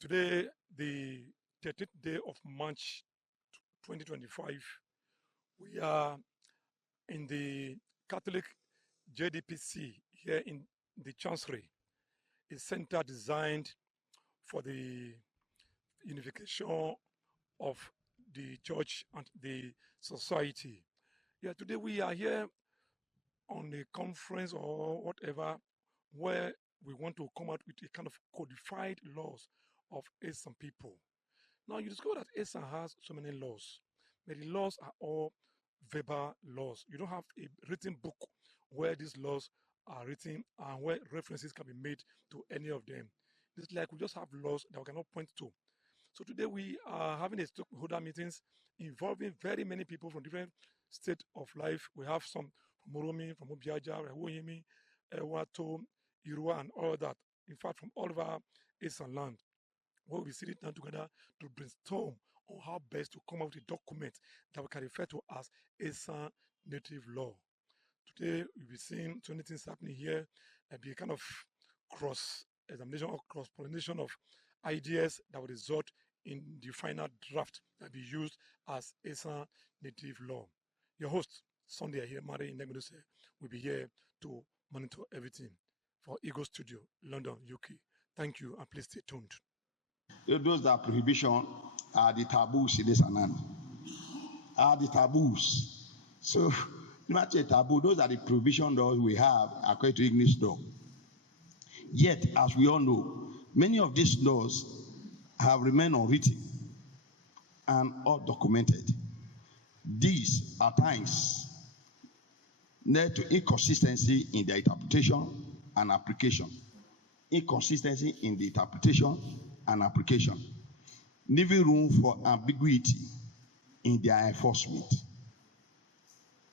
Today, the 13th day of March 2025, we are in the Catholic JDPC here in the Chancery, a center designed for the unification of the church and the society. Yeah, today we are here on a conference or whatever where we want to come out with a kind of codified laws of Esan people. Now you discover that Esan has so many laws, but the laws are all verbal laws. You don't have a written book where these laws are written and where references can be made to any of them. It's like we just have laws that we cannot point to. So today we are having a stakeholder meetings involving very many people from different states of life. We have some from Oromi, from Obiaja, Rehoyimi, Ewato, Irua, and all that. In fact, from all over Eastern land, where we'll be sitting down together to brainstorm on how best to come up with a document that we can refer to as Eastern native law. Today, we'll be seeing so many things happening here. There'll be a kind of cross examination or cross pollination of ideas that will result in the final draft that will be used as ESA native law. Your host, Sunday here, Mari Negudose, will be here to monitor everything for Ego Studio, London, UK. Thank you, and please stay tuned. Those that are prohibition are the taboos in this and are the taboos. So, no matter a taboo, those are the prohibition laws we have according to English law. Yet, as we all know, many of these laws have remained unwritten and undocumented. These, at times, led to inconsistency in their interpretation and application. Inconsistency in the interpretation and application, leaving room for ambiguity in their enforcement.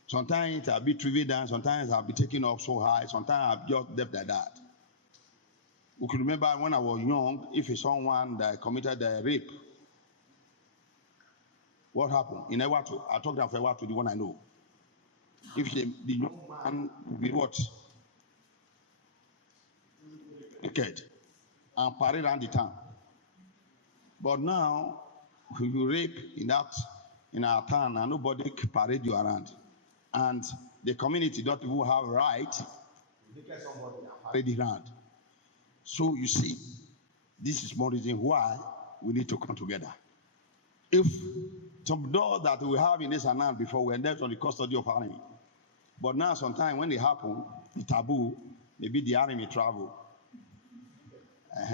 Sometimes I'll be trivial, sometimes I'll be taken up so high, sometimes I'll just left like that. We can remember when I was young, if it's someone that committed a rape, what happened? In Ewato, I talked about Ewato, the one I know. If the young man will be what? Naked and parade around the town. But now, if you rape in our town and nobody parade you around, and the community don't even have a right to get somebody and parade around. So you see, this is one reason why we need to come together. If some laws that we have in this and before were left on the custody of army, but now sometimes when they happen, the taboo, maybe the army travel.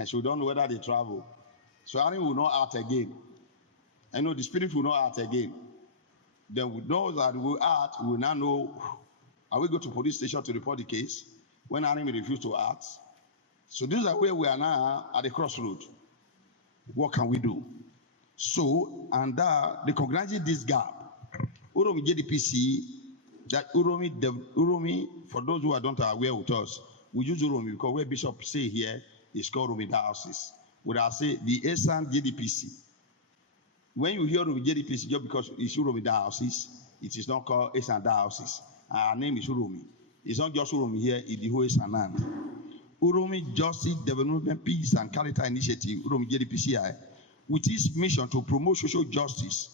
So we don't know whether they travel. So army will not act again. I know the spirit will not act again. Then with those that will act, we will now know, are we going to police station to report the case when army refuse to act? So this is where we are now at the crossroad. What can we do? So, and recognizing this gap, Uromi JDPC, that Uromi, for those who are not aware with us, we use Uromi because where Bishop say here is called Uromi Diocese. Would I say the Esan JDPC? When you hear Uromi JDPC, just because it's Uromi Diocese, it is not called Esan Diocese. Our name is Uromi. It's not just Uromi here, it's the whole Esan land. Uromi Justice Development Peace and Character Initiative, Uromi JDPCI, with its mission to promote social justice,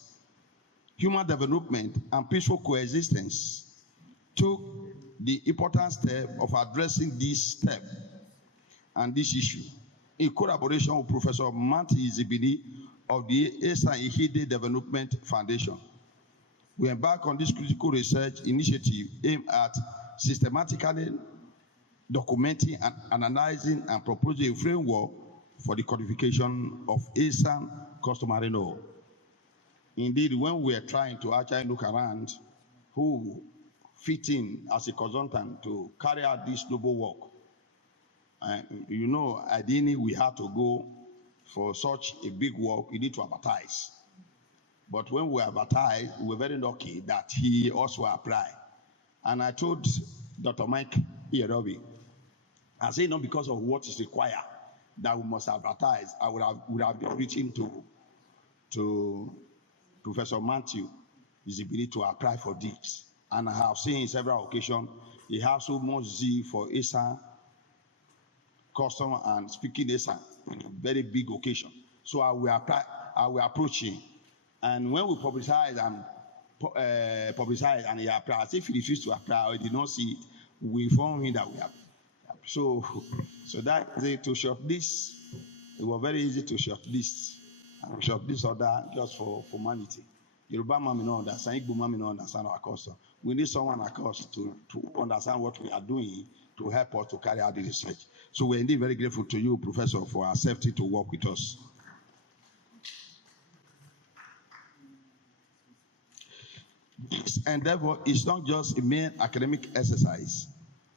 human development, and peaceful coexistence, took the important step of addressing this step and this issue in collaboration with Professor Izibili of the Esan Ihide Development Foundation. We embark on this critical research initiative aimed at systematically documenting and analyzing and proposing a framework for the codification of Esan customary law. Indeed, when we are trying to actually look around who fit in as a consultant to carry out this noble work, you know, ideally we have to go for such a big work, we need to advertise. But when we advertise, we're very lucky that he also applied. And I told Dr. Mike Ierobi, I say not because of what is required that we must advertise. I would have been reaching to Professor Matthew Izibili to apply for this. And I have seen in several occasions, he has so much zeal for Esan, custom and speaking Esan, very big occasion. So I will approach him. And when we publicize and he applies, if he refuses to apply or he did not see it, we inform him that we have. So that is it. To shortlist, it was very easy to shortlist. And we shortlist order just for formality. Yoruba man may not understand, Igbo man may not understand our custom. We need someone like us to understand what we are doing to help us to carry out the research. So we're indeed very grateful to you, Professor, for accepting to work with us. This endeavor is not just a mere academic exercise.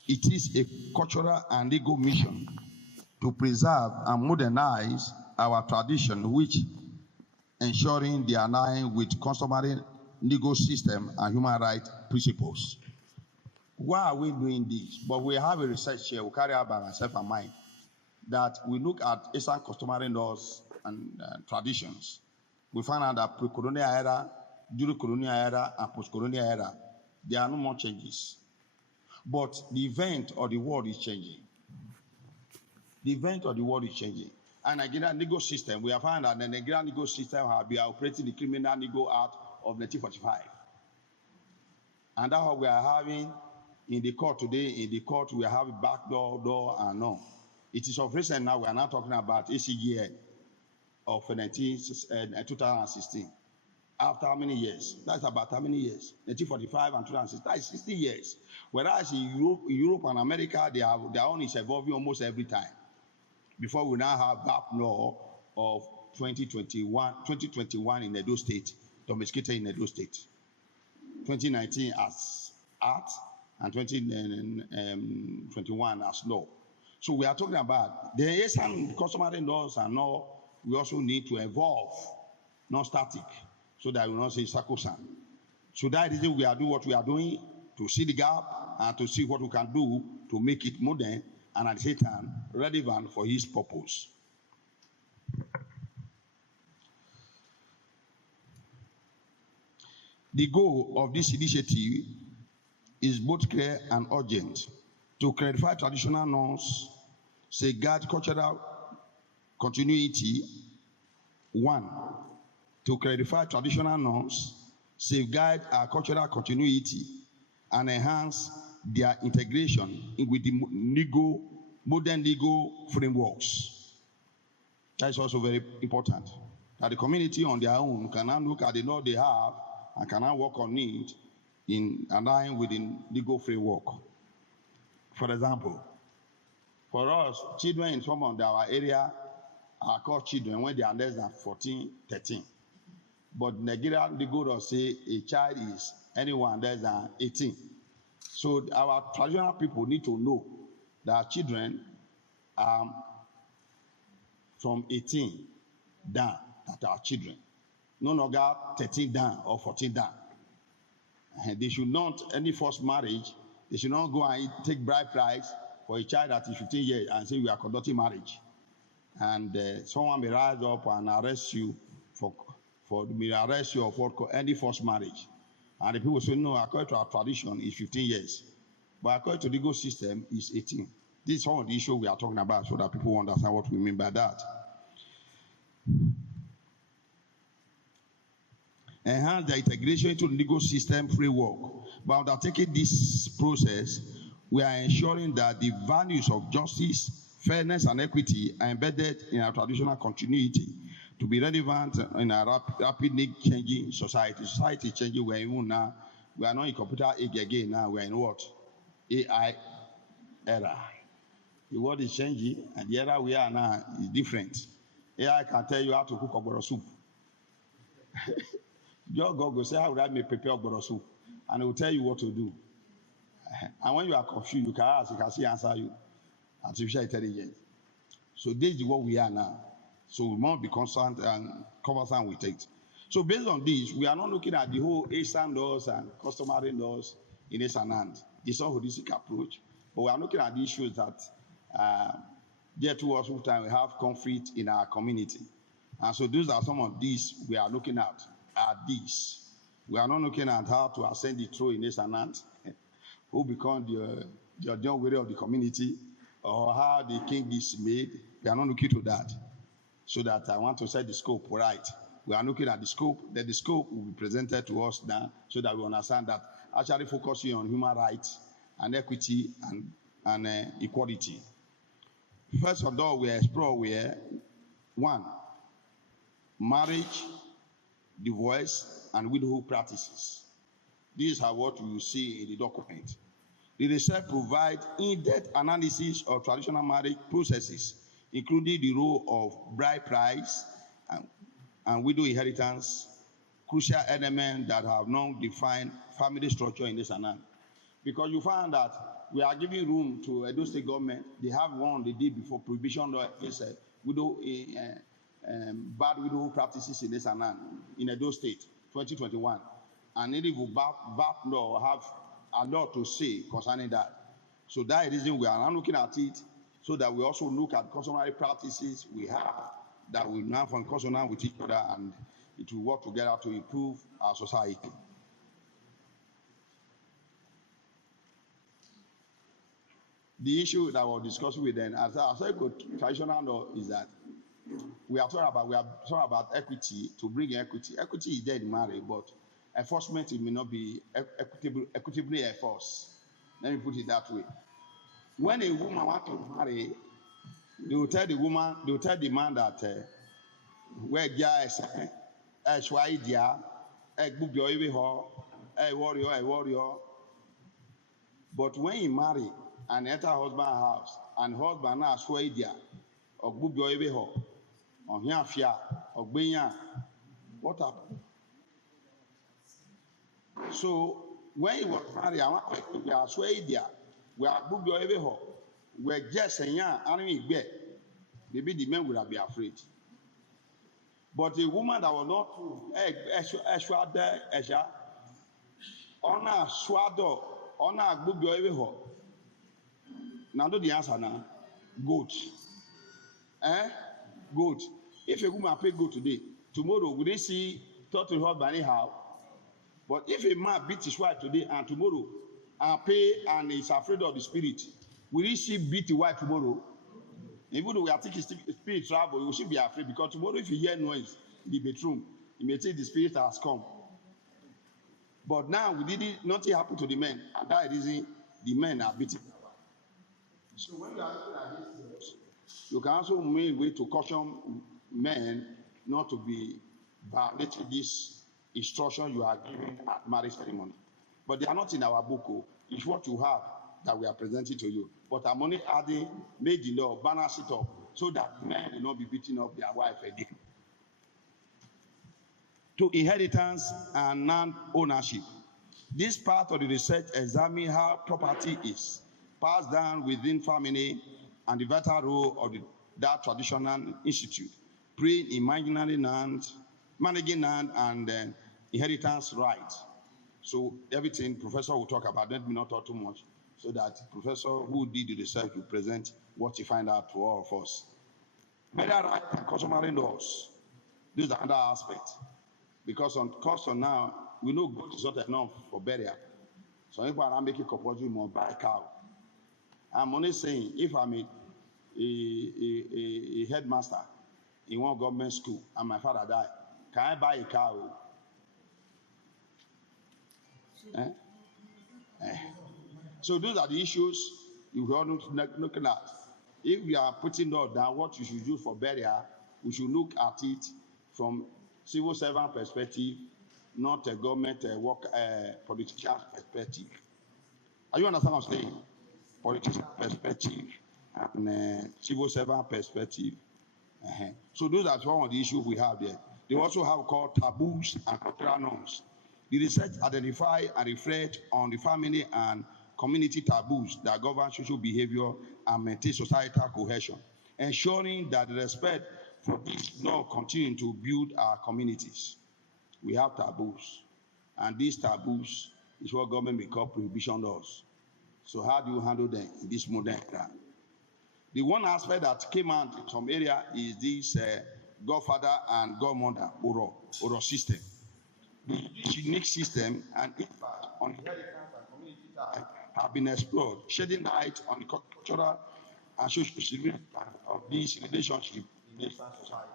It is a cultural and legal mission to preserve and modernize our tradition, which ensuring they align with customary legal system and human rights principles. Why are we doing this? But we have a research here, we carry out by myself and mine, that we look at Esan customary laws and traditions. We find out that pre-colonial era, during colonial era, and post-colonial era, there are no more changes. But the event of the world is changing. The event of the world is changing. And Nigerian legal system, we have found that the Nigerian legal system has been operating the Criminal Legal Act of 1945. And that's what we are having in the court today. In the court, we have backdoor, and no. It is of recent now, we are now talking about ACGN of 2016. After how many years? That's about how many years? 1945 and 2016. That is 60 years. Whereas in Europe and America, their own is evolving almost every time. Before we now have BAP law of 2021 in Edo State, domesticated in Edo State. 2019 as Act and 2021 as law. So we are talking about there is some customary laws and law. We also need to evolve, not static, so that we will not say sacrosanct. So that is it. We are doing what we are doing to see the gap and to see what we can do to make it modern and at the same time relevant for his purpose. The goal of this initiative is both clear and urgent: to clarify traditional norms, safeguard cultural continuity. 1. To clarify traditional norms, safeguard our cultural continuity, and enhance their integration with the modern legal frameworks. That is also very important. That the community on their own can now look at the law they have and can now work on it in line with the legal framework. For example, for us, children in some of our area are called children when they are less than 14, 13. But Nigeria legal law say a child is anyone less than 18. So our traditional people need to know that children from 18 down that are children. No longer 13 down or 14 down. And they should not, any forced marriage, they should not go and take bride price for a child that is 15 years and say we are conducting marriage. And someone may rise up and arrest you for any forced marriage. And the people say, no, according to our tradition, it's 15 years. But according to the legal system, it's 18. This is one of the issues we are talking about so that people understand what we mean by that. Enhance the integration into the legal system framework. By undertaking this process, we are ensuring that the values of justice, fairness, and equity are embedded in our traditional continuity to be relevant in a rapidly changing society. Society is changing. We are even now. We are not in computer age again. Now we are in what? AI era. The world is changing, and the era we are now is different. AI can tell you how to cook ogboro soup. Just go say, how would I make prepare ogboro soup? And it will tell you what to do. And when you are confused, you can ask, you can see answer you. Artificial intelligence. So this is what we are now. So we must be constant and conversant with it. So based on this, we are not looking at the whole Esan laws and customary laws in Esan. It's a holistic approach. But we are looking at the issues that there to us who time we have conflict in our community. And so those are some of these we are looking at these. We are not looking at how to ascend the throne in Esan, who become the John Warrior of the community, or how the king is made. We are not looking to that. so that I want to set the scope right. We are looking at the scope, then the scope will be presented to us now so that we understand that actually focusing on human rights and equity and equality. First of all, we explore where one, marriage, divorce, and widowhood practices. These are what you see in the document. The research provides in-depth analysis of traditional marriage processes, including the role of bride price and widow inheritance, crucial elements that have now defined family structure in this land. Because you find that we are giving room to Edo State government. They have one they did before prohibition against bad widow practices in this land in Edo State, 2021. And it will BAP law have a lot to say concerning that. So that is the reason we are now looking at it, so that we also look at customary practices we have that we now from consonant with each other, and it will work together to improve our society. The issue that we're discussing with them, as I said, traditional law is that we are talking about equity, to bring equity. Equity is there in marriage, but enforcement, it may not be equitably enforced. Let me put it that way. When a woman wants to marry, they will tell the man that where guys warrior. But when you marry and enter husband's house, and husband now swear dia or gbubio ebe ho on here fia or gbenya, what happened? So when he was married, we are swear dia, we are gbubio ebe ho, we just saying maybe the men would have been afraid. But a woman that was not ona swado, ona gbubio ebe ho. Now know the answer now. Goat. Goat. If a woman pay goat today, tomorrow will they see talk to her anyhow? But if a man beat his wife today and tomorrow and pay and is afraid of the spirit, will he see beat the wife tomorrow? Even though we are taking spirit travel, we should be afraid, because tomorrow if you hear noise in the bedroom, you may think the spirit has come. But now we didn't, nothing happened to the men, and that is the men are beating. So when you are looking at this, you can also make way to caution men not to be violating this instruction you are giving at marriage ceremony. But they are not in our book. It's what you have that we are presenting to you. But I'm only adding, made the law, balance it up, so that men will not be beating up their wife again. To inheritance and non-ownership. This part of the research examines how property is passed down within family and the vital role of that traditional institute, playing in managing land and inheritance rights. So everything Professor will talk about, let me not talk too much, so that Professor who did the research will present what he find out to all of us. Marital rights and customary laws. This is another aspect. Because on custom now, we know goat is not enough for burial. So if I make a compulsory, we must buy a cow. I'm only saying, if I'm a headmaster in one government school and my father died, can I buy a cow? So those are the issues you are looking at. If we are putting down what you should use for burial, we should look at it from civil servant perspective, not a government politician perspective. Are you understand what I'm saying? Politician perspective and civil servant perspective. So those are one of the issues we have there. They also have called taboos and cultural norms. The research identify and reflect on the family and community taboos that govern social behavior and maintain societal cohesion, ensuring that the respect for this law continue to build our communities. We have taboos, and these taboos is what government may call prohibition laws. So how do you handle them in this modern era? The one aspect that came out in some area is this godfather and godmother Oro system. This unique system and impact on inheritance and community ties have been explored, shedding light on the cultural and social significance of this relationship in the Esan society.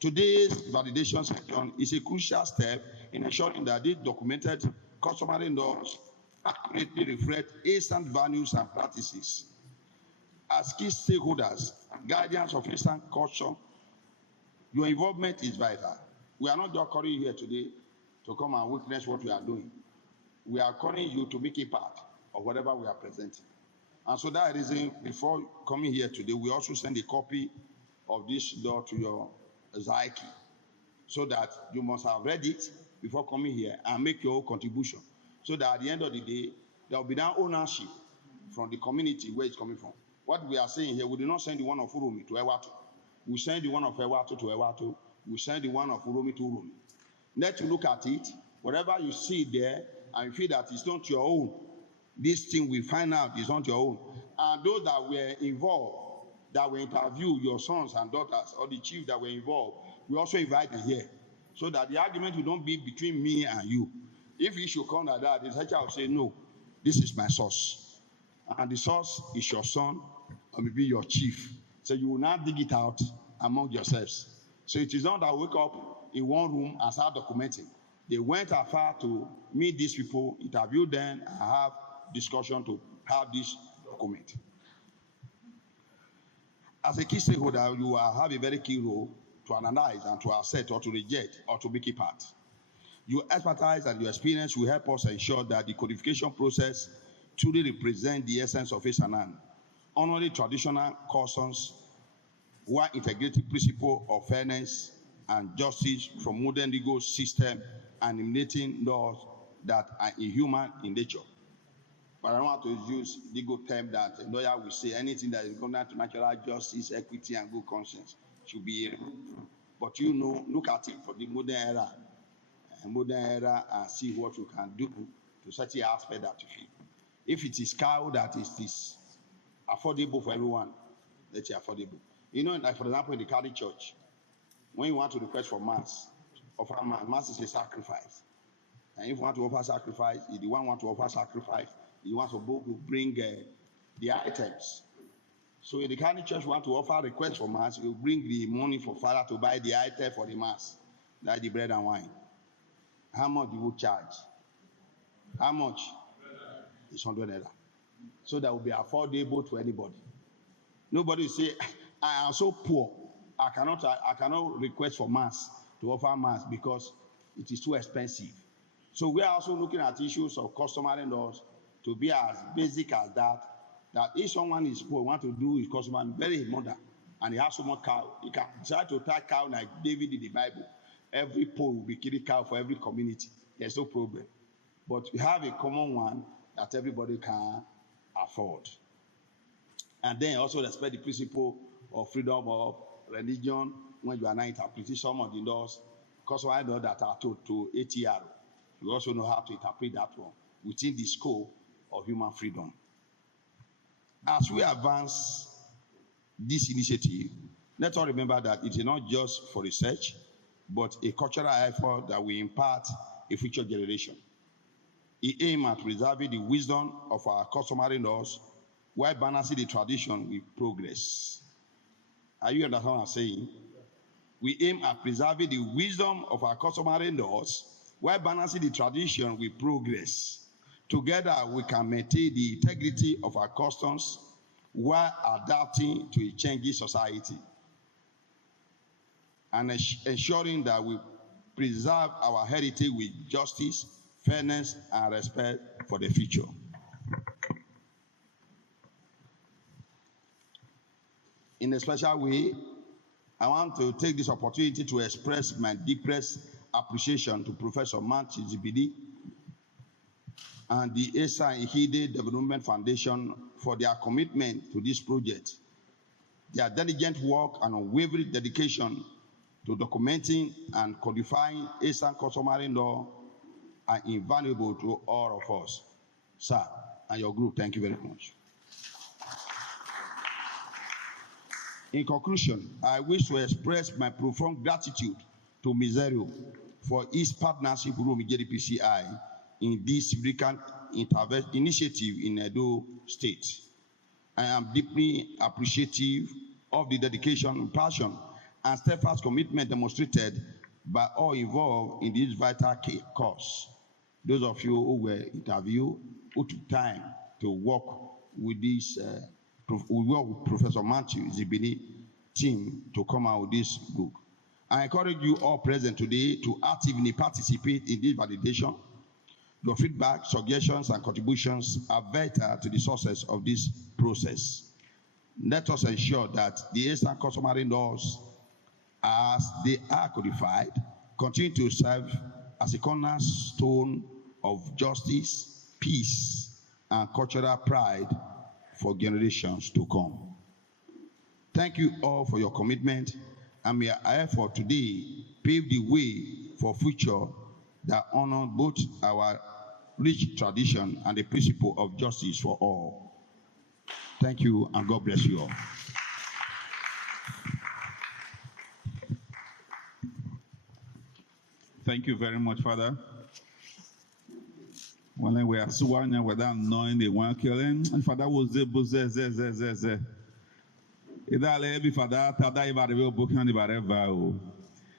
Today's validation section is a crucial step in ensuring that these documented customary norms accurately reflect Esan values and practices. As key stakeholders, guardians of Esan culture, your involvement is vital. We are not just calling you here today to come and witness what we are doing. We are calling you to make a part of whatever we are presenting. And so that reason, before coming here today, we also send a copy of this law to your psyche, so that you must have read it before coming here and make your own contribution. So that at the end of the day, there will be now ownership from the community where it's coming from. What we are saying here, we do not send the one of Uromi to Ewato. We send the one of Ewato to Ewato. We send the one of Uromi to Uromi. Let you look at it. Whatever you see there, and you feel that it's not your own, this thing we find out is not your own. And those that were involved, that were interviewed, your sons and daughters, or the chief that were involved, we also invite them here, so that the argument will not be between me and you. If you should come like that, the teacher will say, no, this is my source. And the source is your son, or maybe your chief. So you will not dig it out among yourselves. So it is not that we wake up in one room and start documenting. They went afar to meet these people, interview them, and have discussion to have this document. As a key stakeholder, you will have a very key role to analyze and to accept or to reject or to make a part. Your expertise and your experience will help us ensure that the codification process truly represents the essence of Esan, honoring traditional customs while integrating principle of fairness and justice from modern legal system and eliminating laws that are inhuman in nature. But I don't want to use legal term that a lawyer will say anything that is contrary to natural justice, equity, and good conscience should be removed. But you know, look at it for the modern era and see what you can do to such an aspect that you feel. If it is cow that is affordable for everyone, let it affordable. You know, like for example, in the Catholic Church, when you want to request for mass, offer mass is a sacrifice. And if you want to offer sacrifice, if the one want to offer sacrifice, you want to bring the items. So in the Catholic Church, want to offer request for mass, you bring the money for father to buy the item for the mass, like the bread and wine. How much do you charge? How much? It's 100 naira. So that will be affordable to anybody. Nobody will say, I am so poor, I cannot request for mass, to offer mass, because it is too expensive. So we are also looking at issues of customary laws to be as basic as that if someone is poor, want to do his customary, bury his mother, and he has so much cow, he can decide to tie cow like David in the Bible. Every poor will be killing cow for every community. There's no problem. But we have a common one that everybody can afford. And then also respect the principle of freedom of religion when you are not interpreting some of the laws, customary laws that are told to ATR. You also know how to interpret that one within the scope of human freedom. As we advance this initiative, let's all remember that it is not just for research, but a cultural effort that will impart a future generation. It aims at preserving the wisdom of our customary laws while balancing the tradition with progress. Are you understand what I'm saying? We aim at preserving the wisdom of our customary laws while balancing the tradition with progress. Together, we can maintain the integrity of our customs while adapting to a changing society and ensuring that we preserve our heritage with justice, fairness, and respect for the future. In a special way, I want to take this opportunity to express my deepest appreciation to Professor Izibili and the Esan Development Foundation for their commitment to this project. Their diligent work and unwavering dedication to documenting and codifying Esan customary law are invaluable to all of us. Sir, and your group, thank you very much. In conclusion, I wish to express my profound gratitude to Miserio for his partnership with JDPCI in this significant initiative in Edo State. I am deeply appreciative of the dedication, passion, and steadfast commitment demonstrated by all involved in this vital cause. Those of you who were interviewed, who took time to work with this, we work with Professor Matthew Izibili team to come out with this book. I encourage you all present today to actively participate in this validation. Your feedback, suggestions, and contributions are vital to the success of this process. Let us ensure that the Esan customary laws, as they are codified, continue to serve as a cornerstone of justice, peace, and cultural pride for generations to come. Thank you all for your commitment, and may our effort today pave the way for a future that honors both our rich tradition and the principle of justice for all. Thank you, and God bless you all. Thank you very much, Father. When we are sworn without knowing the one killing, and Father was the buzz. Idale bi Father, Tada Ibareville book and Ibareva.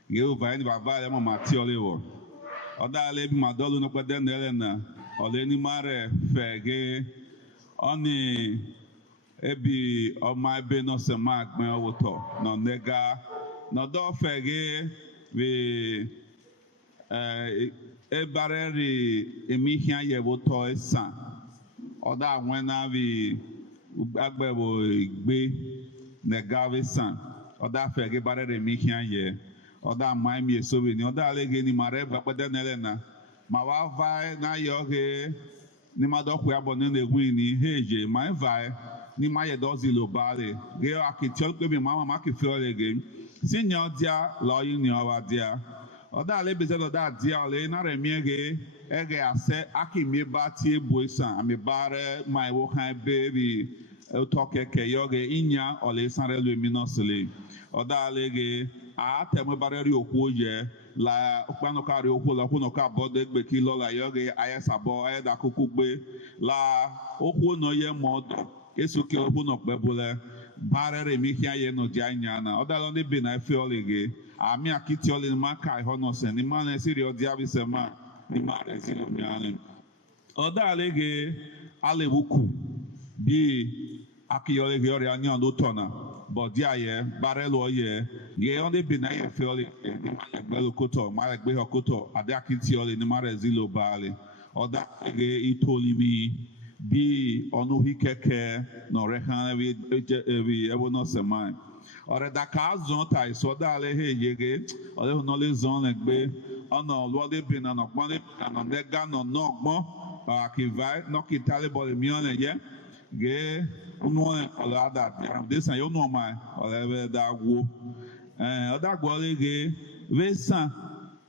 You find Bavale Matiolio. Odale bi Madolo no Paden Elena, or any mare fege, only ebi of my benos and mark my auto, no nega, no do fege, we ebareri emihia yewoto Esan. Oda wena vi agbebo igbe negawe Esan. Oda fege bareri emihia ye. Oda maimi esobe ni oda lege ni mareba kwede nelena. Mawa vai na yoge ni madokwe abone negwi ni heje mai vai ni maye dozi lobale. Ge akitiol kwe bi mama makifiole ge. Sinyo dia lo yin yowa dia. Oda le bezelo da dia le na remiege ege ase akimi bati boisan amibare mai wo kan baby utoke ke yoge inya ole sanre lu minosle. Oda lege a temo bare ri oku je la opano ka ri oku la kuno ka bode gbe ki lo la yoge ayesabo ayeda kokugbe la oku no ye modo esuke oku no pebule bare re mi kia ye no dia nya na oda lo ne be na fe olege ami akiti ole ni maka ihono se ni ma na siri odia bi se ma ni ma na siri onya oda lege alebuku bi akiyole ge ore anya no tona but dia ye barelo ye ye on be na ye fe ole ni ma gbelo koto ma gbe hokoto ade akiti ole ni ma rezilo bale oda lege itoli mi bi onu hikeke no rehan we ebo no semai ore da ka zon ta iso da le he yege ore no le zon le gbe ona lo de bi na no gbon le na de ga no no gbon akivai no kitale bole mi on ye ge unu ole ada de san yo no mai ole be da wo oda gbo le ge we san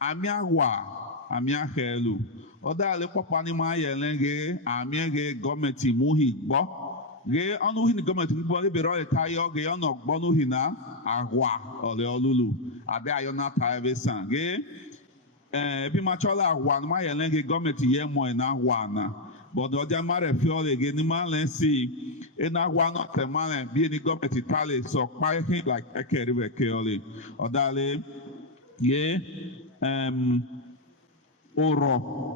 ami awa ami ahelu oda le papa ni ma ye lenge ami ge gọọmenti muhi gbo ge onu hin gọọmenti gbo le bero le tayo ge ono gbo nu hina agwa ole olulu ade ayo na ta ebe san ge bi ma chola agwa ma ye lenge gọọmenti ye mo na agwa na but oja mare fi ole ge ni ma len si e na agwa no te ma len bi ni gọọmenti tale so pa hin like ekere we ke ole oda le ye oro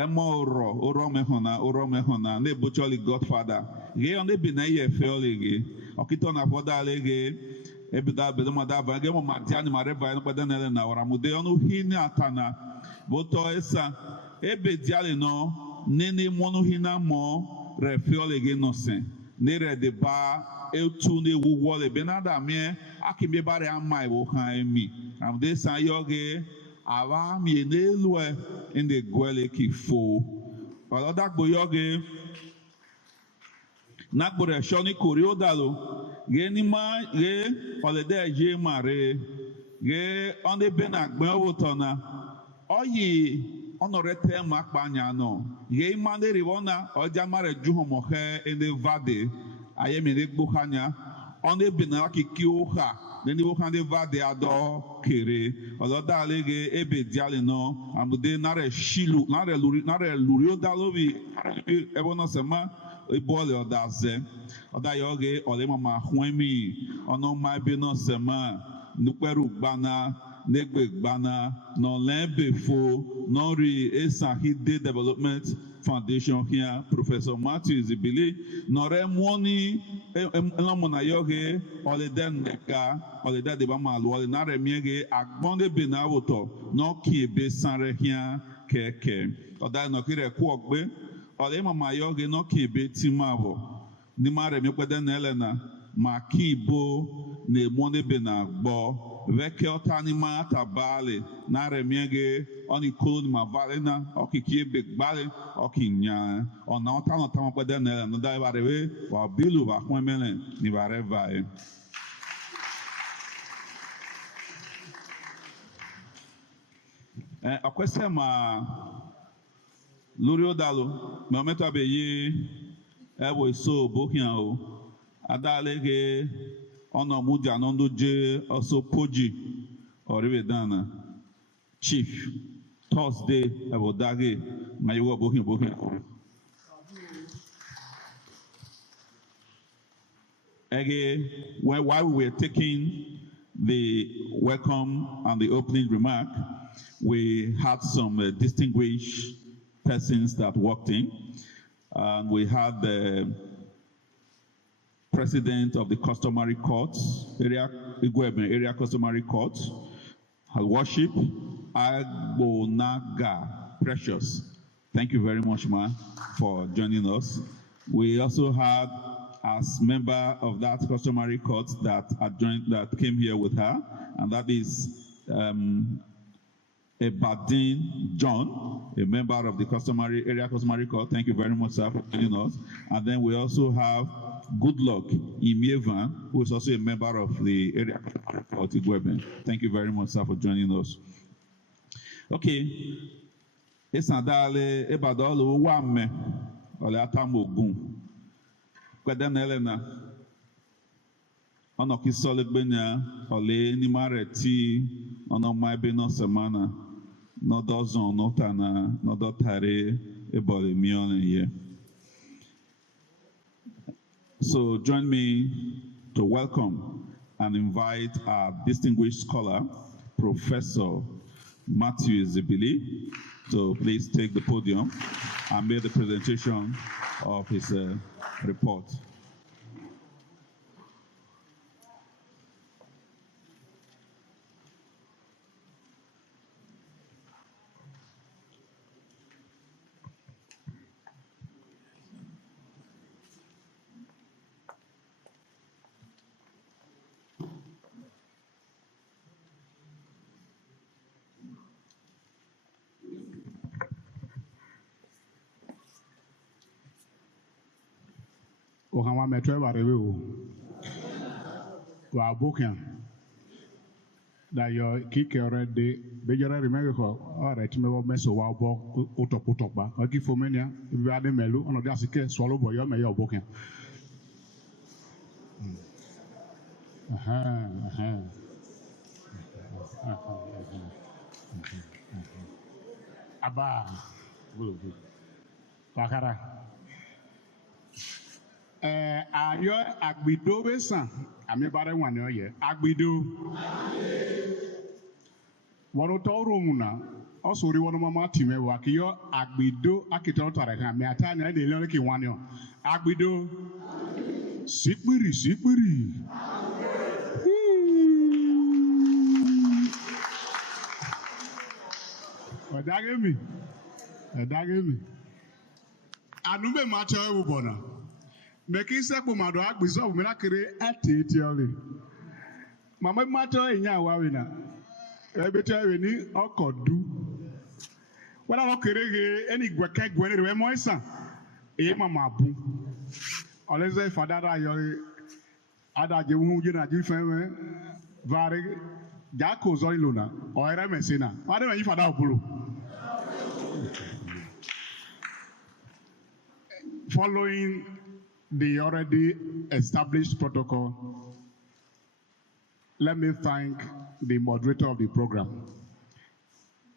oro mehona ne bocholi godfather ge on be na ye fe olege okito na foda lege ebida be mo da ba ge mo matiani mare ba no peda na na ora mude onu hini atana boto esa ebe diale no nene monu hina mo re fe olege no sen ne re de ba etu ne wuwo le be na da me akimbe bare amai wo kan emi am de san yoge awa mi n'elu ndị gwele kifo ọlọda gboyoge na gboro shoni kori odalo ge ni ma ge olede je mare ge onde be na gbe owotona oyi onorete ma panya no ge ma de rivona oja mare juhomo he ende vade ayemi de gbohanya onde be na kiki oha neni wo kan de vade ado kere oloda lege ebe diale no amude nare shilu nare luri odalobi ebo no sema ibole odaze oda yoge ole mama hwemi ono ma be no sema nukperu gbana negbe gbana no lembe fo no ri Esan Hide Development Foundation here Professor Matthew Izibili no re mwoni elomona yoge ole den neka ole de ba malu ole na re miege agbonde be na woto no ki be sanre here keke oda no kire ku ogbe ole mama yoge no ki be timabo ni mare mi kwede na elena ma ki bo ne mwone be na gbo veke otani ma tabale na re miege oni kolo ni ma vale na oki ki be gbale oki nya ona otano tamo kwede na elena da bare we wa bilu ba kwemele ni bare vai akwese ma lórí ọdàlọ mọmẹtọ abẹyẹ ẹwọ èso bókìá o adálẹgẹ ọnà ọmújà náà ló jẹ ọsọ pọjì ọrẹbẹ dáná chief Thursday ẹbọdàgẹ mayẹwò bókìá while we were taking the welcome and the opening remark, we had some distinguished persons that walked in. And we had the president of the customary court, area customary court, her worship, Agbonaga Precious. Thank you very much, ma, for joining us. We also had, as member of that customary court that came here with her, and that is Badin John, a member of the area customary court. Thank you very much, sir, for joining us. And then we also have Goodluck Imievan, who is also a member of the area customary court in Thank you very much, sir, for joining us. Okay. Esan dale ebadolo wame ole atamogun. Kweden Elena. Ono kisole benya ole ni mareti ono maibe no semana. No dozon, no tana, no dotare, ebole mione ye. So join me to welcome and invite our distinguished scholar, Professor Matthew Izibili, to please take the podium and make the presentation of his report. Ohama metwe barewe o wa bokian da yo kike already be jara remember ko alright me wo meso wa bo utop ba o ki fomenia bi ade melu ono da sike swallow boy yo me yo bokian aba bakara ayo agbido besan ami bare wan ni oye agbido wono to room na o sori wono mama time wa ki yo agbido akito tare kan mi ata na de le ki wan yo agbido sipiri odagemi anube ma cha ewu bona Meki sekpo mado agbizo bu mena kere ati ole. Mama mato enya awawe na. Ebete awe ni okodu. Wala lo kere ge eni gweke gwene re mo Esan. E mama bu. Oleze fadara yo ada je wu je na ji fenwe vare jako zo ilona o ere mesina. Wade me fada okulu. Following the already established protocol, let me thank the moderator of the program.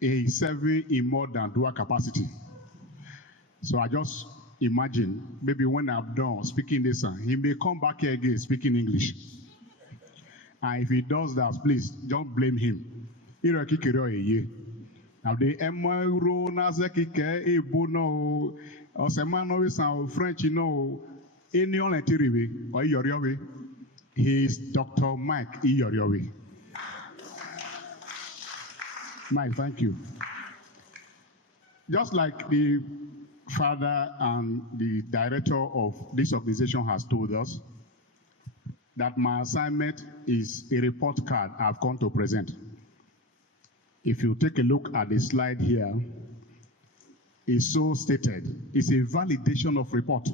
He is serving in more than dual capacity. So I just imagine, maybe when I'm done speaking this, he may come back here again speaking English. And if he does that, please don't blame him. Now the Emiro Nazekike Ebono or Semano sound French, you know, any on a Tiriwe or Yoriowe. He is Dr. Mike Iyoriowe. Mike, thank you. Just like the father and the director of this organization has told us, that my assignment is a report card I've come to present. If you take a look at the slide here, it's so stated. It's a validation of report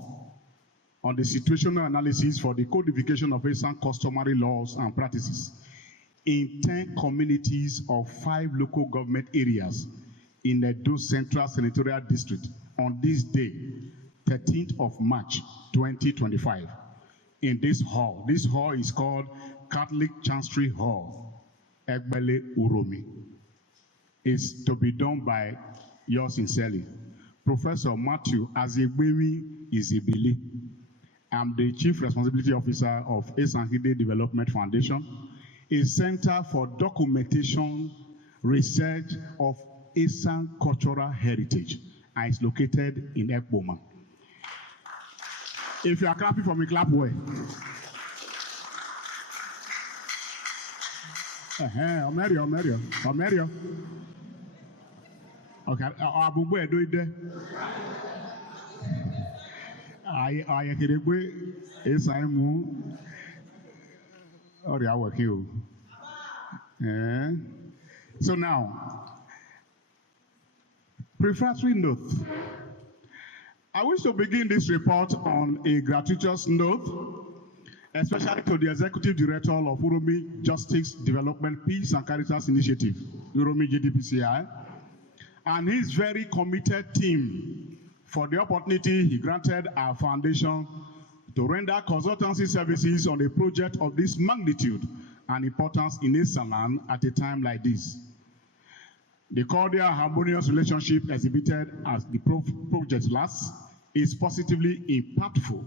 on the situational analysis for the codification of Esan customary laws and practices in 10 communities of 5 local government areas in Edo Central Senatorial District on this day, 13th of March, 2025, in this hall. This hall is called Catholic Chancery Hall, Egbele Uromi. It's to be done by yours sincerely, Professor Matthew Izibili. I'm the Chief Responsibility Officer of Esan Development Foundation, a center for documentation, research of Esan cultural heritage, and it's located in Ekboma. If you are clapping for me, clap well. Omerio. Okay, Abubu Edo ide. I Kiregwe Esaimu. So now, prefatory note. I wish to begin this report on a gratuitous note, especially to the Executive Director of Uromi Justice Development Peace and Caritas Initiative, Uromi JDPCI, and his very committed team for the opportunity he granted our foundation to render consultancy services on a project of this magnitude and importance in Esan at a time like this. The cordial, harmonious relationship exhibited as the project lasts is positively impactful.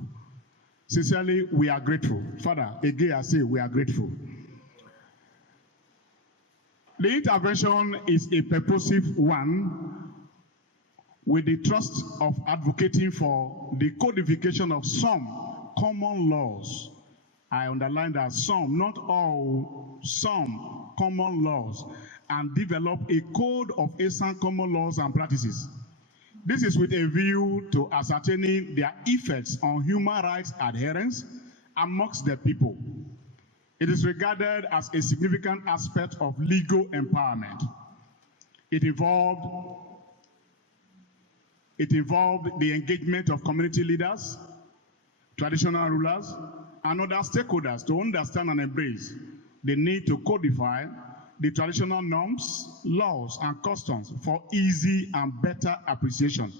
Sincerely, we are grateful. Father, again I say we are grateful. The intervention is a purposive one with the trust of advocating for the codification of some common laws. I underline that some, not all, some common laws, and develop a code of Esan common laws and practices. This is with a view to ascertaining their effects on human rights adherence amongst the people. It is regarded as a significant aspect of legal empowerment. It involved the engagement of community leaders, traditional rulers, and other stakeholders to understand and embrace the need to codify the traditional norms, laws, and customs for easy and better appreciation,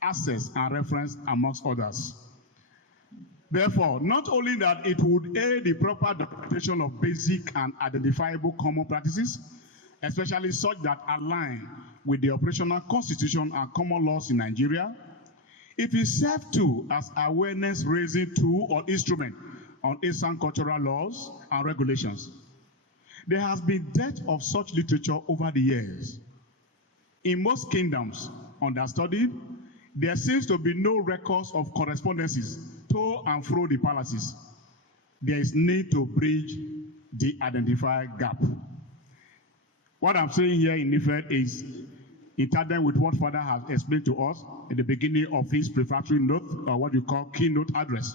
access, and reference amongst others. Therefore, not only that it would aid the proper documentation of basic and identifiable common practices, especially such that align with the operational constitution and common laws in Nigeria, it will serve too as awareness-raising tool or instrument on Esan cultural laws and regulations. There has been dearth of such literature over the years. In most kingdoms understudied, there seems to be no records of correspondences to and fro the palaces. There is need to bridge the identified gap. What I'm saying here in effect is in tandem with what Father has explained to us at the beginning of his prefatory note, or what you call keynote address.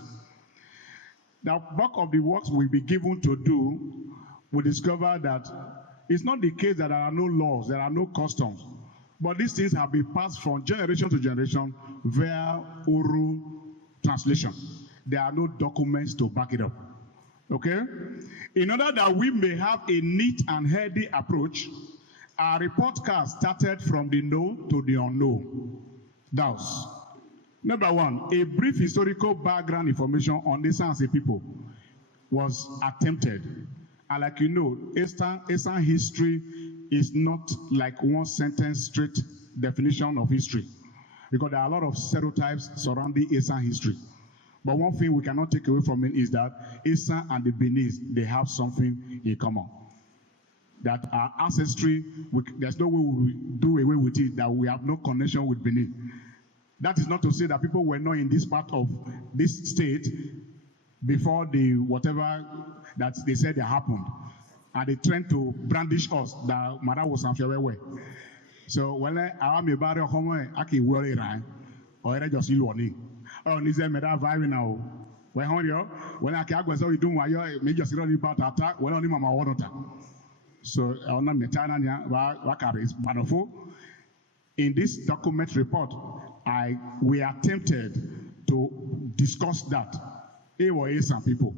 The bulk of the works will be given to do, we discover that it's not the case that there are no laws, there are no customs, but these things have been passed from generation to generation via oral translation. There are no documents to back it up. Okay? In order that we may have a neat and healthy approach, our report card started from the known to the unknown. Thus, number one, a brief historical background information on Esan as a people was attempted. And like you know, Esan history is not like one sentence straight definition of history. because there are a lot of stereotypes surrounding Esan history. But one thing we cannot take away from it is that Esan and the Benin, they have something in common. That our ancestry, there's no way we will do away with it, that we have no connection with Benin. That is not to say that people were not in this part of this state before the whatever that they said that happened. And they trying to brandish us that Mara was way. So when I am a barrier home, I can worry right or I just you warning. Oh, Nize Meda Vibe now. When I can't go, so you do my major zero about attack, when only Mama water. So on the Metana Wakaris Banofo. In this document report, we are tempted to discuss that. It was some people.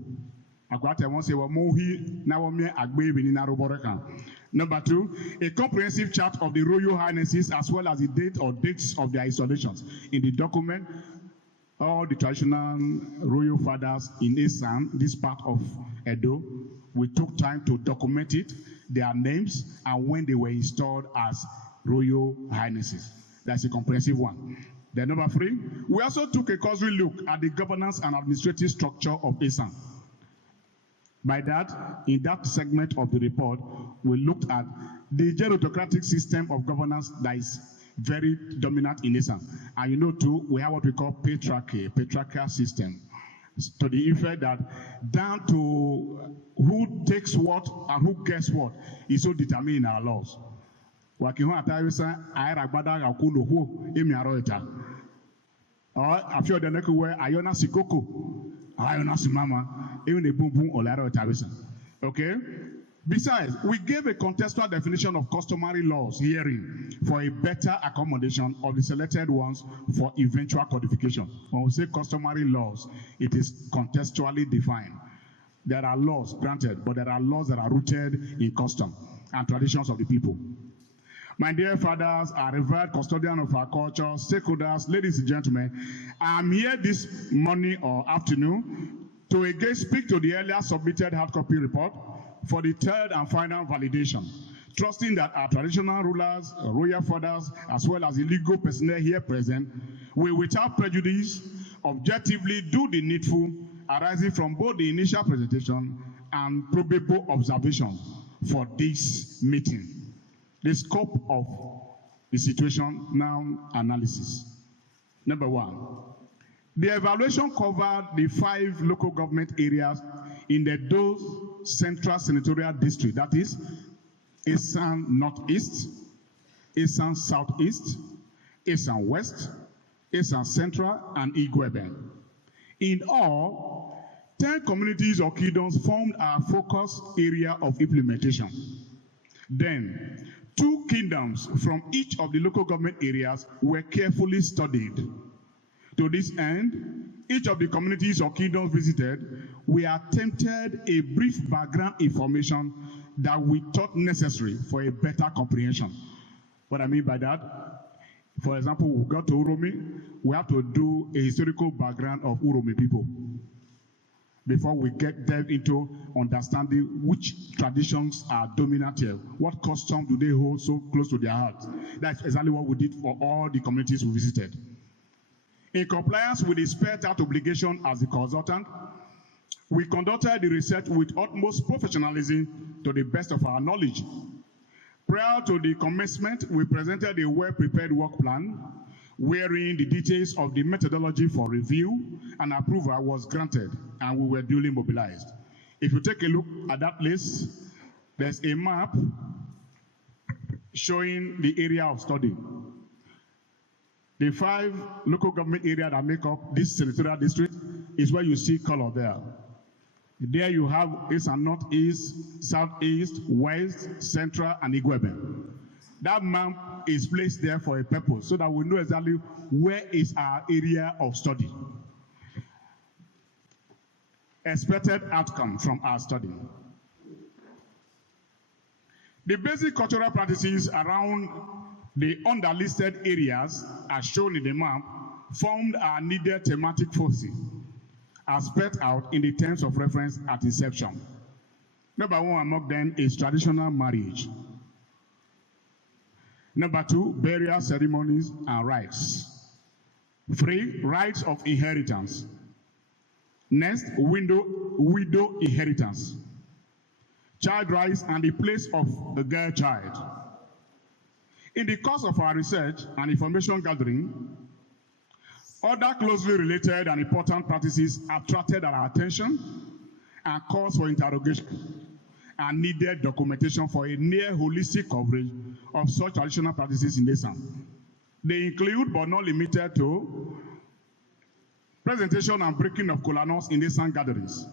Number two, a comprehensive chart of the Royal Highnesses as well as the date or dates of their installations. In the document, all the traditional royal fathers in Esan, this part of Edo, we took time to document it, their names, and when they were installed as Royal Highnesses. That's a comprehensive one. Then number three, we also took a cursory look at the governance and administrative structure of Esan. By that, in that segment of the report, we looked at the gerontocratic system of governance that is very dominant in Esan. And you know too, we have what we call patriarchal system. To the effect that down to who takes what and who gets what is so determined in our laws. Or I feel the neck where Iona Sikoko, Iona Simama, even a boom boom or Lara Tabisa. Okay? Besides, we gave a contextual definition of customary laws herein for a better accommodation of the selected ones for eventual codification. When we say customary laws, it is contextually defined. There are laws granted, but there are laws that are rooted in custom and traditions of the people. My dear fathers, our revered custodian of our culture, stakeholders, ladies and gentlemen, I'm here this morning or afternoon to again speak to the earlier submitted hard copy report for the third and final validation, trusting that our traditional rulers, royal fathers, as well as the legal personnel here present, will without prejudice objectively do the needful arising from both the initial presentation and probable observations for this meeting. The scope of the situation now analysis. Number one, the evaluation covered the 5 local government areas in the Edo Central Senatorial District, that is Esan Northeast, Esan Southeast, Esan West, Esan Central, and Igwebe. In all, 10 communities or kingdoms formed our focus area of implementation. Then, 2 kingdoms from each of the local government areas were carefully studied. To this end, each of the communities or kingdoms visited, we attempted a brief background information that we thought necessary for a better comprehension. What I mean by that, for example, we got to Uromi, we have to do a historical background of Uromi people before we delve into understanding which traditions are dominant here. What customs do they hold so close to their heart? That's exactly what we did for all the communities we visited. In compliance with the spelled out obligation as the consultant, we conducted the research with utmost professionalism to the best of our knowledge. Prior to the commencement, we presented a well-prepared work plan wherein the details of the methodology for review and approval was granted, and we were duly mobilized. If you take a look at that list, there's a map showing the area of study. The 5 local government areas that make up this senatorial district is where you see color there. There you have Esan Northeast, Southeast, West, Central, and Igwebe. That map is placed there for a purpose so that we know exactly where is our area of study. Expected outcome from our study. The basic cultural practices around the underlisted areas, as shown in the map, formed our needed thematic focus, as spelled out in the terms of reference at inception. Number 1 among them is traditional marriage. Number 2, burial ceremonies and rites. 3, rights of inheritance. Next, widow inheritance. Child rights and the place of the girl child. In the course of our research and information gathering, other closely related and important practices attracted our attention and calls for interrogation and needed documentation for a near holistic coverage of such traditional practices in Esan. They include, but not limited to, presentation and breaking of kola nuts in Esan gatherings.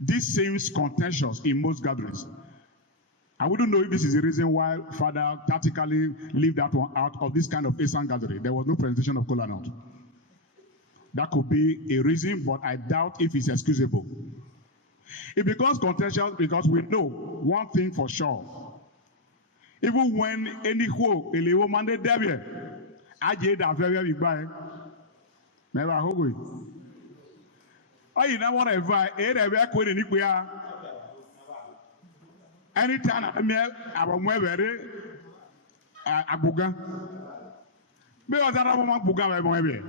This seems contentious in most gatherings. I wouldn't know if this is the reason why Father tactically left that one out of this kind of Esan gathering. There was no presentation of kola nut. That could be a reason, but I doubt if it's excusable. It becomes contentious because we know one thing for sure. Even when any who a woman they debut, I did a very big buy. Never hungry. Oh, you know what I buy? Anytime I mean, I'm very a buga. Because I don't want buga by my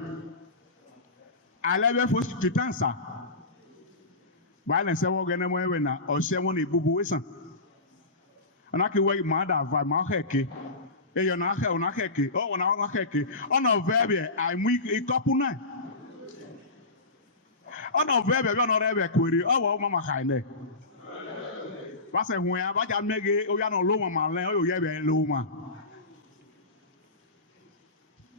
I love it for to answer. Violence, I walk in the way when or someone a boo boo. And I can wait my dad by my hecky. You're not hecky. Oh, now I'm hecky. Oh, no, very, I'm weak a couple night. Oh, no, very, you're not ever query. Oh, Mama Hine. What's a way about I make it? Oh, you're not low, Mama. Oh, you're very low, man.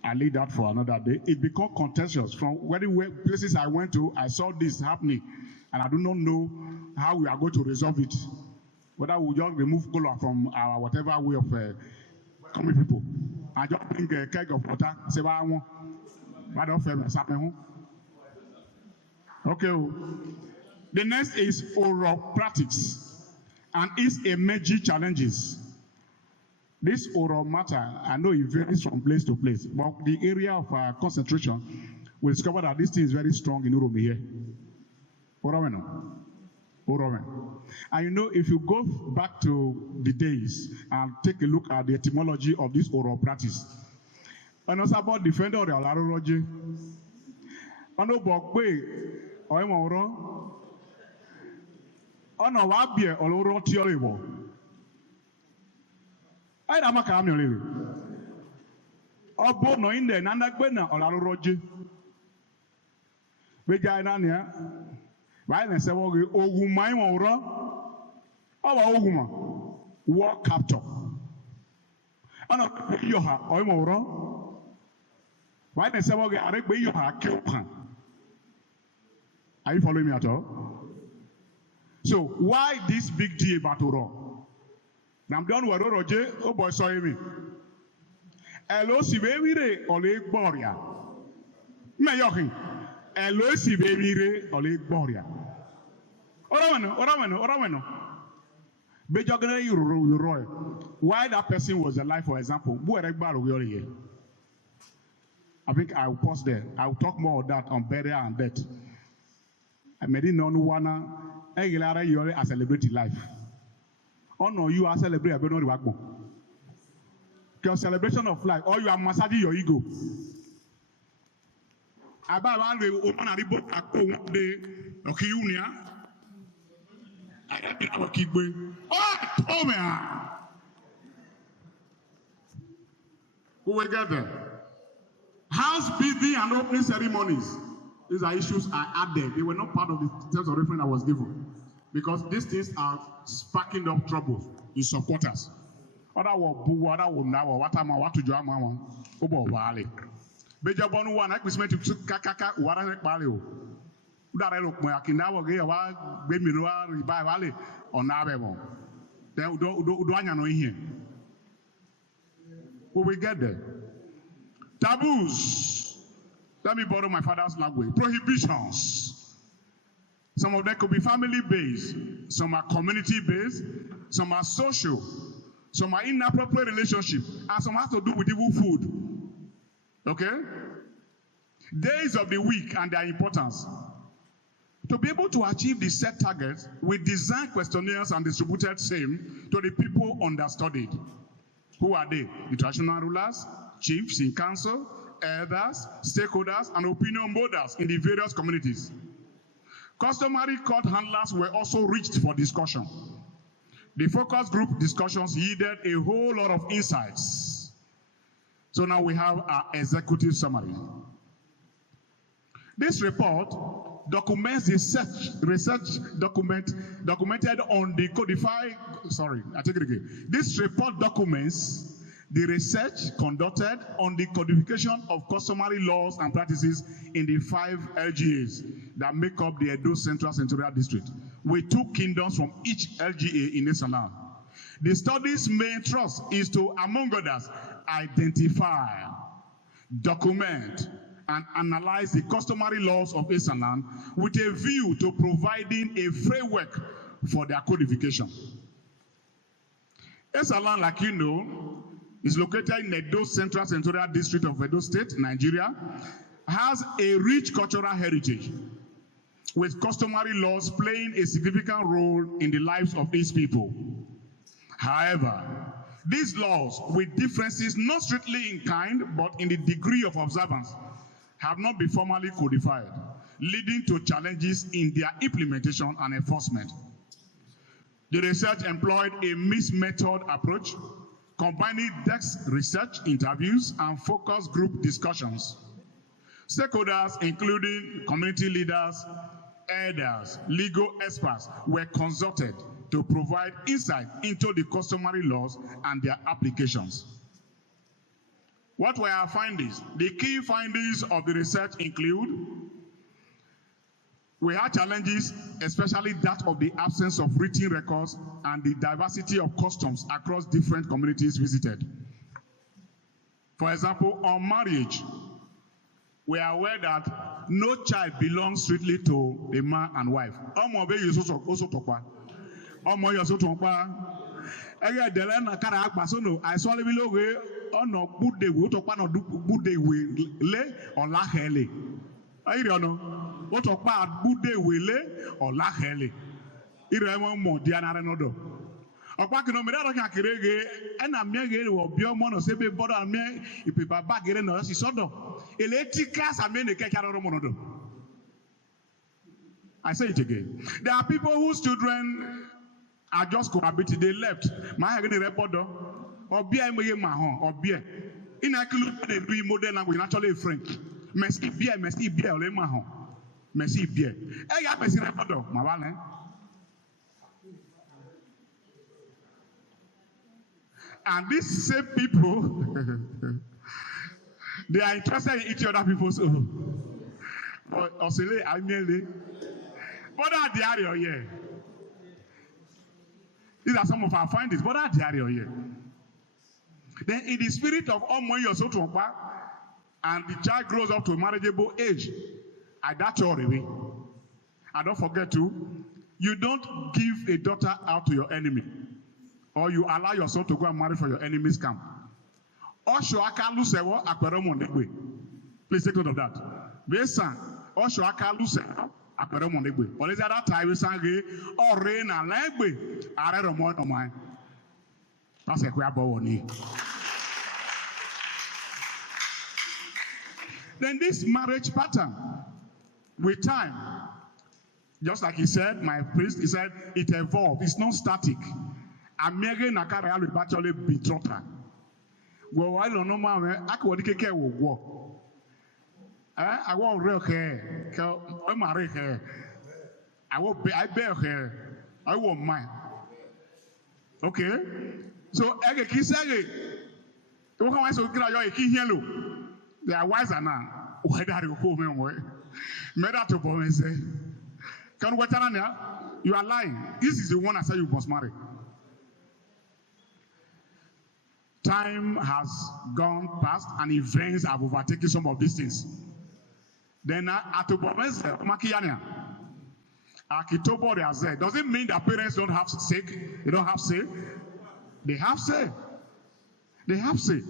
I leave that for another day. It becomes contentious. From where places I went to, I saw this happening, and I do not know how we are going to resolve it. Whether we just remove color from our whatever way of coming people. I just bring a keg of water. Say what I want. I don't feel something. Okay. The next is oral practice, and its emerging challenges. This oral matter, I know it varies from place to place, but the area of concentration, we discover that this thing is very strong in Uromi here. And you know, if you go back to the days and take a look at the etymology of this oral practice, and also about defender of the Alarology, I know Bokwe, or Emoro, or no Wabia, or Oro Tioribo. I am a cameo. Obo no in there, Nana Gwena or Roger. Vegina, violence, Ogumai Mora, our Oguma, war capture. Anna Yoha, Oimora. Violence, I read Yoha, Kilpan. Are you following me at all? So, why this big deal about Oro? I'm done with Roger. Oh boy, sorry me. Hello, si baby, ole Gloria. Me yoking. Hello, si baby, ole Gloria. Oramano. Bejogene you why that person was alive, for example. I think I'll pause there. I'll talk more of that on burial and death. I made it known one. I celebrate life. Oh no, you are celebrating a better work. Your celebration of life, or you are massaging your ego. About one day, open a report at one day, okay, Unia. I will keep going. Oh, man. Who will get there? House building and opening ceremonies. These are issues I added. They were not part of the terms of reference I was given. Because these things are sparking up trouble in some quarters. Other will other will now, what am I, what to do? I'm over Valley. Bejabonu one, I was meant to Kaka, what I value. That I look more, I can now get a baby by Valley or Nabemo. Then do I know here? Will we get there? Taboos. Let me borrow my father's language. Prohibitions. Some of them could be family-based, some are community-based, some are social, some are inappropriate relationship, and some have to do with evil food. Okay? Days of the week and their importance. To be able to achieve the set targets, we designed questionnaires and distributed same to the people understudied. Who are they? The traditional rulers, chiefs in council, elders, stakeholders, and opinion holders in the various communities. Customary court handlers were also reached for discussion. The focus group discussions yielded a whole lot of insights. So now we have our executive summary. This report documents the research documented on the Codify. Sorry, I take it again. This report documents the research conducted on the codification of customary laws and practices in the 5 LGAs that make up the Edo Central Senatorial District, with 2 kingdoms from each LGA in Esan. The study's main thrust is to, among others, identify, document, and analyze the customary laws of Esan with a view to providing a framework for their codification. Esan, like you know, is located in Edo Central Senatorial District of Edo State, Nigeria, has a rich cultural heritage, with customary laws playing a significant role in the lives of its people. However, these laws, with differences not strictly in kind, but in the degree of observance, have not been formally codified, leading to challenges in their implementation and enforcement. The research employed a mixed method approach, combining desk research, interviews, and focus group discussions. Stakeholders, including community leaders, elders, legal experts, were consulted to provide insight into the customary laws and their applications. What were our findings? The key findings of the research include: we had challenges, especially that of the absence of written records and the diversity of customs across different communities visited. For example, on marriage, we are aware that no child belongs strictly to a man and wife. What about Bude Wele or Lahele? Iremo Modiana Nodo. Okpakino Mirado Kakirege, and I'm Yagel or Biomon or Sebe Boda me, if people back in us, is Sodo. Electricas, I mean, the Kakaromonodo. I say it again. There are people whose children are just cohabiting, they left. My agony reporter, or Bia Mahon, or Bia. In a clue, modern language, naturally French. Merci bien, le Mahon. Merci bien. Eh, ya merci reporter, Mawale. And these same people, they are interested in each other people's own. Osele, I merely. But are the area here? These are some of our findings. But are the area here? Then, in the spirit of Omo Yosotompa, and the child grows up to a marriageable age, at that already. And don't forget to, you don't give a daughter out to your enemy, or you allow your son to go and marry for your enemy's camp. Please take note of that. Esan, Oshoaka Lusewo, Akweremonegbe. Or is that time we sang or rain and legbe? I don't want mine. That's a queer bone. Then this marriage pattern, with time, just like he said, my priest, he said, it evolved. It's not static. Amege Nakara will actually be trotter. Well, I don't know, man. I could take care of war. I want real hair. I marry hair. I bear hair. I want mine. Okay? So, I can say, they are wiser now. Whether you home away. You are lying. This is the one I say you must marry. Time has gone past and events have overtaken some of these things. Then does it mean that parents don't have say? They don't have say? They have say. They have say.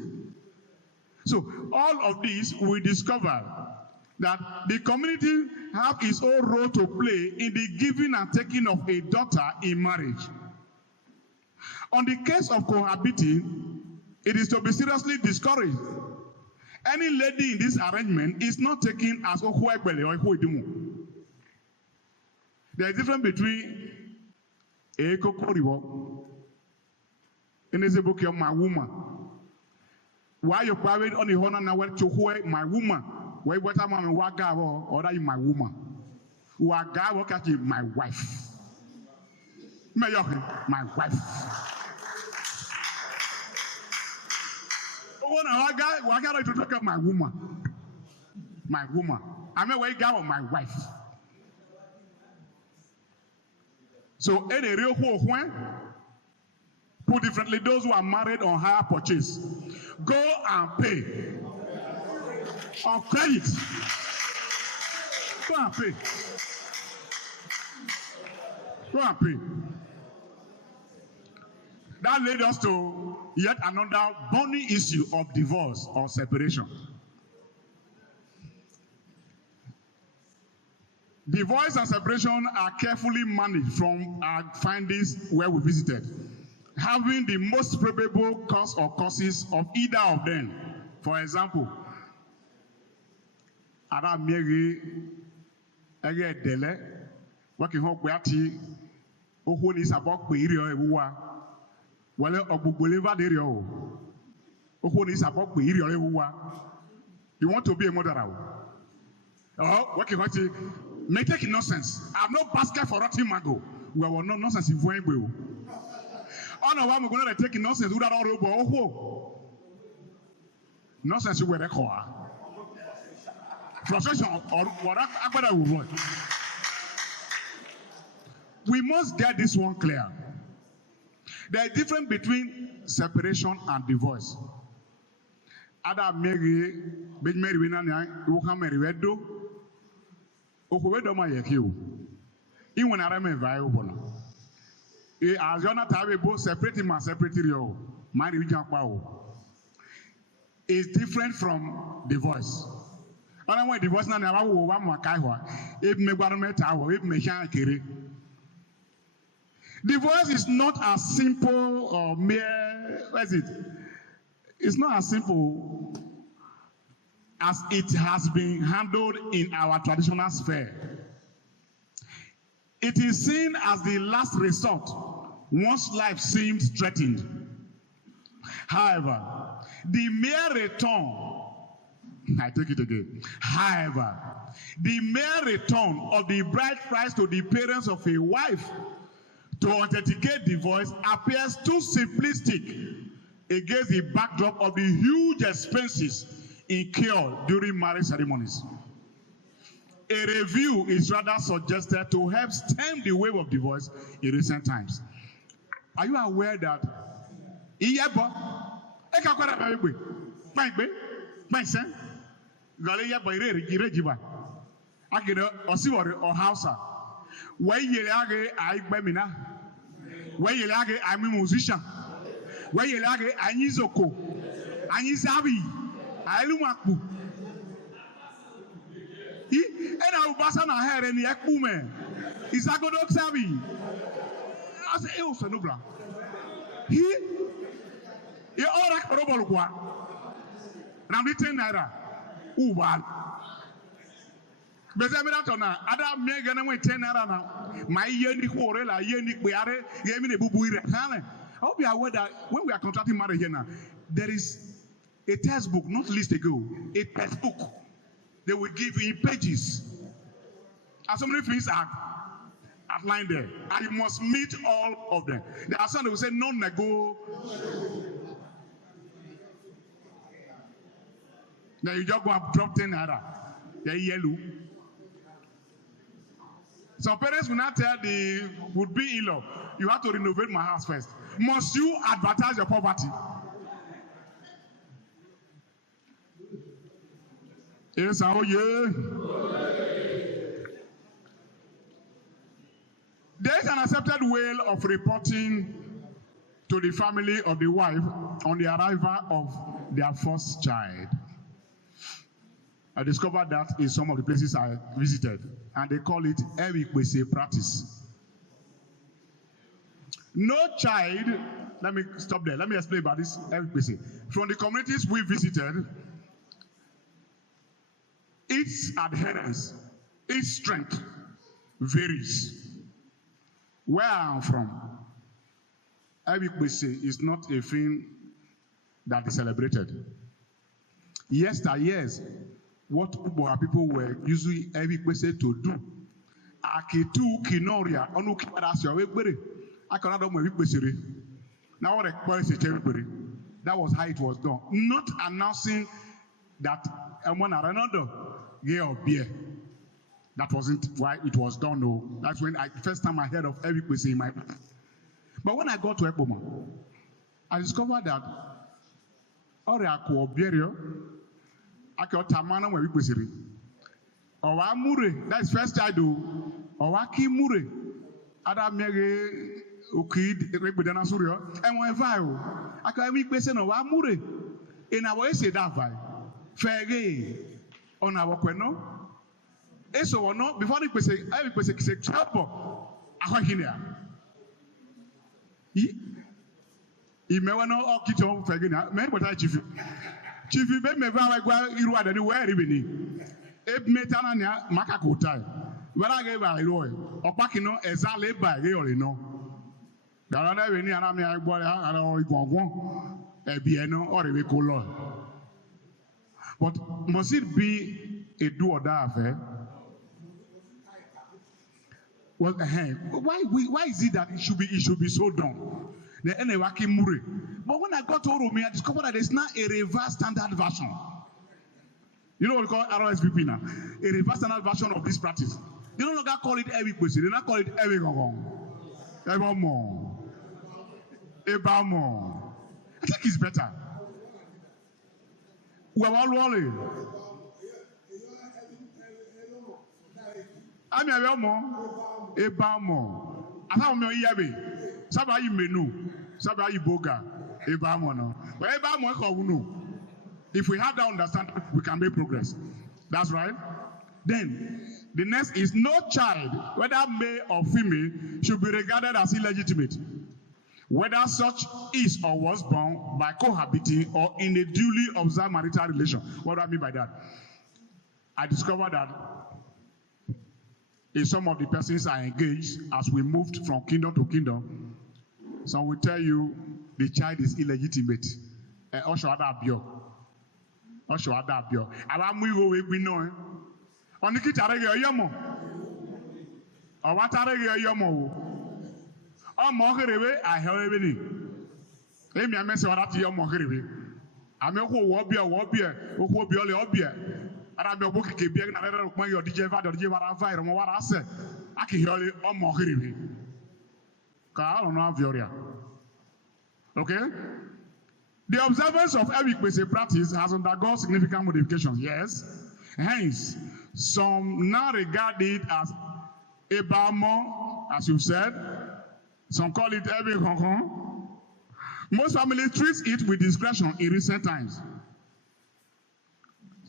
So all of these we discover that the community have its own role to play in the giving and taking of a daughter in marriage. On the case of cohabiting, it is to be seriously discouraged, Any lady in this arrangement is not taken as Ohuegbele or Ohuidimu. There is a difference between Eko Koriwo and Izibili, my woman. Why you private on the honor now to who my woman? Why what I'm on Wagawa or my woman? Wagawa catch my wife. My wife. Oh, no, I got to talk about my woman. My woman. I'm a way guy my wife. So, any real when put differently, those who are married on hire purchase, go and pay on credit. Go and pay. Go and pay. That led us to yet another burning issue of divorce or separation. Divorce and separation are carefully managed from our findings where we visited, having the most probable cause or causes of either of them. For example, Ara Mary Ege Dele, working home where Ohun is about Quirio Ewa. Well, Ogbuleva Derio. Ohun is about Quirio Ewa. You want to be a mother? Oh, working hard. May take nonsense. I have no basket for rotting mango. We will not nonsense in Voyage. Oh no, I'm going to take nonsense without all over. Oh, nonsense with a car. Frustration or what I will run. We must get this one clear. There is a difference between separation and divorce. Ada Mary, Big Mary, Mary Wedo. Okuwedo ma yekiu. Iwen arame vai obono. As you not have both separating man separating you. My religion is different from divorce. Other way divorce na never wo wa mo kai ho. If me gwaru meta ho, if me hyan kere. Divorce is not as simple or mere, what is it? It's not as simple as it has been handled in our traditional sphere. It is seen as the last resort once life seems threatened. However, the mere return, I take it again. However, the mere return of the bride price to the parents of a wife to authenticate divorce appears too simplistic against the backdrop of the huge expenses incurred during marriage ceremonies. A review is rather suggested to help stem the wave of divorce in recent times. Are you aware that where you like I'm a musician. Where you like I'm Izoko. I'm Izabi. Lumaku. And I was on a hair and the Akume. Is that good of Sabi? I say, oh, Sanubra. He all like Robol one. Now, the 10 naira. Ubal. But I'm not on other Megan away 10 naira now. My yearly quarrel, a yearly beare, gave me a boo. I hope you are aware that when we are contracting marriage here now, there is a textbook, not list ago, a textbook. They will give you in pages. And so many things are outlined there. And you must meet all of them. There are some that will say non-nego. Then you just go and drop 10 naira. They're yellow. Some parents will not tell the would-be in-law, you have to renovate my house first. Must you advertise your poverty? Yes, oh yeah. There is an accepted way of reporting to the family of the wife on the arrival of their first child. I discovered that in some of the places I visited, and they call it Ewikwese practice. No child, let me stop there. Let me explain about this Ewikwese. From the communities we visited, its adherence, its strength varies. Where I'm from, Ebikwese is not a thing that is celebrated. Yesteryears, what people were using Ebikwese to do, Akitu Kinoria, Onukiadasio Egbere, Akanado Ebikwese. Now what that was how it was done. Not announcing that one or another gay or beer. That wasn't why it was done. No, that's when first time I heard of Ebikwese in my life. But when I got to Ekpoma, I discovered that Oriako Bierio, Akio Tamana Ebikwese, Owa Mure, that's first I do, Owaki Mure, Ada Mere Ukid, Rebudana Surio, and one vile. Akio Ebikwese no Owa Mure, in our say that vile. Fair on our Queno. Eso or not, before the Ebikwese say trouble, Ahohinia. Imewano or Kito Fagina, men what I chief. Chief, you may never go you are anywhere even. Eb Metanania, Makakota. When I gave a roy, or Pakino, Ezale by Riolino. The other any anami I bought out or a Bieno or a Vicolo. But must it be a do or die affair? Well, why is it that it should be so done? The Enewaki Muri. But when I got to Orome, I discovered that there's now a reverse standard version. You know what we call RSVP now? A reverse standard version of this practice. They no longer call it Ebikwese, they now call it Ebigongong. Ebamo. Ebamo. I think it's better. We're all rolling. I'm a Ebamo. Ebamo. I thought I'm a Saba you menu, Saba you boga, Ebamo no. But Ebamo no. If we have that understanding, we can make progress. That's right. Then the next is no child, whether male or female, should be regarded as illegitimate, whether such is or was born by cohabiting or in a duly observed marital relation. What do I mean by that? I discovered that if some of the persons are engaged as we moved from kingdom to kingdom, some will tell you the child is illegitimate. Osho adabio. Abamu we know. Oniki tarege yomo. Owatarege yomo. Omo herebe I heard ni. Emi amese orati yomo herebe. Ameko wo bia okwo bia ole obia. Arabe oboki ke bia na rere okman yo DJ vara vai mo wara ase. Aki hole omo herebe. Ka no avioria. Okay? The observance of Ebikwese practice has undergone significant modifications. Yes. Hence, some now regard it as Ebamo, as you've said. Some call it Ebihonhon. Most families treat it with discretion in recent times.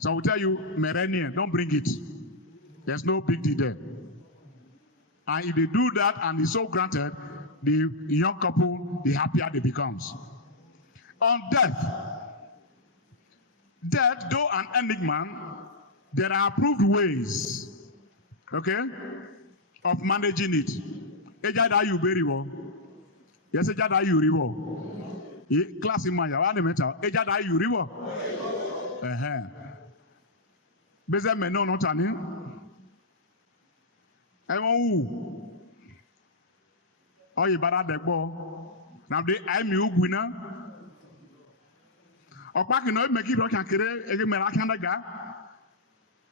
So I will tell you, Merenian, don't bring it. There's no big deal there. And if they do that and it's so granted, the young couple, the happier they becomes. On death, though an enigma, there are approved ways, okay, of managing it. Ejada you very well. Yes, ejada you rivo. Class in my metal. Ejada you rivo. Beze me no not ani. Who? Oh, you better degbo. Now they I me ugwina. Opaki no make it rock and kere ege me rakanda ga.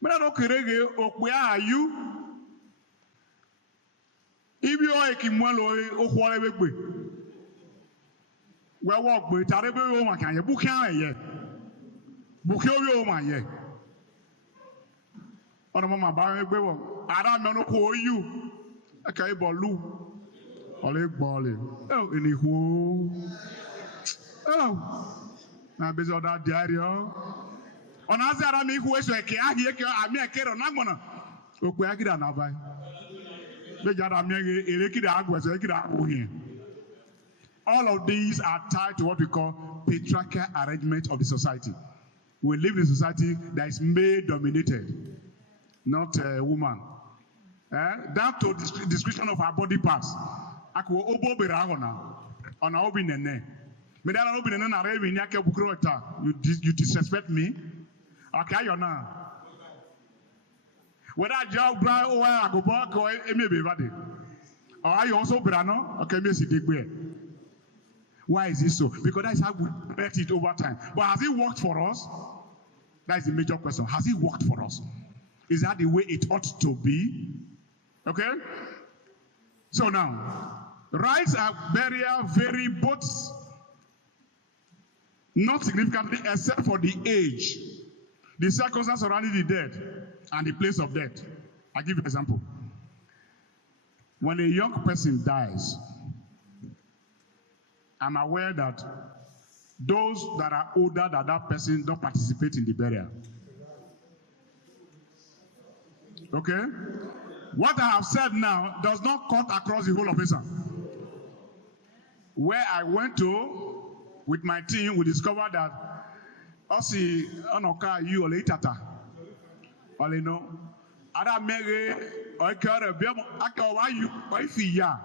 Me no kere ge okwe ayu. Ibi o ekimwelo okwole begbe. We work be tarebe o makanye bukan ye. Bukan obi o maye. Ono mama ba egbe wo. Ara me no ko oyu. Aka ibolu. Ole gbole. Oh, enihu. Oh. Na bezi oda diario. Ona zara mi ihu eso eke ahi eke ami ekero na gbona. Okwe agida na bai. Be jada mi elekida agweso ekida ohin. All of these are tied to what we call patriarchal arrangement of the society. We live in a society that is male-dominated, not a woman. Down to description of our body parts. Ako obo berahona, ona obi nene. Me da obi nene na rewi ni ake bukro eta. You disrespect me? Okay, you na. Whether job bra o agobo ko emi be bade. Or are you also brano? Okay, me si degbe. Why is this so? Because that is how we met it over time. But has it worked for us? That is the major question. Has it worked for us? Is that the way it ought to be? Okay? So now, rights of burial vary both not significantly except for the age, the circumstances surrounding the death, and the place of death. I'll give you an example. When a young person dies, I'm aware that those that are older than that person don't participate in the burial. Okay? What I have said now does not cut across the whole of Esan. Where I went to with my team, we discovered that Osi Onoka you or Tata. Or you know, Ada Mere or Kara Biamo Aka why you wifi ya.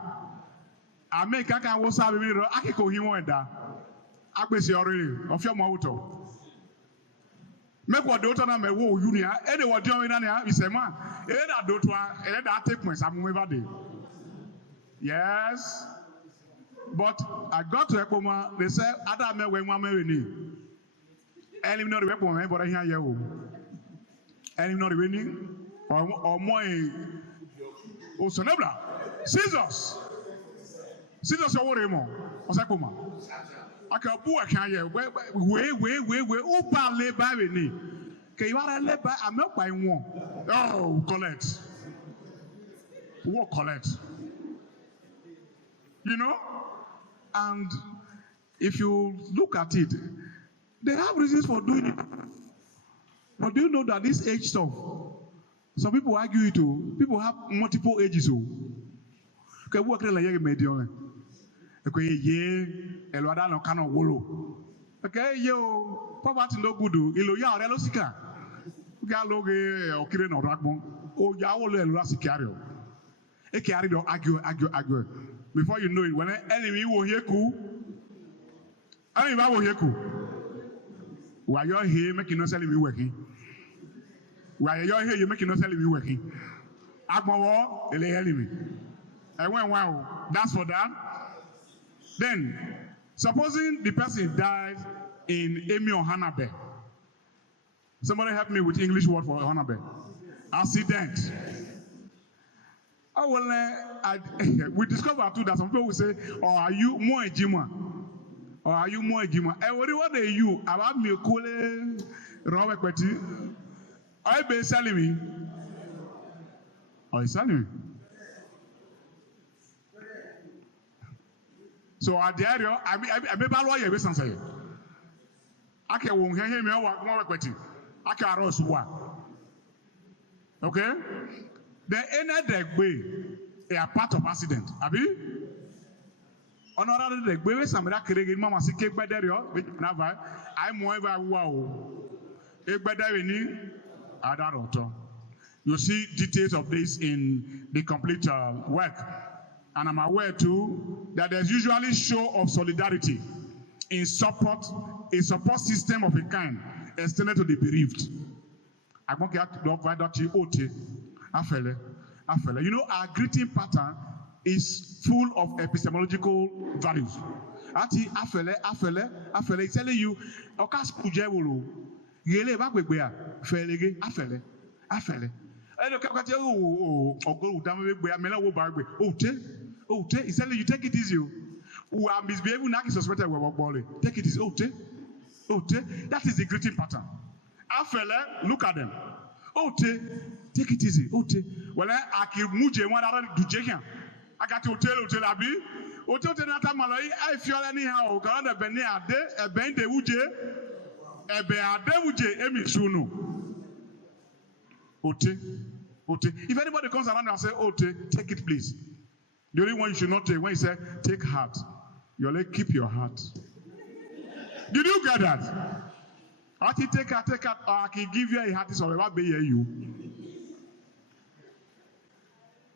I make Aka was a little Akiko Himoenda. Agbesi already of your mauto. Make what daughter na me wo unia any what doing na is a man that daughter and that take my some day. Yes, but I got to Ekoma. They say other men when one marry and him not the weapon but I hear you and him not the winning or more oh so nebla scissors or what more Osakoma. I can book a year. Wait. Oh, parley by me. Can you are led by? I'm not by one. Oh, collect. What collect? You know? And if you look at it, they have reasons for doing it. But do you know that this age stuff, some people argue it too. People have multiple ages. Okay, work like a medium. Okay, yeah, Elwada no cano wolo. Okay, yo, poverty no good. Ilo ya ore lo sika. Galo ge okire no rakmo. O ya wolo elo sikario. E carry do argue. Before you know it, when enemy wo heku, enemy wo heku. Why you here making no selling me working? Why you here you making no selling me working? Agmawo ele enemy. I went wow. That's for that. Then, supposing the person died in Emi or Hanabe. Somebody help me with English word for Hanabe. Accident. Oh, well, we discovered too that some people will say, oh, are you more ejima? Or are you more ejima? And what are you? About me, Kole, Robert Kweti. Are you be selling me? Are you selling me? So at the area, I be balwa ye be sanse. Ake won hehe me wa kweti. Ake aros wa. Okay? The ene degbe a part of accident. Abi? Honorable degbe we samra kerege mama sike gbederio na va. I mo eva wa o. E gbede ni adaroto. You see details of this in the complete work. And I'm aware too that there's usually show of solidarity in support, a support system of a kind extended to the bereaved. I want to provide that you know, our greeting pattern is full of epistemological values. Ati afele, it's telling you, okas pujewolo, yele bagbegbe felege afele. He said, you take it easy. Who are misbehaving, not suspected. Take it easy. That is the greeting pattern. Afele, look at them. Take it easy. Well, I can move you one other to check him. I got to hotel abi. Hotel nata maloi. I feel anyhow. Canada bene ade, a bende uje, a be ade uje emi sunu. If anybody comes around and say, take it please. The only one you should not take, when you say, take heart, you're like, keep your heart. Did you get that? Aki take her, or I can give you a heart is or be you.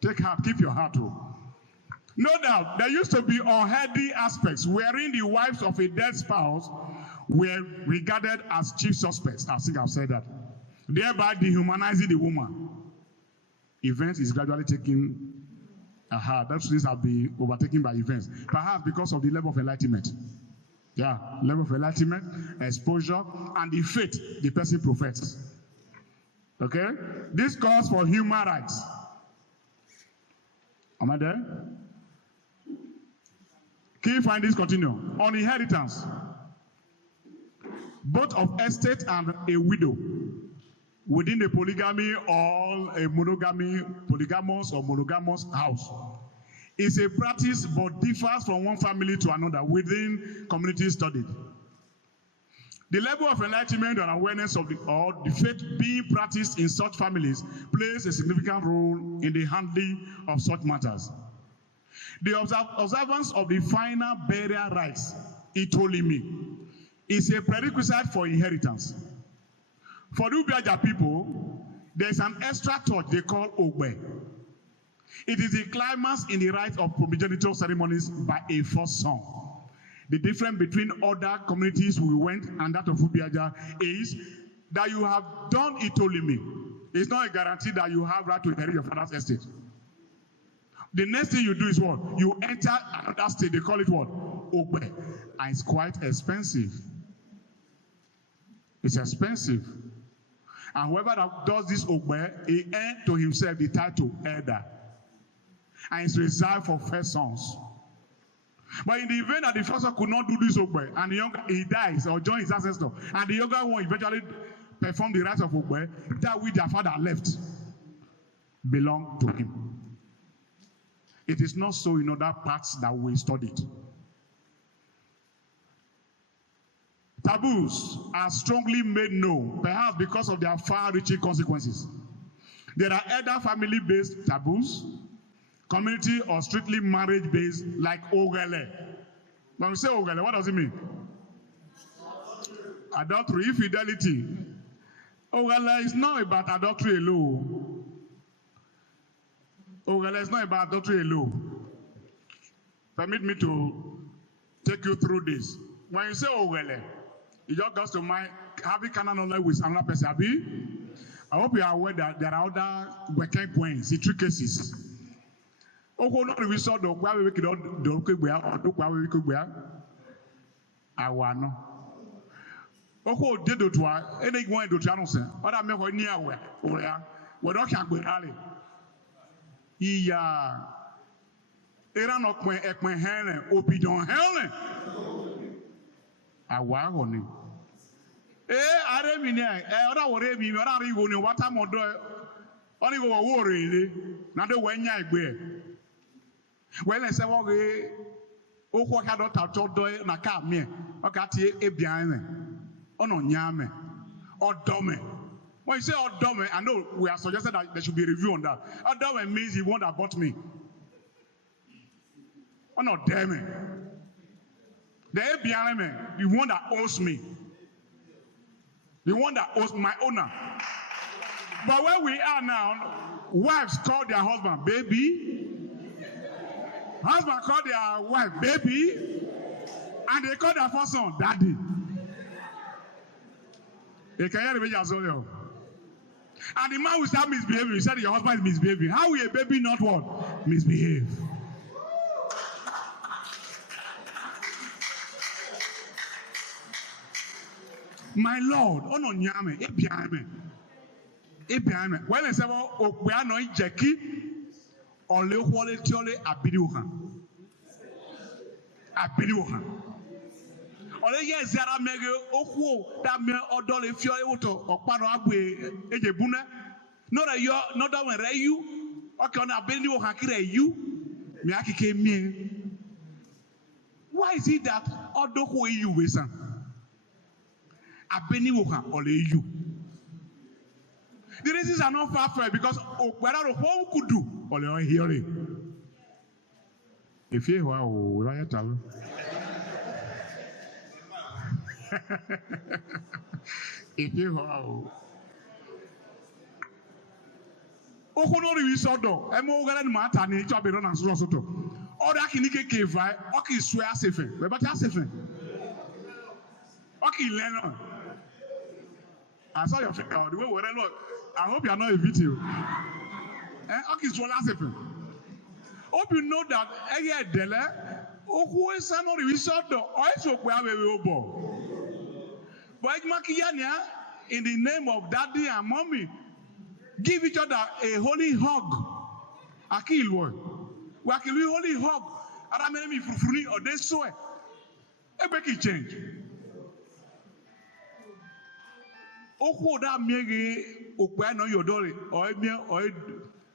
Take heart, keep your heart. No doubt, there used to be unhealthy aspects wherein the wives of a dead spouse were regarded as chief suspects. I think I've said that. Thereby dehumanizing the woman. Events is gradually taking those things have been overtaken by events. Perhaps because of the level of enlightenment. Yeah, level of enlightenment, exposure, and the faith the person professes. Okay? This calls for human rights. Am I there? Can you find this continue? On inheritance, both of estate and a widow within a polygamy or a polygamous or monogamous house is a practice but differs from one family to another within communities studied. The level of enlightenment and awareness of the faith being practiced in such families plays a significant role in the handling of such matters. The observance of the final burial rites, itolimi, is a prerequisite for inheritance. For the Ubiaja people, there is an extra touch they call ogbe. It is the climax in the rites of primogeniture ceremonies by a first son. The difference between other communities we went and that of Ubiaja is that you have done itolimi. It's not a guarantee that you have right to inherit your father's estate. The next thing you do is what? You enter another state, they call it what? Ogbe. And it's quite expensive. It's expensive. And whoever that does this ogbe, he earned to himself the title elder. And it's reserved for first sons. But in the event that the first son could not do this ogbe, and he dies or joins his ancestor, and the younger one eventually perform the rites of ogbe, that which their father left belong to him. It is not so in other parts that we studied. Taboos are strongly made known, perhaps because of their far-reaching consequences. There are other family-based taboos, community or strictly marriage-based, like ogele. When we say ogele, what does it mean? Adultery, infidelity. Ogele is not about adultery alone. Ogele is not about adultery alone. Permit me to take you through this. When you say ogele, it just goes to mind having carnal knowledge with another person. I hope you are aware that there are other working points, in 3 cases. Oko no we saw the kwa we kido do kwegbe or do kwa we kwegbe awano. Oko de do to a ene gwan do to anu se. Oda me ho ni awe oya. We don kan gbe ale. Iya era no pon epon hen opidon hen. Awa ho ni. Are mi ni oda wore mi oda ri go ni wata mo do oni go wo re ile na do we nya egbe. When I say, "Oh, what kind of tattoo do na car me? Okay, tie ebiane, oh no nyame, or dome." When you say "or dome," I know we are suggesting that there should be a review on that. Or dome means he won't have bought me. Oh no, damn it! The ebiane me, the one that owes me, the one that owes my owner. But where we are now, wives call their husband baby. Husband call their wife baby, and they call their first son daddy. They can hear the baby as well. And the man will start misbehaving. He said your husband is misbehaving. How will a baby not what? Misbehave. My Lord, oh no nyame, ebiame. Ebiame. When I say well, we are not Jackie. Ole quality ole abidiuhan. Abidiuhan. Ole ye zara mege okwo that me odole fio ewoto okparo agbe ejebuna. No that you not that when you okay on abidiuhan kire you me akike mi. Why is it that odoko you wesan? Abidiuhan ole you. The reasons are not far-fetched because what could do? All hearing. If you are, why tell? Okunori wisodo, emo ogara ni mata ni cho be na so soto. Oda kinike kevai, oki swe asefen. We bata asefen. Oki leno. I saw your finger. The way we look, I hope you are not a video. Oki swe asefen. Hope you know that eye dele oku esanori wisodo, o eso pe awewe obo. But in the name of daddy and mommy, give each other a holy hug. Akilwo. Wakili holy hug. Aramemi fufuni or they swear. Ebeki change. Oko da miege okwa no yodore or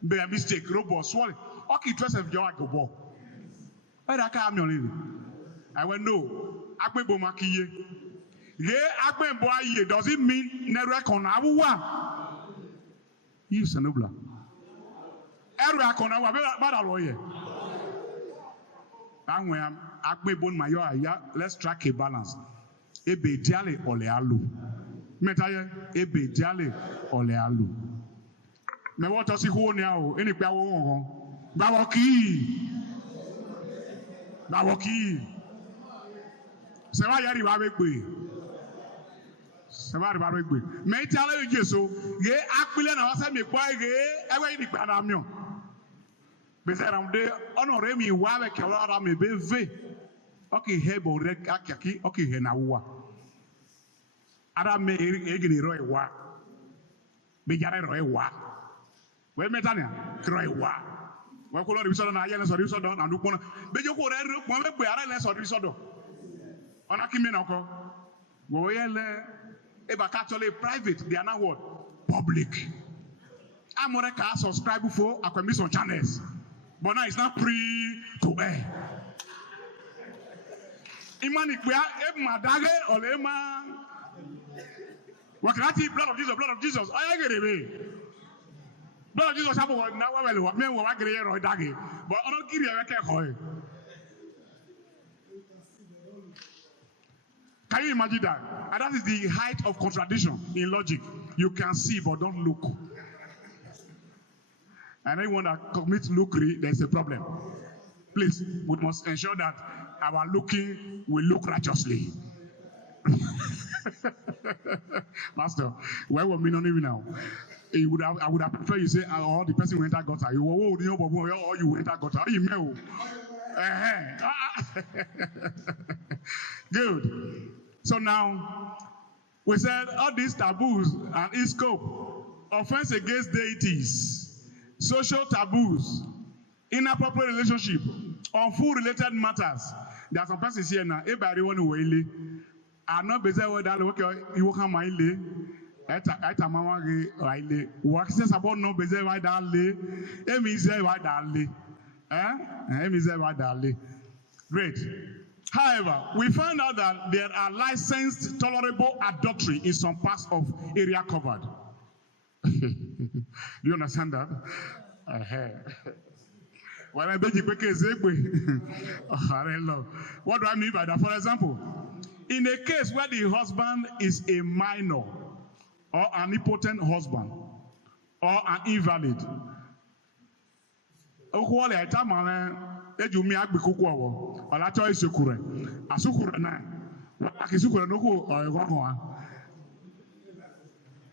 be a mistake robot swallow. Okay, trust of your go. Why that come on? I went no. Akbebo makiye. Ye akbebo aye does it mean never con awuwa? You sanubla. Every akona wa bad lawyer. Anwem akbebo mayo aya. Let's track a balance. Ebe diale ole alu. Metaye ebe diale ole alu. Me what to see who now? Any pe awon. Bawoki. Se wa yari wa begbe. Se wa ri ba begbe. Me ti ala Jesu, ge akpile na wa se mi po ge ewe ni gba na mi o. Be se ram de onore mi wa be ke ora me be ve. Okay, hebo re akaki, okay he na wa. Ara me egini ro e wa. Be jare ro e wa. We metania kro e wa. When color is on, I yell and so done, and look one. But you go there, one way, I less or so. On a Kiminoko, well, if actually private, they are now what? Public. I'm more like a subscribe for a commission channels, but now it's not free to air. Imani, we are Emma Dage or Emma. What can I see? Blood of Jesus, I get it. Blood of Jesus, now men will agree or daggy, but I don't give you a care. Can you imagine that? And that is the height of contradiction in logic. You can see, but don't look. And anyone that commits lookery, there's a problem. Please, we must ensure that our looking will look righteously. Master, where were we not even now? I would have preferred you say, oh, the person who entered gutter. You or you entered gutter. You know. Good. So now, we said all these taboos and its scope, offense against deities, social taboos, inappropriate relationship, unfull related matters. There are some persons here now, everyone who will not be there with that, okay, you will come my Eta mama ge waile wakise sabo no beze wa dale emize wa dale emize wa dale. Great. However, we find out that there are licensed tolerable adultery in some parts of area covered. Do you understand that? Well, I bet you what do I mean by that? For example, in a case where the husband is a minor or an impotent husband, or an invalid.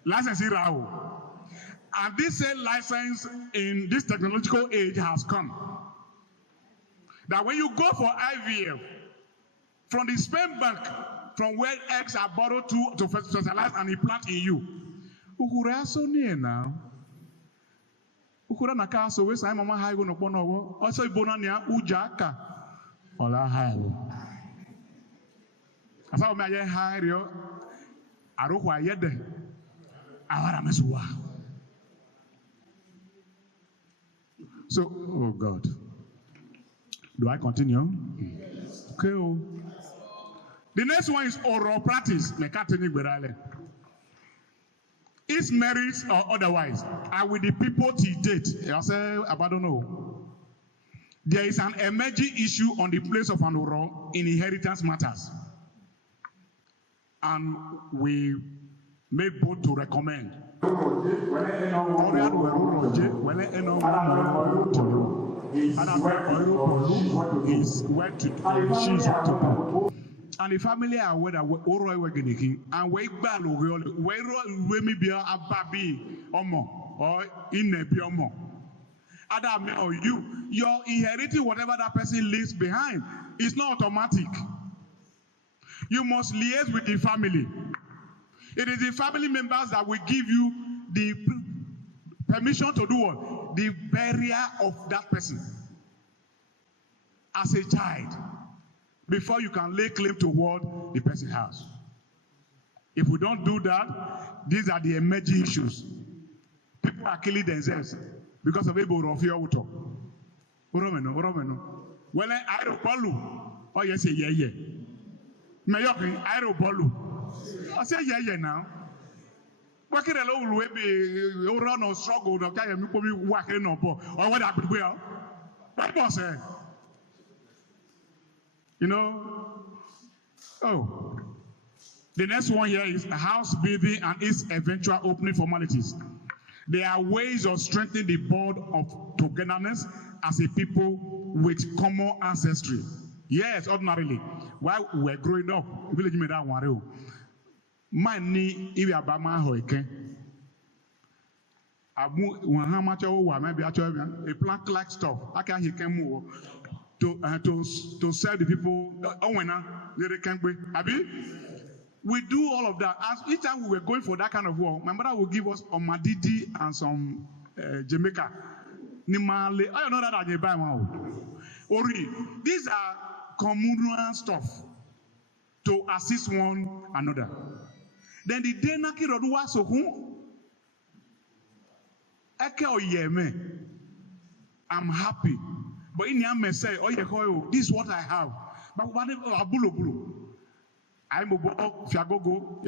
License. And this same license in this technological age has come. That when you go for IVF, from the sperm bank, from where eggs are borrowed to fertilize and implant in you. Ukura so near now. Ukura na kaso we say mama haigo no bono also ibonania ujaka. Ola haigo. Asa o me aye hairio arokwa yede. Awara mesuwa. So, oh God. Do I continue? Okay. Oh. The next one is oral practice. It's marriage or otherwise. And with the people till date, I say, I don't know. There is an emerging issue on the place of an oral in inheritance matters. And we made both to recommend. Is where to she's to. And the family are aware that Oro were getting and we ban we may be a baby or in a biomo. Adam or you're inheriting whatever that person leaves behind. It's not automatic. You must liaise with the family. It is the family members that will give you the permission to do what? The burial of that person as a child before you can lay claim to what the person has. If we don't do that, these are the emerging issues. People are killing themselves because of able of your auto. Well, I don't follow. Oh, yes, yeah. Mayoki, I don't follow. I say, yeah, now. Working alone will be run or struggle, no kind of people working on board, or what happened well. What was it? You know, oh, the next one here is house building and its eventual opening formalities. There are ways of strengthening the bond of togetherness as a people with common ancestry. Yes, ordinarily. While we're growing up, village made that one. Mani if you are Bama Hoike. Abu how much maybe actually a plant like stuff. I can he can move to serve the people. Oh, when they can be. Abi, we do all of that. As each time we were going for that kind of work, my mother would give us omadidi and some Jamaica. Nimale. I know that I buy one. Ori. These are communal stuff to assist one another. Then the day Naki Rodua so who Eke Oyeme, I'm happy. But in Yam say, oh yeah, this is what I have. But what Abulu I'm a Fiagogo,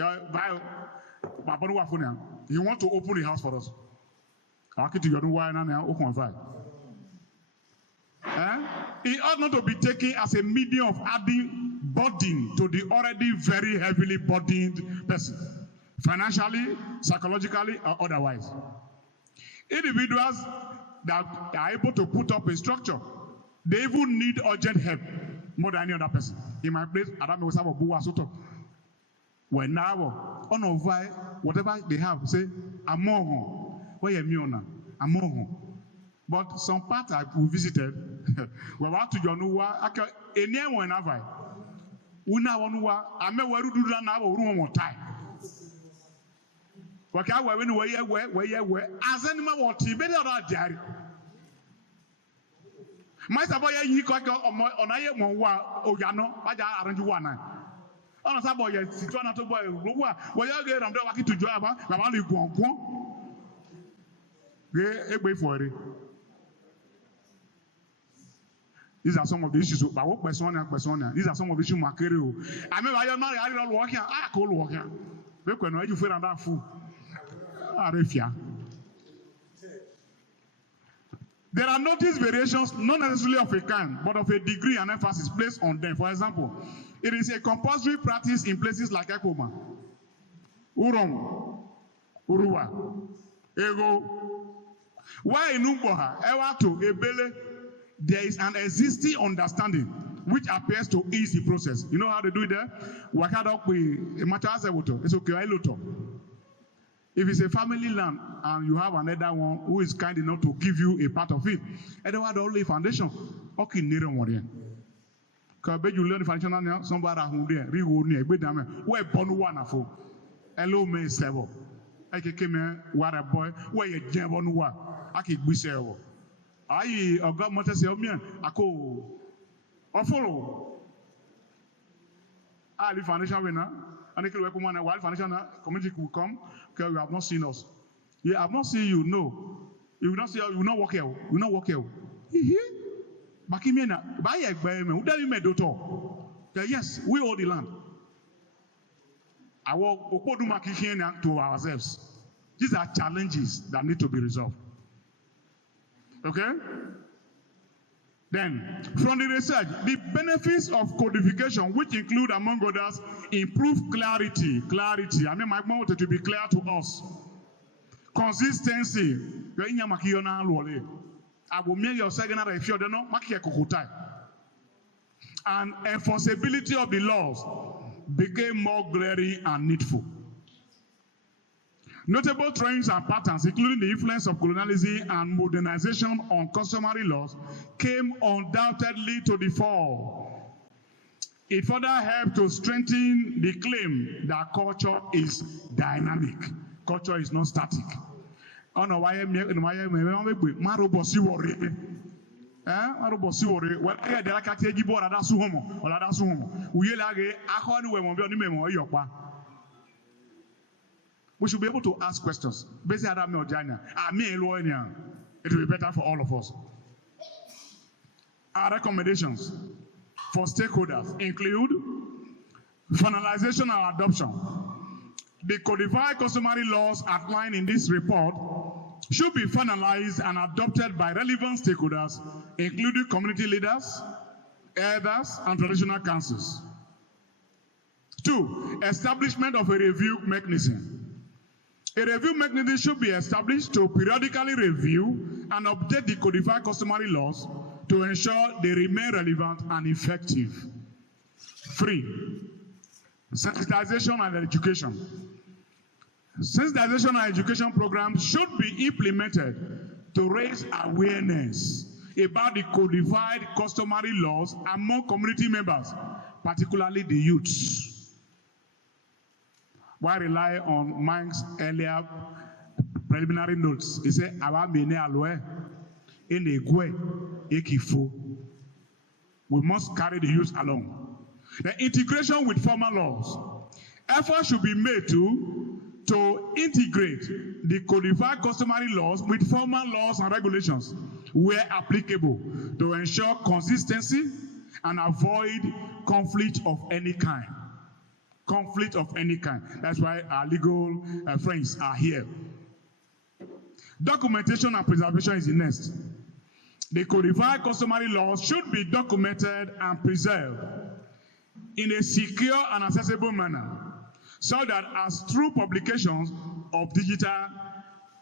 you want to open the house for us. I'll get to your wine and I'll open fire. It ought not to be taken as a medium of adding burden to the already very heavily burdened person, financially, psychologically, or otherwise. Individuals that are able to put up a structure, they even need urgent help more than any other person. In my place, I don't know what's when now, whatever they have, say, I'm more. Where I'm more. But some part we visited, we went to Jonuwa, anyone have I? Una Wanua, I may well do that now or room on time. What can I where as any man what he better not diary. My Saboya, you got on I am or Yano, I aren't you one. On a Saboya, Situana to boy, where you get on the walking to Java, I'm only going. Wait for it. These are some of the issues. But what persona? These are some of the issues. I mean, I am not. I don't work here. I call work here. Look when you feel that fool. There are notice variations, not necessarily of a kind, but of a degree and emphasis placed on them. For example, it is a compulsory practice in places like Ekoma, Urom, Urua, Ego. Why in Umboha, Ewato, Ebele, there is an existing understanding which appears to ease the process. You know how they do it there? It's okay. If it's a family land and you have another one who is kind enough to give you a part of it, and then only foundation, okay, near one. Because you learn the foundation now, somebody who there, where born one for. Hello, me several. I came here, what a boy, where you jam on what? I can be several. I got much as a man, I call or follow. I live foundation winner, and I can recommend a wild foundation community will come because you have not seen us. Yeah, I have not seen you, no. You will not see, you will not walk here. You will not walk here. Bakimena, buy a baby, who tell you made yes, we own the land. I walk to ourselves. These are challenges that need to be resolved. Okay? Then, from the research, the benefits of codification, which include, among others, improved clarity. I mean, my mouth to be clear to us. Consistency. And enforceability of the laws became more glaring and needful. Notable trends and patterns, including the influence of colonialism and modernization on customary laws, came undoubtedly to the fore. It further helped to strengthen the claim that culture is dynamic. Culture is not static. We should be able to ask questions. It will be better for all of us. Our recommendations for stakeholders include finalization and adoption. The codified customary laws outlined in this report should be finalized and adopted by relevant stakeholders, including community leaders, elders, and traditional councils. 2, establishment of a review mechanism. A review mechanism should be established to periodically review and update the codified customary laws to ensure they remain relevant and effective. 3, sensitization and education. Sensitization and education programs should be implemented to raise awareness about the codified customary laws among community members, particularly the youths. Why rely on Mike's earlier preliminary notes? He said, we must carry the youth along. The integration with formal laws. Effort should be made to integrate the codified customary laws with formal laws and regulations where applicable to ensure consistency and avoid conflict of any kind. Conflict of any kind. That's why our legal friends are here. Documentation and preservation is the next. The codified customary laws should be documented and preserved in a secure and accessible manner, so that as through publications of digital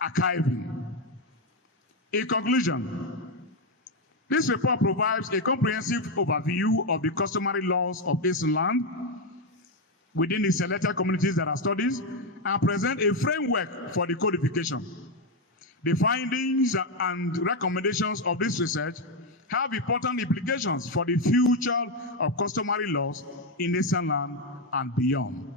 archiving. In conclusion, this report provides a comprehensive overview of the customary laws of Esan land within the selected communities that are studied, and present a framework for the codification. The findings and recommendations of this research have important implications for the future of customary laws in Esan land and beyond.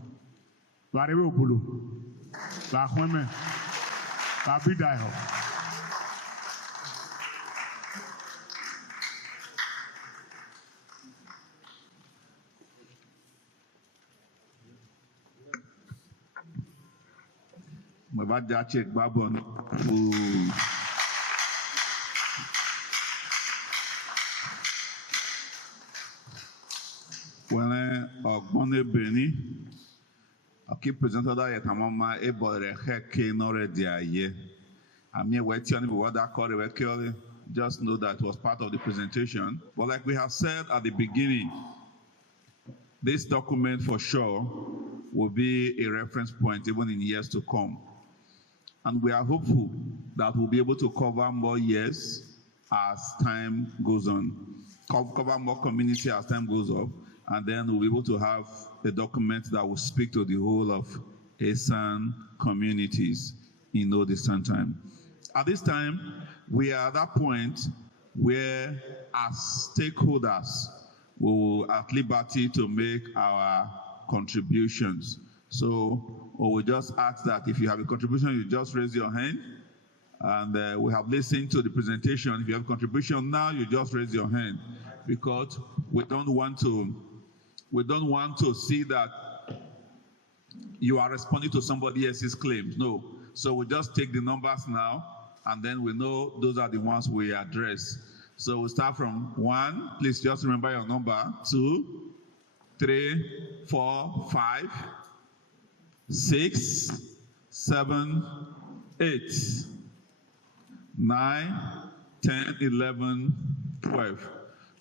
Aki presented that yamama ebore heke nore diaye. Ami wetioni wada kore wekeli. Just know that it was part of the presentation. But like we have said at the beginning, this document for sure will be a reference point even in years to come. And we are hopeful that we'll be able to cover more years as time goes on, cover more community as time goes up, and then we'll be able to have a document that will speak to the whole of Esan communities in no distant time. At this time, we are at that point where as stakeholders, we will at liberty to make our contributions. So we just ask that if you have a contribution, you just raise your hand. And we have listened to the presentation. If you have a contribution now, you just raise your hand, because we don't want to see that you are responding to somebody else's claims. No. So we just take the numbers now, and then we know those are the ones we address. So we'll start from 1. Please just remember your number. 2, 3, 4, 5, 6, 7, 8, 9, 10, 11, 12.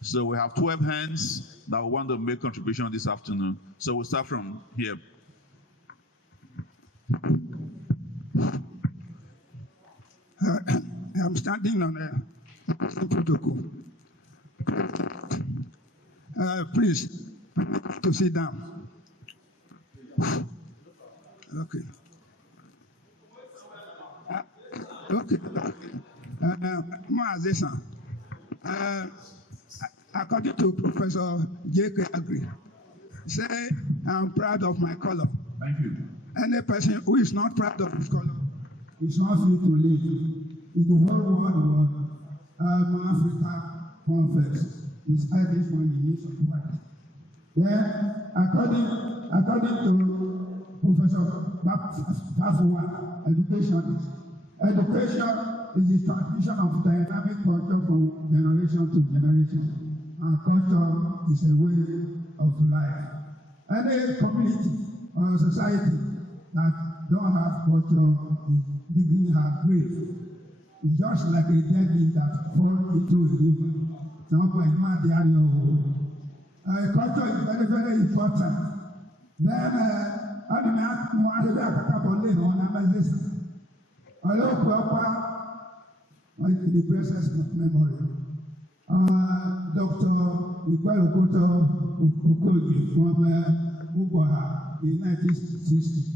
So we have 12 hands that want to make contribution this afternoon. So we'll start from here. I'm standing on a protocol. Please, to sit down. Okay. Okay. Esan, according to Professor J.K. Agri, say I'm proud of my color. Thank you. Any person who is not proud of his color is not fit to live. In the whole world, Africa confess is hiding from the use of white. Then, according to Professor Bafuwa, education is the transmission of dynamic culture from generation to generation. And culture is a way of life. Any community or society that don't have culture is digging her grave. It's just like a dead leaf that falls into a river. Culture is very, very important. Then, the precious memory. Dr. Ikwelo Okoji from Ugwaha in 1960.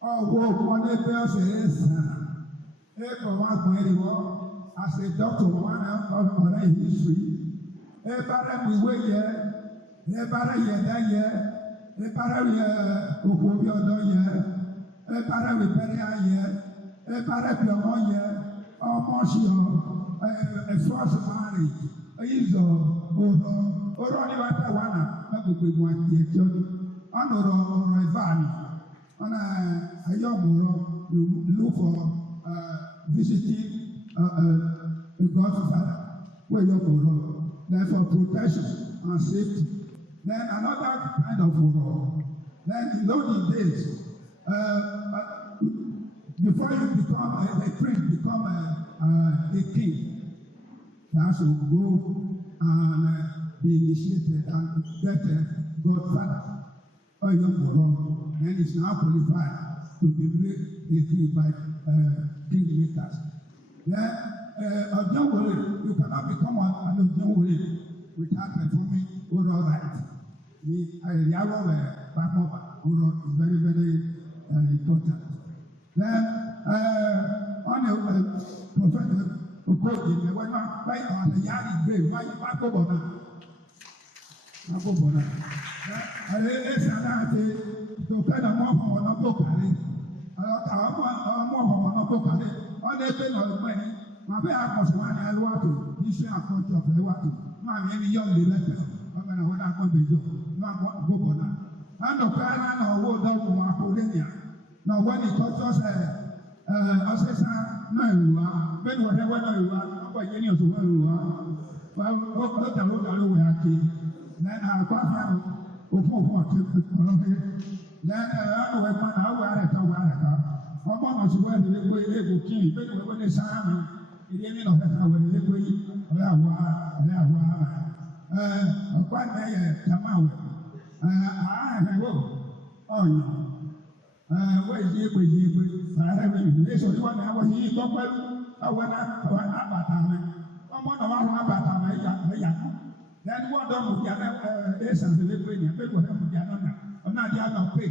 One day, Esan, as a doctor, one of history, look for visiting God's Father, where you're for then for protection and safety. Then another kind of role. Then in those days, before you become a prince, become a king, you have to go and be initiated and get Godfather. Or you're for then it's now qualified to be made a king by kingmakers. Then, you cannot become an Ojonwole without performing oral rites. The Ayariawo oral is very, very important. Then, on a Professor Okoji, when I on the Yari grave, why you back over now? Esan to kind of more from one book. On the day of money, my very house one I want to issue a culture of the water. My maybe young letter. I'm going to hold up on the job. Not go on. And the parent or wood down to my Codenia. Now, when it touches Esan, no, you are. Then whatever you are, but any of the world you are. Well, what the look at we are king. Then I got him. Then I know when I wear it. Ọmọ ọ̀sùnwó ẹ̀dùn lé pé egbò kiri bẹ́ẹ̀ ni wọ́n lè sáámi ìdí ẹ̀mí náà fẹ́ẹ́ wẹ̀ lé pé ọ̀rẹ́ àwọ̀ ọ̀pá ẹ̀yẹ jàmáwẹ̀ ààrẹ wò ọ̀yàn wọ́n èyí ègbè ààrẹ mi ìlú èso tí wọ́n ní àwọn yìí gbọ́ pẹ́lú ọwọ́ náà àbàtà mi ọmọ náà wọ́n àbàtà mi ẹ̀yà lẹ́nu wọ́n dọ̀ mọ̀ díà Esan lé pé ní ẹgbẹ́ wọ́n mọ̀ díà náà ọ̀nà àdìyà náà pé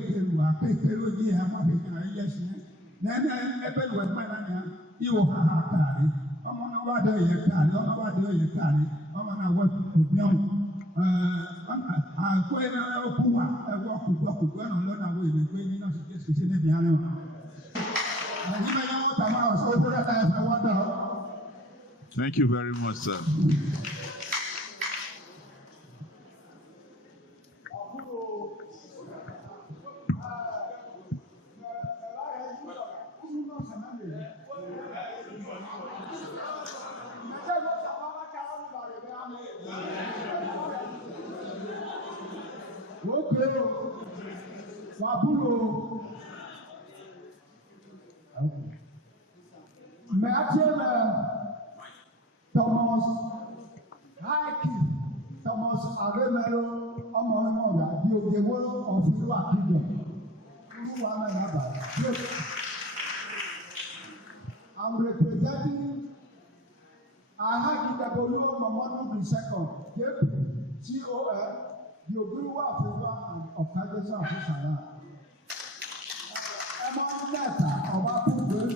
kékeré ojú ẹ̀ àmọ́ àbẹ̀kẹ́ ẹ̀yẹ sí nene ebe lu ẹgbẹ nani ya iwo haha kaari ọmọ náà wà dé oyè kaari ọmọ náà wọ obiọn àgbo yẹn náà ọkọ wa ẹwọ kùgbọ ẹnà lọnà wo ìlú ẹgbẹ yẹn náà sì ṣe níbi àná wa ẹni bẹ yẹn wọ́n tà máa ọ̀sọ́ òkúrẹ́ náà ẹ̀fẹ̀ wọ́n dọ̀. Thank you very much, sir. Matthew Thomas Haki because Avemelo, Omomoga, the world of Lua Kingdom. I'm representing I had in the Bolu Mamono the second, COL, the Ogriwa Africa and of Kajasa Africa. Among that, of our people,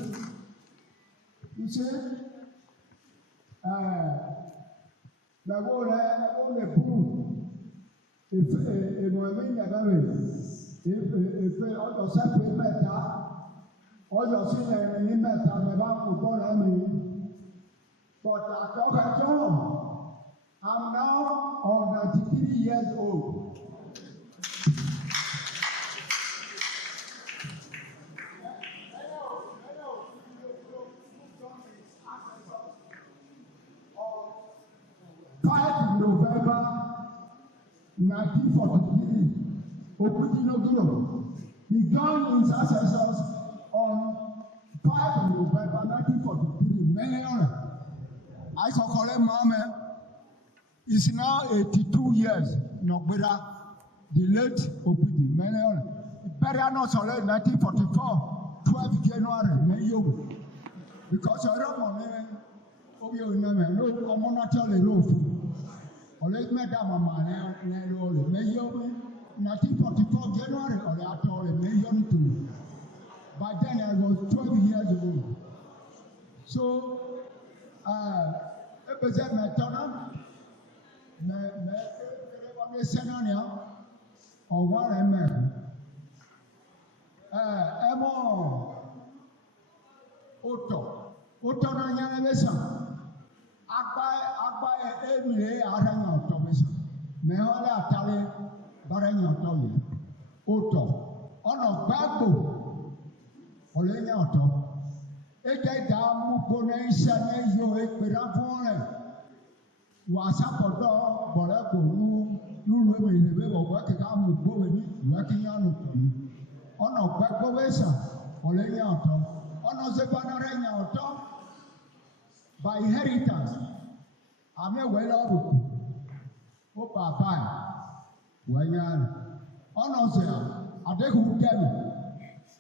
you see, the pool, if a woman if all separate better, all your sinner in better, but I'm now on 93 years old. November 1943, Okudinogiro, he joined his ancestors on 5 November 1943. I saw Kole Mame is now 82 years. Nogbera, the late Okudi, burial not only 1944, 12 January, because I don't know, no commonality law. Only Madame Mamma, 1944 January, or at all, by then I was 12 years old. So, represent my turn, my scenario, or what I meant. Otto, Nyanesa. Agba emire aranya otomisa me ole atale baranya otoye oto ono gbagbo ole nya oto eje da mu bona isa na yo ekpera fun re wa sapodo bore ko lu me lebe bo wa ke ka mu gbo we ni wa ke nya no to ono gbagbo wesa ole nya oto ono se bana re nya oto by inheritance. I'm a well off. Oh, Papa, when you're on us, I think who tell me.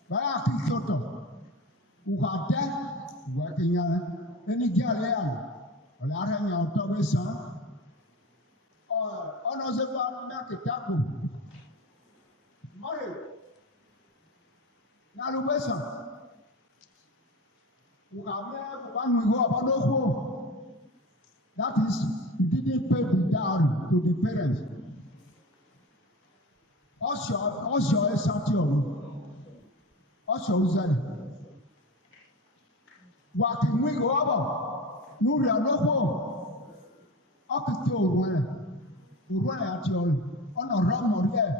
But I think so. Who are dead, working on any gallery, or letting out of his son. On us about Nakitaku. Murray. Now, listen. Who have never one we go about no home. That is, you didn't pay the dowry to the parents. Also, Esan, also, Izibili. What can we go over? No, we are no home. Up to your run at your on a rum or here.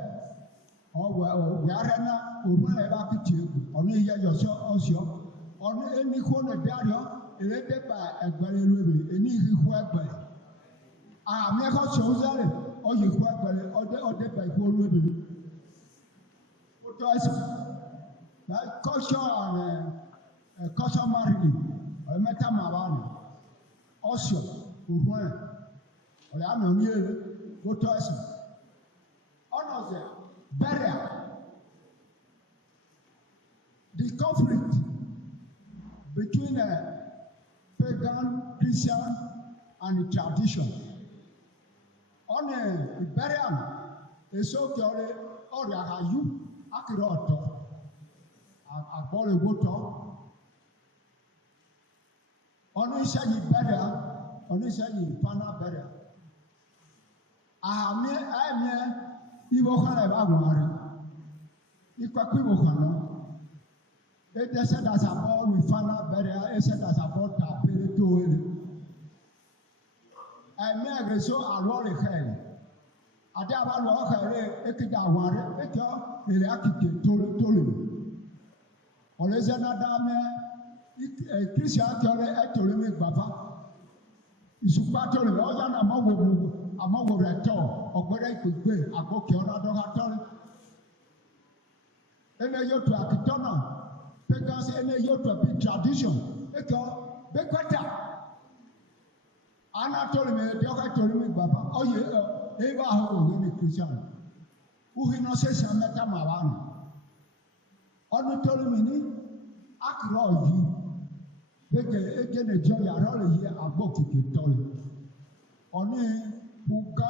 Or we are not, or whatever to you, or near yourself also. On any corner there, elected by a very ruby, and he work by. I never chose that, or you work by, or the by poor ruby. What do I say? Like caution and caution married, or metamavani. Also, who went, or I'm on you, what do I say? Honor them, burial. The conflict between pagan, Christian, and tradition. On a burial, a so called or a you, accurate, a body water. On a shaggy burial, on a shaggy pana burial. I am you will have a married. If I could it said as a ball with Fana Beria, it said as a ball tapiri to it. And me so a roll of hair. I never walk a Ekidaware, Eto, the Akiki Tolu. Or is another man, a Christian Tolu Baba. Is battle all than a mogo retor, or where I could be, a book on a and then you to Akitona. Because any yoga big tradition, because Bequata. Anna told me, the other told me, Baba, oh, yeah, eva ho ni Christian. Uhi no se meta mawano. Onu tolu mini akro yi. Bege ege ne jo ya ro le yi agbokike tolu. Oni buka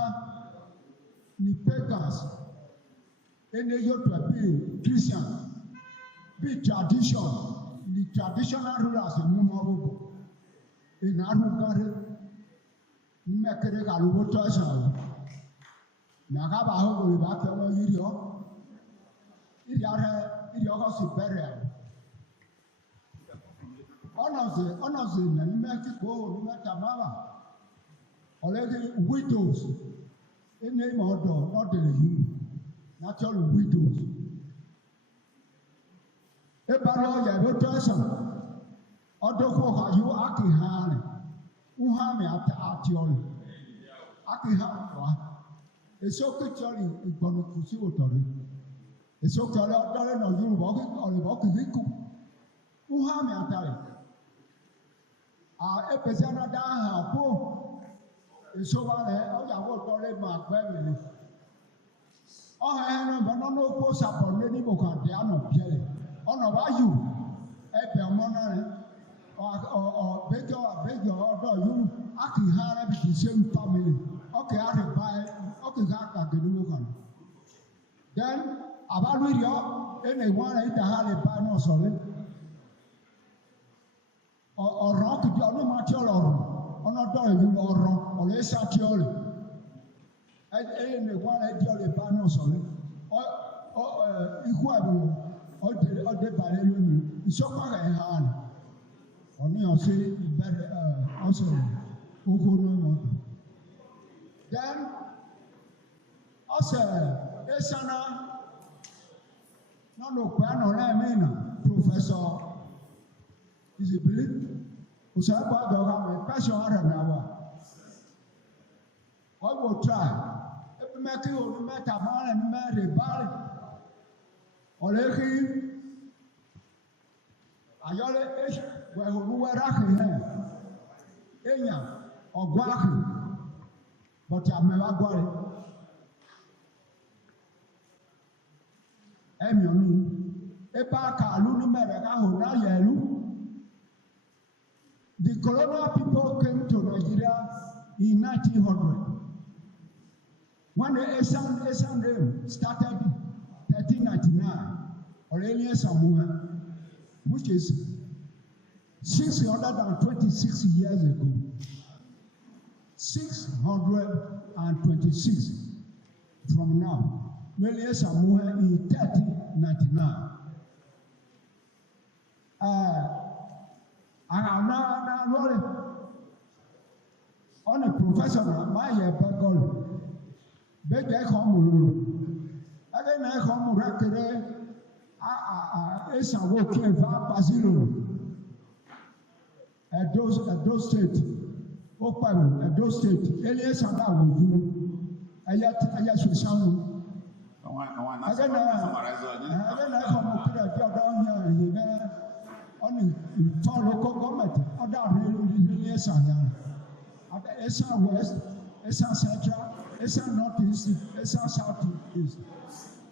ni pagans. Ene yo to be Christian. Be tradition. The traditional rulers in Mumabu. In Arukare. Mekere galubo to esa. Nakaba ho go ba ke wo yirio. Irio go si burial. Onoze na Mexico ni metamama. Already widows. In name of God, not the you. Natural widows. Ebalo ya go to esa. Odoko ha you akihane. Uhame atioli. Akihane wa. Eso kichori igbono kusi otori. Eso kale odore no Yoruba kiku. Uhame atari. Epese na da ha po. Eso wa le o ya wo dore ma gbe mi. O he no ba no ko sapon le ni mo kan de ano biere. Ono wa yu. Ebe omo na re. Or bigger order you akihara be the same family. Okay, I buy okay that the new one. Then about video anyone in the hali buy no solid or rock the only material or not doing you or less at your and anyone ideally buy no solid or equal or the balloon is so far in hand. Only I say better also Then also Esan no kwano na mena Professor Izibili usaba doga me passion ara na wa. I will try. If make you meta man and marry bali. Olehi ayole Werahi Enya or Guahi, but Yamagwari. Emionu, Epaka, Lunimera, Hona Yelu. The colonial people came to Nigeria in 1900. When the Esan started 1399, Aurelia Samuel, which is 626 years ago. 626 from now. Well, somewhere in 1399. I'm not rolling on a professor, my Bagol. Beg home. Again, I come record. Esan will came back Basilo. Edo State, Okparo, Edo State, Elias and I will do. I should sound. I don't know down here on the local government, other Elias and Esan West, Esan Central, Esan Northeast, Esan Southeast,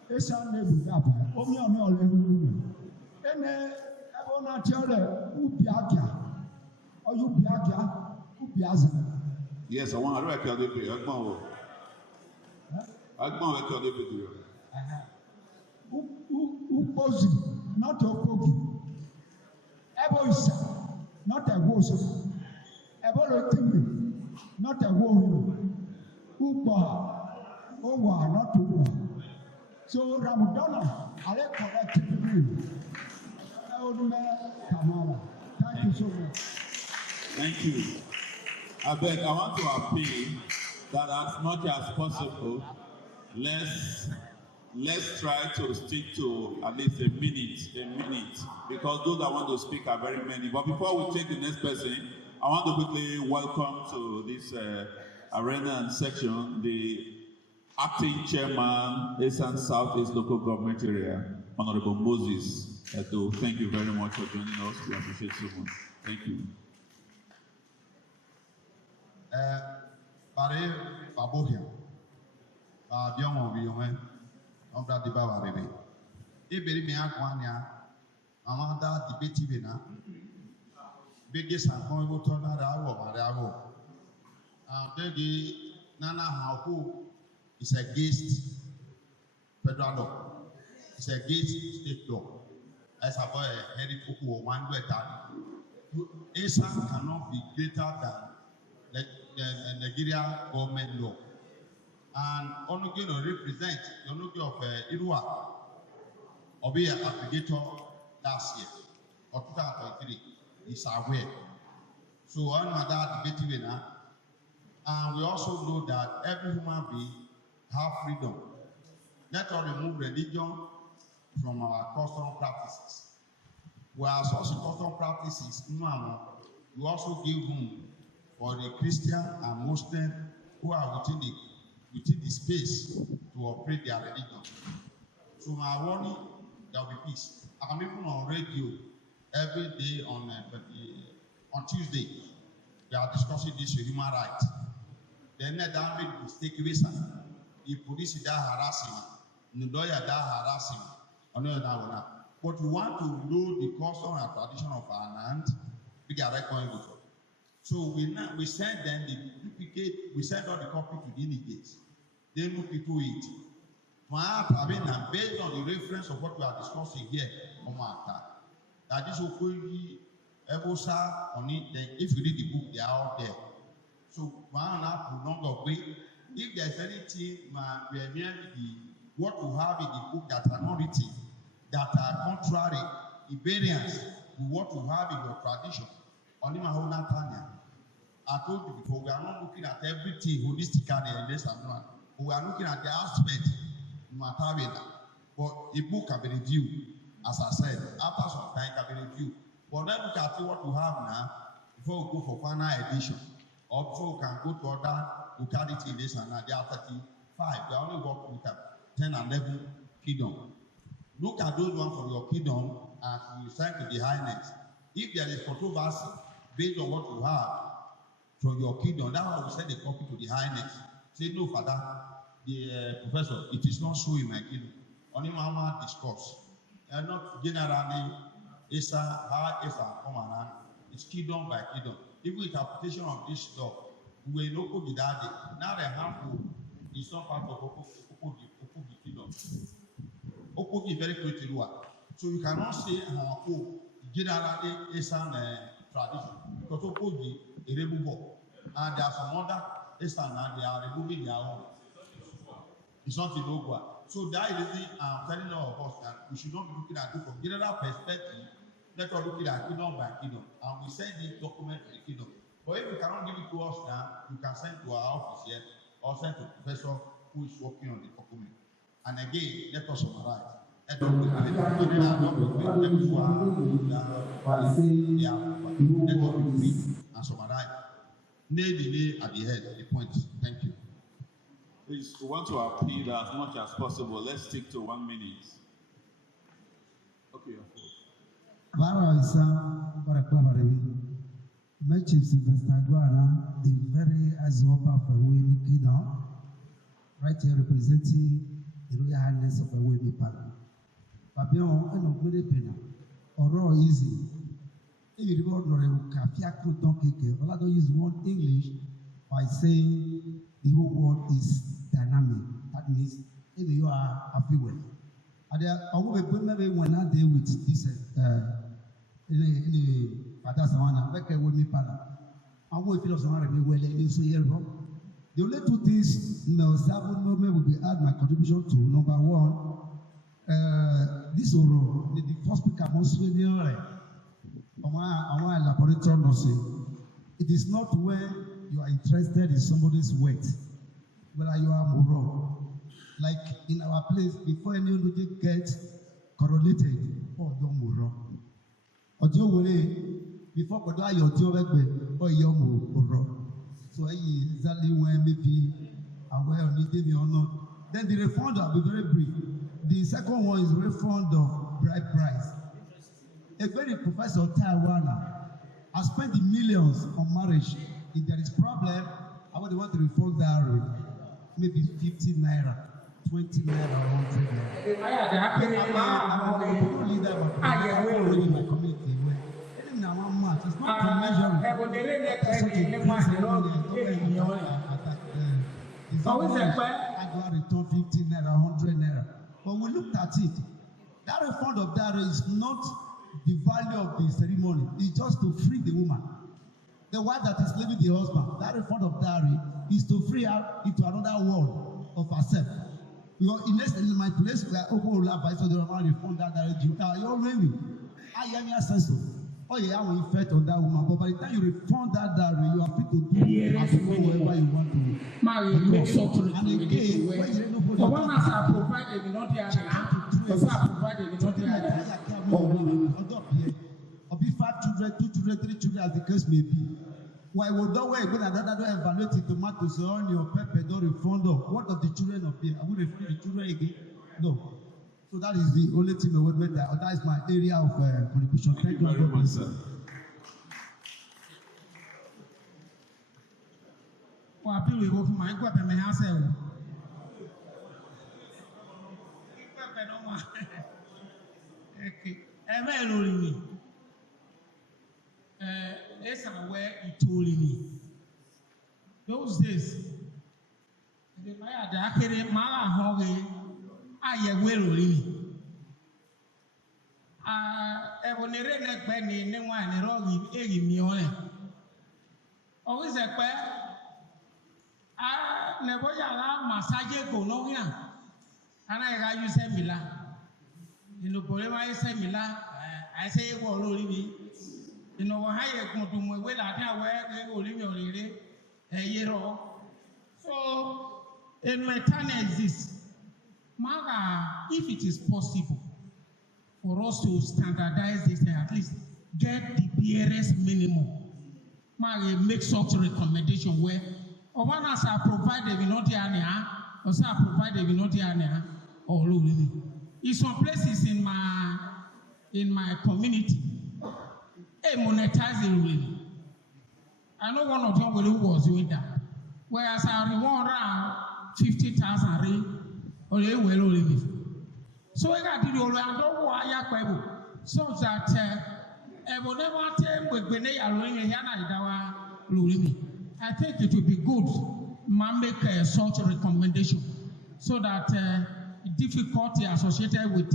Esan Neighborhood, Omi on all the and I will not tell her who Piakia. Or you Piakia, who Piazza. Yes, I want to record the video. I want to record the video. Who Posi, not a Pogi. Eboisa, not a Woso. Ebolotimi, not a Woho. Upa, Owa, not Upa. So Ramadana, I let correct you. Kamala. Thank you so much. Thank you. I want to appeal that as much as possible, let's try to stick to at least a minute, because those that want to speak are very many. But before we take the next person, I want to quickly welcome to this arena and section the acting chairman, Esan Southeast Local Government Area, Honorable Moses Edo. Thank you very much for joining us. We appreciate so much. Thank you. Pare Babohia. Bien on vit, on va débat arriver. Et bien, mais à Amanda debate bena. Biggest and point what on that hour. Degi Nana Hauku is against federal law. It's against state law. As a boy, Henry Kuku or one way that Esan cannot be greater than the Nigerian government law. And Onuki represent the Onuki of Irua or be an aggregator last year or 2023 is aware. So on that debate now, and we also know that every human being have freedom. Let us remove religion from our custom practices. Whereas also custom practices, we also give room for the Christian and Muslim who are within the space to operate their religion. So my warning, there will be peace. I'm even on radio every day on Tuesday. They are discussing this human rights. Then that made mistake with the police that harassing, the lawyer that harassing, but we want to know the custom and tradition of our land. We get recording with it. So we send them the duplicate. We send all the copy to the delegates. They look into it. Based on the reference of what we are discussing here, that is okay. On it, then if you read the book, they are out there. So one have to longer wait. If there's anything, what we have in the book that are not written, that are contrary, invariance to what we have in your tradition. On him, I told you before, we are not looking at everything holistically and less and one. We are looking at the aspect material. But a book can be reviewed, as I said, after some time can be reviewed. But then look at what we have now before we go for final edition. Or before we can go to other locality this and that. They are 35. They only work with 10 and 11 kingdom. Look at those ones from your kingdom and you send to the highness. If there is controversy based on what you have from your kingdom, that's why we send a copy to the highness. Say, no, Father, the professor, it is not so in my kingdom. Only Mama discuss. And not generally, Esan, how Esan come around. It's kingdom by kingdom. Even interpretation of this law, we will not be that day. Now the harmful is not part of Okugi kingdom. Okugi is very critical. So you cannot say generally Esan tradition because Okugi is removable, and there are some other Esan and they are removing their own. It's not in Ogwa. So that is the reason I'm telling all of us that we should not be looking at it from general perspective. Let us look at kingdom by kingdom, and we send this document to the kingdom. But if you cannot give it to us now, you can send to our office here or send to the professor who is working on the document. And again, let us summarize. Let us read and summarize. Nay delay at the head, the point. Thank you. Please, we want to appeal that as much as possible. Let's stick to 1 minute. Okay, of course. Bara Esan, para Clamarevi. My chief Sylvester Guana, the very Azopa of a Wayne Kingdom, right here representing the Royal Highness of a Wayne Pala. Papion, and of Mede Pena, or raw easy. If you reward Kafia Kruton, all I don't use one English by saying the whole world is dynamic. That means if you are happy with it. I will be maybe when I deal with this Father Sawana, like with me, Pada. I will feel someone be well in this year. The only two things will be add my contribution to. Number one, this oral, the first speaker must be our laboratory nursing. It is not when you are interested in somebody's weight, whether you are moral. Like in our place, before anybody gets correlated, oh, don't moral. Or do you before God, I your or your moral. So exactly when maybe aware of needing or not. Then the refund will be very brief. The second one is refund of bride price. A very professor Taiwana has spent the millions on marriage. If there is problem, I would want to refund that rate. maybe 50 naira, 20 naira, 100 naira. I'm a leader, but I'm already in my community. Now, 1 month, it's not to measure. That's what it is. I go and return 15 naira, 100 naira. But we looked at it. That refund of dowry is not the value of the ceremony. It's just to free the woman. The wife that is leaving the husband, that refund of dowry is to free her into another world of herself. Because in my place, we are open to advice, so they don't refund that dowry. You're really, I am your sense. Oh yeah, I will effect on that woman. But by the time you refund that dowry, you are free to do whatever you want to. Marry, make sure to and again, when you know the one as I provided, not the other. Because I provided, not the other. Or be 5 children, 2 children, 3 children, as the case may be. Why would that way when another don't evaluate the tomatoes on your pepper, don't refund of what of the children of here? I will refund the children again. No. So that is the only thing I would make that. That is my area of contribution. Thank you very much, sir. Well, I feel we go for my equipment, my house. Okay. Evan, Esan where he told me. Those days, the Maya Dakere Mala Hoge, I will really. Ebonere like Benny, no one, and all give me on it. Always a pair. Never allow massage go no here. And I got you send me la. In the poem, I say Mila, I say, well, me. You know, how you come to my way, I can't wear a year old. So, in my time exists, Maga, if it is possible for us to standardize this and at least get the barest minimum, Maga make such a recommendation where, or one as I provide the Vinotiania, or so I provide the Vinotiania, or Lulu. In some places in my community, they monetize it really. I know one of them who was doing that. Whereas I reward around 50,000 or they will live. So I got to do all I don't want so that whatever time we I think it would be good to make such a recommendation so that difficulty associated with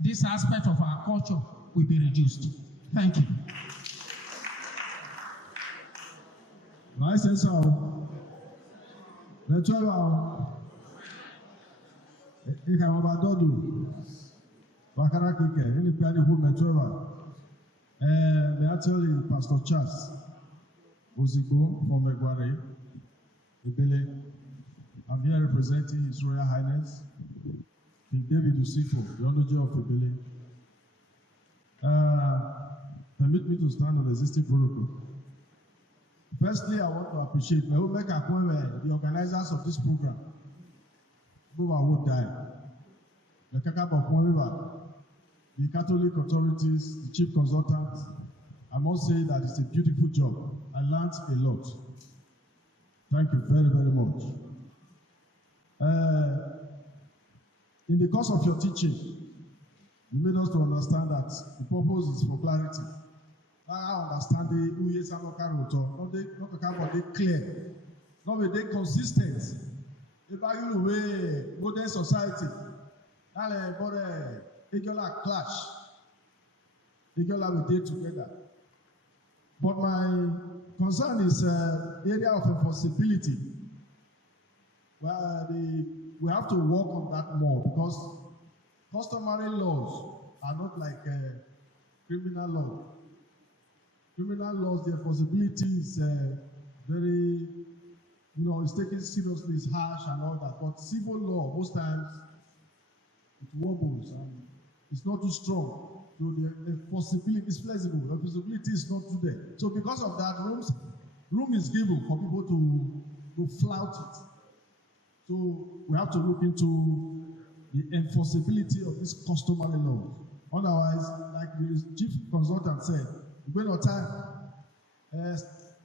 this aspect of our culture will be reduced. Thank you. License out. Let's go. If I'm about to do, Bakara Kike, any planning who Metrova, and actually Pastor Charles Ozigo from Megware, Izibili. I'm here representing His Royal Highness King David Usifo, the Honorary of Izibili. Permit me to stand on existing protocol. Firstly, I want to appreciate the organizers of this program. Who would die. The Catholic authorities, the chief consultants. I must say that it's a beautiful job. I learned a lot. Thank you very, very much. In the course of your teaching, you made us to understand that the purpose is for clarity. I understand who is not they clear, not they consistent. If I use way modern society, regular clash, regular we did together. But my concern is area of enforceability. Well, we have to work on that more because customary laws are not like criminal law. Criminal laws, the enforceability is very, it's taken seriously, it's harsh and all that. But civil law, most times, it wobbles and it's not too strong. So the enforceability is flexible. The enforceability is not too there. So because of that, room is given for people to flout it. So we have to look into the enforceability of these customary laws. Otherwise, like the chief consultant said, when time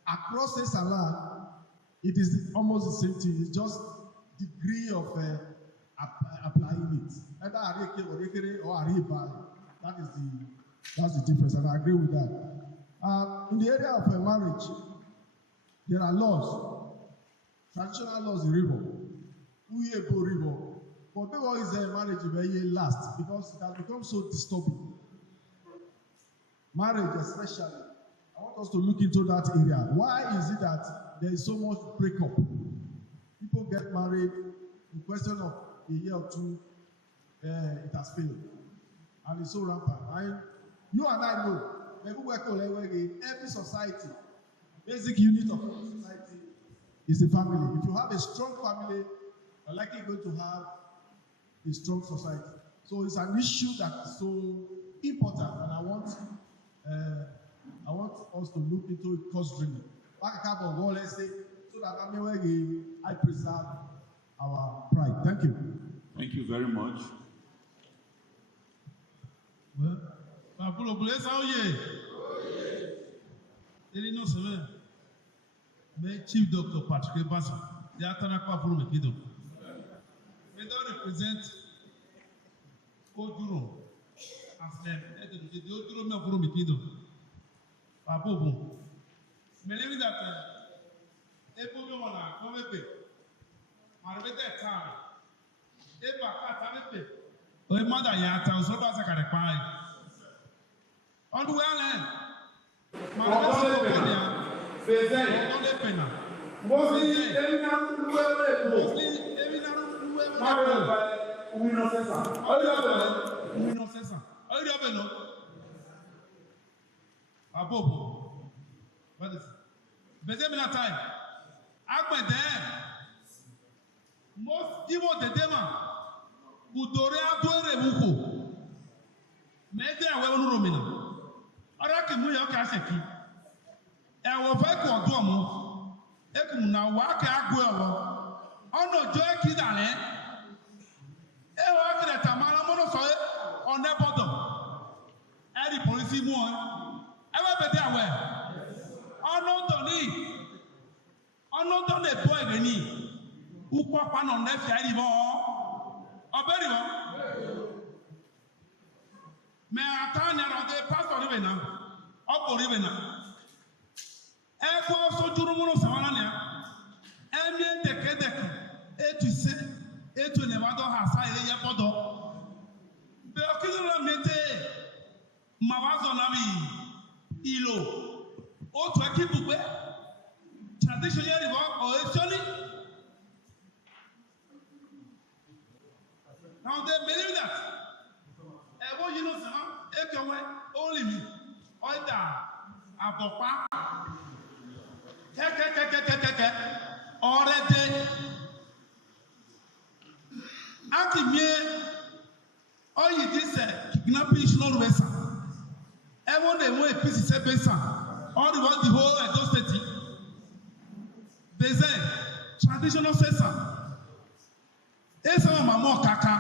across this land, it is almost the same thing. It's just degree of applying it. Either or that's the difference, and I agree with that. In the area of marriage, there are laws, traditional laws in River. But people is marriage very last because it has become so disturbing. Marriage, especially, I want us to look into that area. Why is it that there is so much breakup? People get married in question of a year or two, it has failed, and it's so rampant. You and I know, every society, basic unit of society is the family. If you have a strong family, you're likely going to have a strong society. So it's an issue that is so important, and I want us to look into it constantly. Let's say, so that I preserve our pride. Thank you. Thank you very much. Chief Doctor Patrick Basso, the Atanaka from the Kingdom. They don't represent Oduro as them, the Oduro from the Kingdom. Abubu. Believe that Ebubona, Comepe, Marvete Town, Eba Catamepe, or Mother Yata, so that's a kind of pie. On the well end, Marvete. Most Ivo de Dema, Udorea Dore Muko, Mede Away Romina, Araki Muya Kaseki. Ẹ̀wọ̀n fẹ́ kọ̀ ọ̀dọ́ ọ̀mú ẹ̀kùn náà wà á kẹ́ àgbo ẹ̀wọ̀ ọ̀nà ọjọ́ ẹ̀kí dàlẹ́ ẹ̀wọ̀n akẹ́rẹ́ tàmá alámọ́nà sọ ọ̀nà ẹ̀bọ̀dọ̀ ẹ̀rì pọ̀lísì mú ọ ẹ̀wọ̀n bẹ̀dẹ̀ àwẹ̀ ọ̀nà ọ̀dọ̀ ní ọ̀nà ọ̀dọ̀ lè bọ́ ẹ̀rẹ̀ ní ukú ọ̀pá náà nẹ́fì ẹ̀rì bọ́ ọ̀bẹ̀ rì bọ́ mẹ́ àtànyàrá ọ̀dẹ pásítọ̀ rí bẹ̀ náà ọ̀pọ̀ rí bẹ̀ náà. Eko sojuru muno sawanania. Emi deke etu se etu ne wado hasa ile ye podo. Be okizula mete mawazo na mi ilo. Otu ekibugbe tradition yeri bo o esoli. Now they believe that. Ebo you know sama ekewe only me. Oida abopa already akimie oyi this kidnapping is not vesa everyone dey want a piece is a vesa all the whole Edo state beze traditional sesa esa mama kaka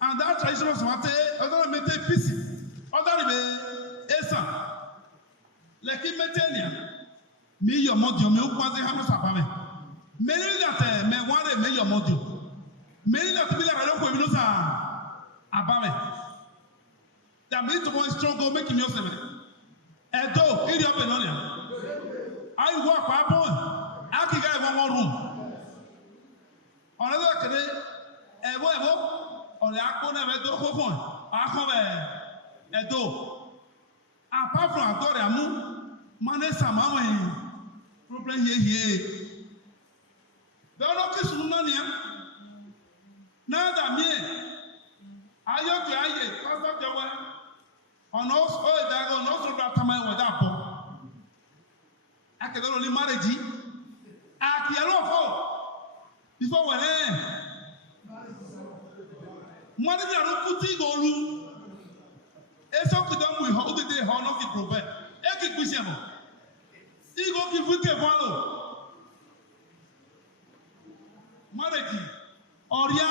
and that traditional smarte other mete piece other be esa like metenia me your module me ukwazi hanu sapame many that me ware me your module many that be that aloko mi no sa abame that me to be strong go make me yourself edo iri open on ya I work pa bon aki guy one room another kede ewo ore akona me do fofon akome edo apart from agore amu manesa mawe problem here. There are no kids now that me, I you to aye, cause the way on us, oh, that go not so that time with that pop. I can only marriage. I can't afford before when Mother, you don't put it on. It's up to them. We hold the day, how not the prophet. Eki kushemo. Igo kivuke valo. Mareki. Oria.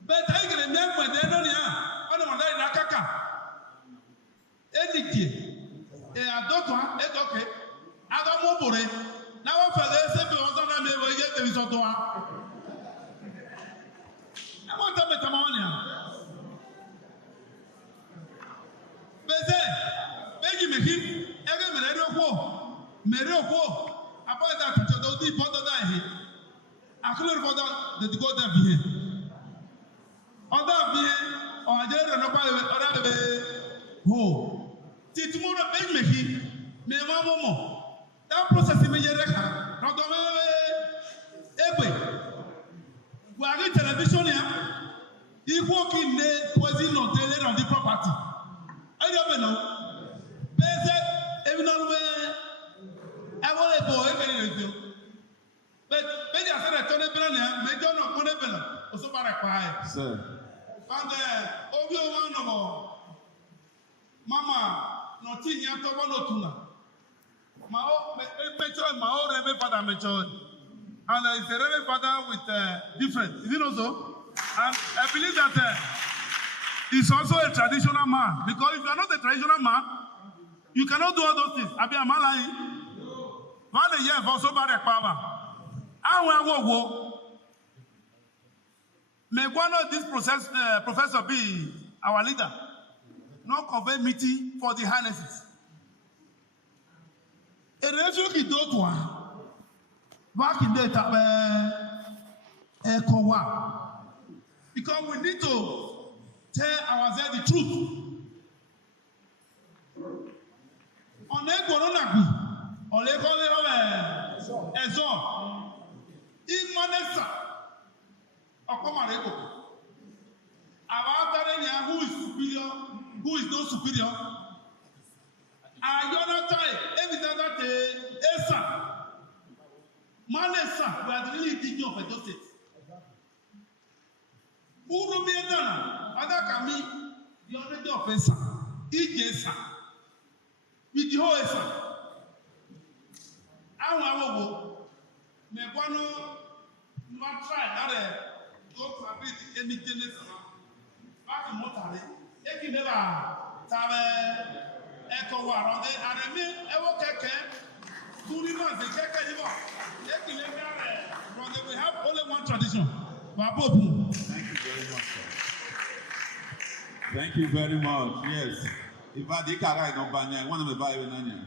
Beta igre mekwe deno ni ha. Ono mandai nakaka. Ediki. Adotwa edoke. Aga mobore. Na wa fele sepe ozana mewe ye te biso I want to make a money. Beze, begi meki, ege mere okwo. About that, to do the part of that. I couldn't for that to go there here. Other being, or I didn't know about other. Oh, see tomorrow, begi meki, me mama. That process is major. Not the way. We are in television here. He walk in there, poison on the property. I don't know. Every now I want a boy, but maybe I said I told him, maybe not going to also by a quiet. Sir. And over one more. Mama, not in your tuna. My own Reverend Father matured. And it's a Reverend Father with different. Is it also? And I believe that he's also a traditional man. Because if you are not a traditional man, you cannot do all those things. I am lying. 1 year for so bad a power. I will may one of these professor be our leader. Not convey meeting for the harnesses. A rescue ki do to back in the because we need to tell ourselves the truth. On a corona, on a corona, Esan, in Manessa, or Comareco. Our who is superior, who is not superior. I don't know every time that Esan, Manessa, we are really thinking of a justice. Who will be done? Other can be the other of Esan, Esan, with the whole Esan. I want to go. Me wano not try that go to a bit any genesis. Back in Motare, if you never have echo around it, and me, ever keke, 2 months, the keke, we have only one tradition. Thank you very much, sir. Thank you very much. Yes. If I did carry no banya, I want to buy an onion.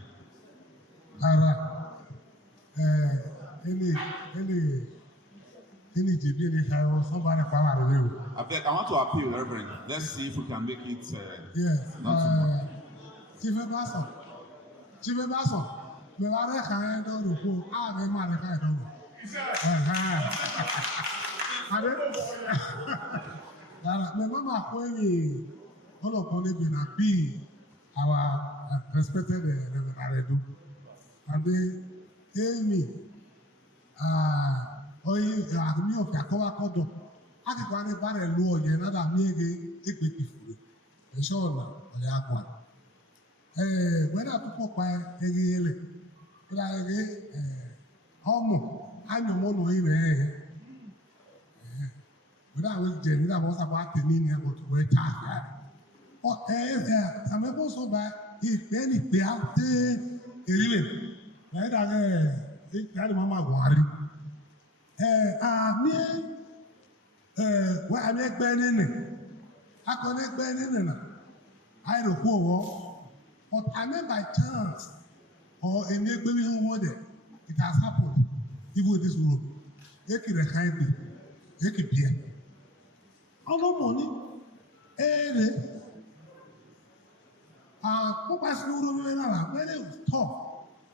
Any somebody power review. I want to appeal, Reverend. Let's see if we can make it yes. Not too much. Chief Ebason. Me va a dejar en el grupo. Me va a dejar en el grupo. Me mama kweli all upon it been a be our respected Reverend Aredu. And they Amy agmi of Kakowa Kodo. Akikwane bare lu oye na da mi ege ekpeki fure. Inshallah, oya kwa. Whether people pa ege ele. Whether ege homo anyo mono ire. Whether we je whether was about the nini go to we ta. O some people so ba any pe ate ere. Whether e mama gwari. Well, I make burning. I connect burning. I don't know, but I mean by chance or in the baby home it has happened. Even with this room, they can hide me. They can be. How no money? What was the room when they talk?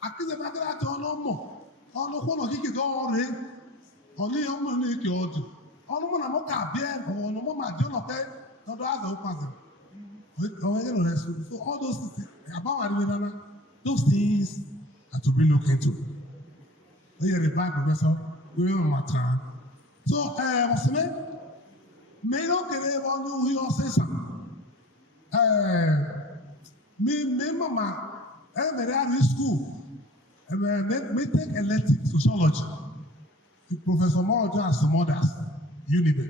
I can't imagine that no more. On the phone, he can all ring. Only young man need your do. All the man not beer or no more John of that, not the other person. So all those things about those things are to be looked into. They are the Bible professor, we will not matter. So what's the name? May not get able to hear say something. Me mama, they are in school. May take elective sociology. Professor Morojo and some others, Unibe.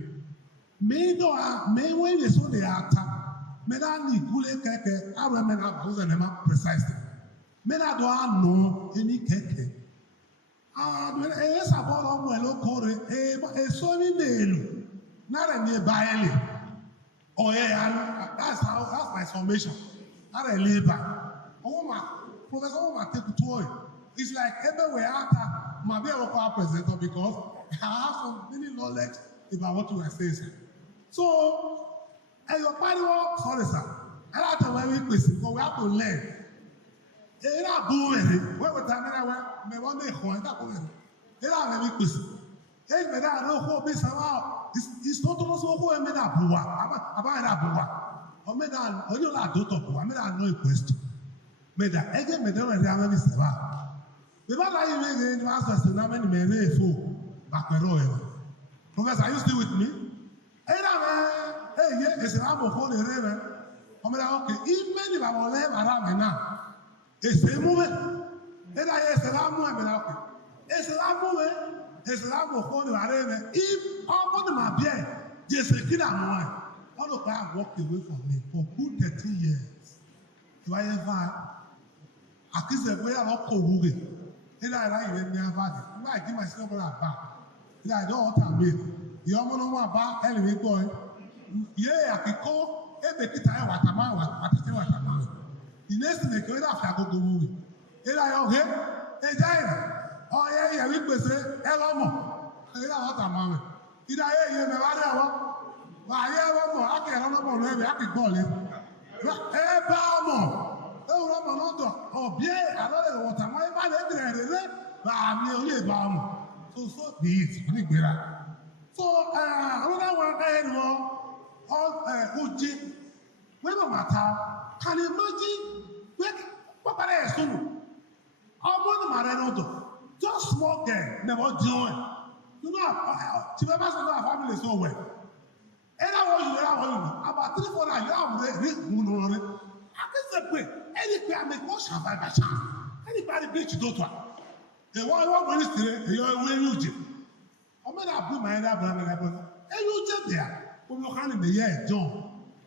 May when they saw the attack, may that need Kule Keke, I remember who's the name precisely. May that do I know any Keke. And when it's about a well, Corey, a sonny nail, not a nearby. Oh, yeah, that's my summation. Not a labor. Oh, my professor, oh, my take toy. It's like everywhere after my be a presenter because I have some many knowledge about what you are saying. So, as your party work, sorry, sir. I like to wear it because we have to learn. Era booming. Where was I? Me one day, one day booming. Era me because. Hey, me da no ho be sama. It's not also who me da buwa. Aba da buwa. O me da only la do to buwa. Me da no question. Me da ege me da no da me seba. Me ba la you me the answer na me me re fo. Bakero e. Professor, are you still with me? Era me. Hey, yeah, it's a mo ho le re me. O me da okay. Even if I will leave around me now. Ese mume, era ese la mume na okay. Ese la mume, ese la mo ko ni are me. If all the my bien, just kid am one. All of I walked away from me for good 30 years. Do I ever? Akise we are ko wuge. Era ra iwe mi avade. I give myself a back. I don't want to meet. You omo no wa ba elimi boy. Ye akiko e be kita e watama watama. The next thing they go after go movie. Okay? Oh yeah, we could say, hello, what a moment. Did I hear you? Why, I can't remember maybe I could call it. Hey, Bamo! Oh, yeah, I don't know what I'm but I'm nearly Bamo. So be it. So, another one, all Uji, no matter. Can you imagine? What are you doing? Just small girl, never join. You know, she never saw her family so well. And I want you about 3-4 years. I can say, any I make one survive by chance. Anybody beat you, daughter. The one ministry, you are wearing you. I mean, I put my hand up and you just there. When you can't be here, John,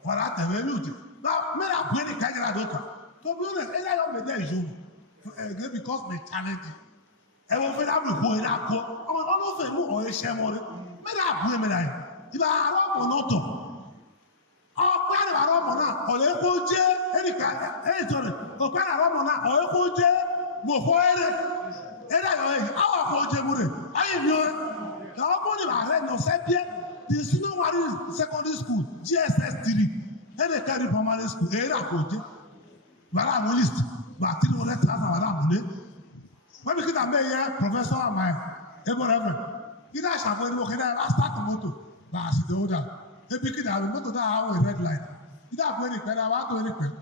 for that, I will do. Now, men are going to carry a daughter. To be honest, I don't know there is you. Because they challenge you. And when I'm going to go, all of them who are shame on it. Men are going to if I don't know to. Oh, kind of a Romana, or a coach, any kind of Romana, or a coach, Mohoere, and our coach, I am your. Now, I read no Sapien, there's no one in secondary school, GSS 3. And they carry primary school. They are coach. But I'm list. But I think let's have our money. When we get a mayor, professor, my ever. He does have a look at that. I start the motor. But I see the order. They begin to have a motor that I will red light. He does very quick. I want to very quick.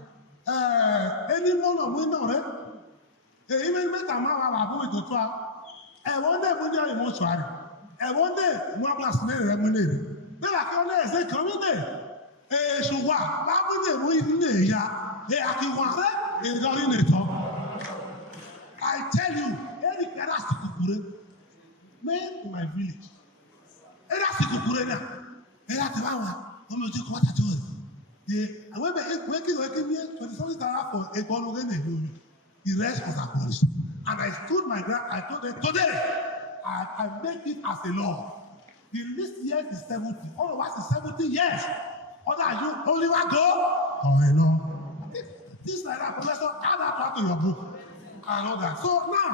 Any more of window, they even make a man about going to try. And one day, when you're emotional, and one day, one last name, remunerated. Then I can't let say, come in there. Ṣùgbọ́n lábúlé mú ilé ìyá àkíwá ìdọ́rí nìtọ́. I tell you, any kẹ́rẹ́ àsìkòkòrè men in my village. Ẹ̀rẹ́ àsìkòkòrè náà, ẹ̀rẹ́ àtẹ̀wá wa, ọmọ ojú kọ́ wájà tó rẹ̀. Àwọn ẹgbẹ́ wẹ́kí ní 27 naira for egbọ́nugẹ́ Nàìjíríà. The rest was abolished. And I stood my ground, I told them, today, I make it as a law. The least year is 70. All of us is 70 years. Other you only one go? Oh, I know. This like that, professor, add that to your book. I know that. So now,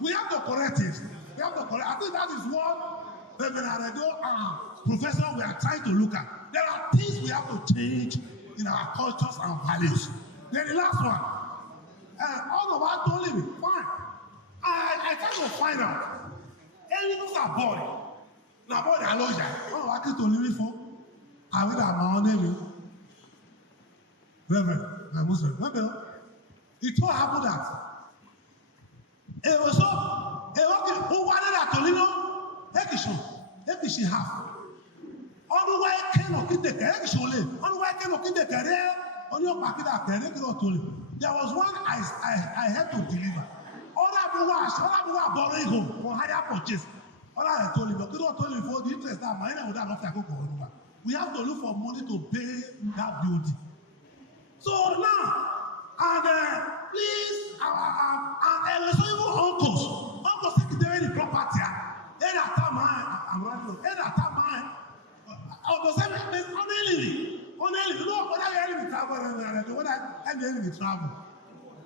we have to correct it. We have to correct. I think that is what Reverend Aredo and Professor we are trying to look at. There are things we have to change in our cultures and values. Then the last one. All of us don't live it. Fine. I try to find out. Everything's a body. Now, body, I know you. All of us to live it for. I will have my own name. Reverend, I'm Muslim. Remember, it all happened that. It was so, who wanted that to Ekisho have. On why cannot get the Ekisho, on why cannot get the career, on your market, there was one I had to deliver. All I borrowing home for higher purchase. All I told you, but you don't tell me for the interest that mine would have not go over. We have to look for money to pay that building. So now, and please, and so even uncles take it there Only, no, what I enemy travel, what I enemy travel.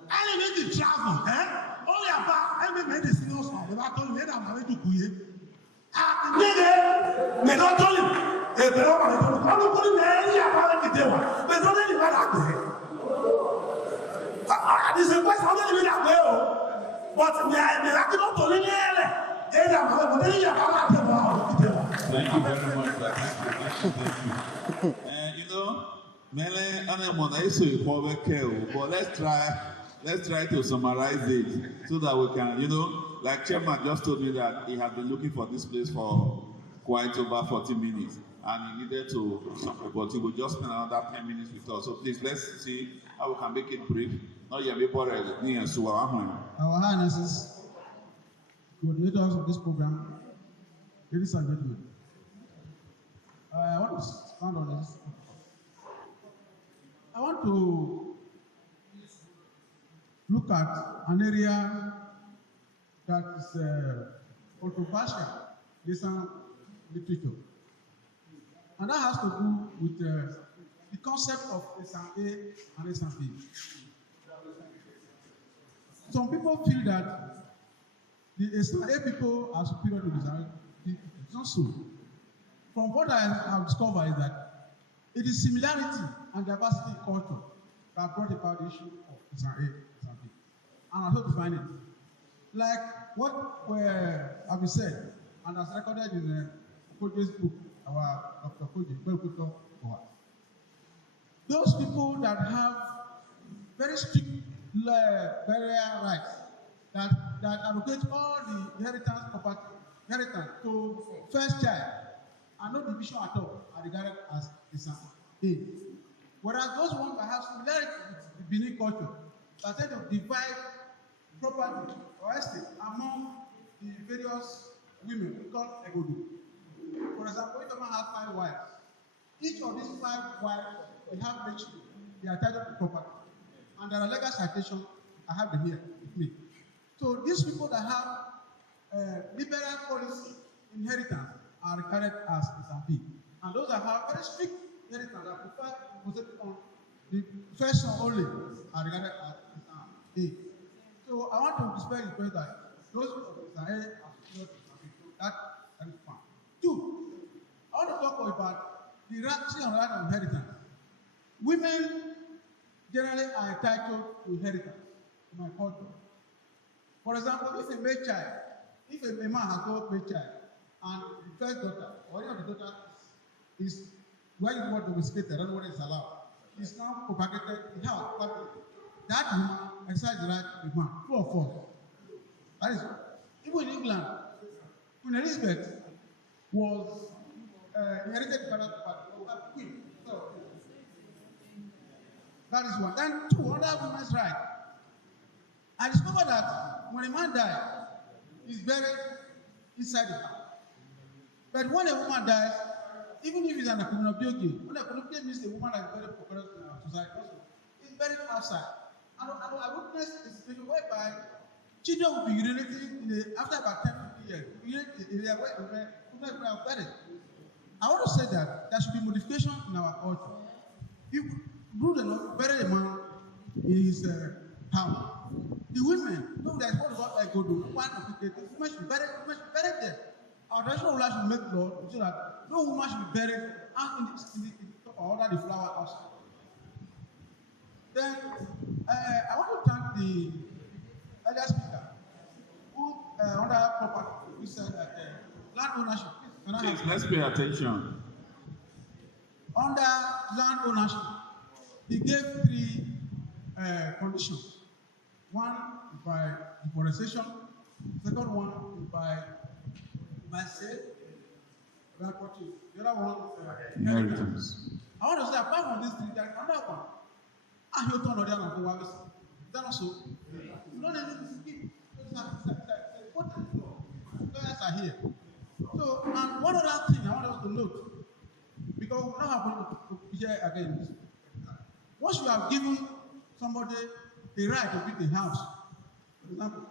Enemy travel, eh? Oh, yeah, but I made the signals from the battle, made a marriage to Kuye. Ah, nigga, they don't tell him. They don't put in the area about the devil. They don't even that way. This is quite how they that way. But they are not to live there. Thank you very much. Thank you. You know, many animals but let's try to summarize it so that we can, you know, like Chairman just told me that he had been looking for this place for quite over 40 minutes and he needed to something, but he will just spend another 10 minutes with us. So please let's see how we can make it brief. Not yet before Our Highnesses, coordinators of this program, ladies and gentlemen, I want to expand on this. I want to look at an area that is controversial, Esan literature. And that has to do with the concept of Esan A and Esan B. Some people feel that the Esan A people are superior to the Esan B people. It's not so. From what I have discovered is that it is similarity and diversity in culture that brought about the issue of Esan A and Esan B. And I hope to find it. Like what have been said, and as recorded in Koje's book, our Dr. Koje, those people that have very strict burial rights, that allocate all the inheritance property, inheritance to first child, and no division at all are regarded as Esan A. Whereas those ones that have similarity with the Benin culture, that tend to divide property or estate among the various women we call Egodu. For example, if a man has 5 wives, each of these 5 wives will have mentioned they are titled to property. And there are legal citations, I have them here with me. So these people that have liberal policy inheritance are regarded as Esan B. And those that have very strict inheritance that prefer to concentrate on the first son only are regarded as Esan A. So I want to dispel the point that those of Esan A are superior to Esan B. That is fine. 2, I want to talk about the right of inheritance. Women generally are entitled to inheritance in my culture. For example, if a male child, if a man has got a male child, and the first daughter, or any of the daughters is where you want to domesticated, I don't know what is allowed, is now propagated in the house, that woman exercises the right to the man, true or false. That is, even in England, Queen Elizabeth was inherited by the queen. So, that is one. Then 2, other women's right. I discovered that when a man dies, he's buried inside the house. But when a woman dies, even if it's an akunobioge, when akunobioge means a woman that is very popular in our society, also, it's buried outside. And I witnessed a situation whereby children will be urinating after about 10-15 years. Urinating in the area where women are buried. I want to say that there should be modification in our culture. If rude enough, bury a man in his house. The women, no, there's what about like go do one of the women should be buried there. Our traditional ruler should make law so that no woman should be buried or under the flower outside. Then I want to thank the earlier speaker who under property who said that land ownership. Please, let's pay attention. Under land ownership, he gave 3 conditions. One by deforestation, second one by sale, by purchase. The other one Inheritance. I want to say apart from these 3, there is another one. And you turn on the other one. Is that also? You don't need to speak. Lawyers are here. So, and one other thing I want us to note, because we don't have to share again. Once you have given somebody the right to build a house, for example,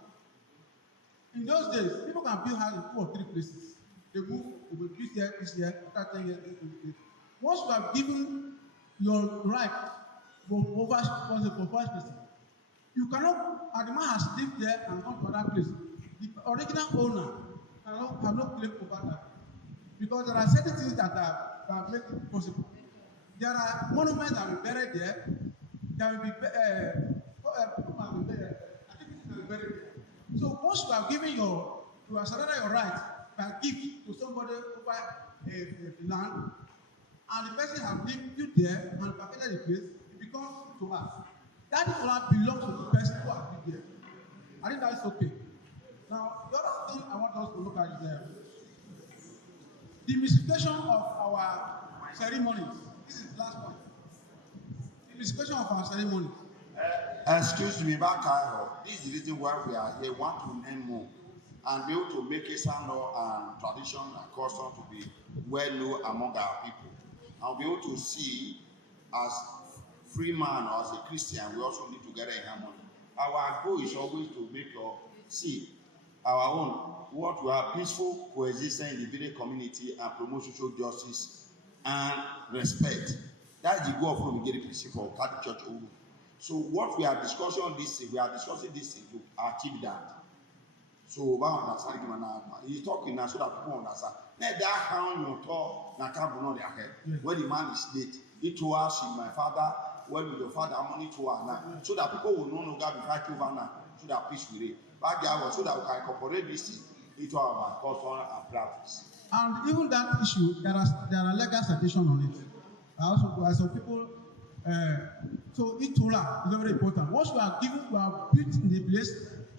in those days, people can build houses in 2 or 3 places. They move, they will build here, after 10 years, Once you have given your right for over 5%, you cannot, and the man has lived there and gone to another place. The original owner cannot claim over that. Because there are certain things that make it possible. There are monuments that will be buried there. There will be activities that will be buried there. So once you have given you have surrendered your right by gift to somebody over a land, and the person has lived there and vacated the place, it becomes to us. That land belongs to the person who has lived there. I think that's okay. Now, the other thing I want us to look at is the mystification of our ceremonies. This is the last point. The mystification of our ceremonies. Excuse me, Bakairo. This is the reason why we are here. We want to learn more and be able to make Esan law and tradition and custom to be well known among our people. And be able to see as free man or as a Christian, we also live together in harmony. Our goal is always to make see our own, what we have peaceful coexistence in the village community and promote social justice and respect. That's the goal of Romigeri principle for Catholic Church. So what we are discussing on this, we are discussing this to achieve that. So he's talking now so that people understand. Let that how you talk na can't know their head. When the man is late, he told us, my father, when with your father, money to her now. So that people will no longer be fighting over now, so that peace will reign. So that we can incorporate this into our culture and practice. And even that issue, there are legal citations on it. Also, some people, so Itola is very important. Once you are given, you are built in the place,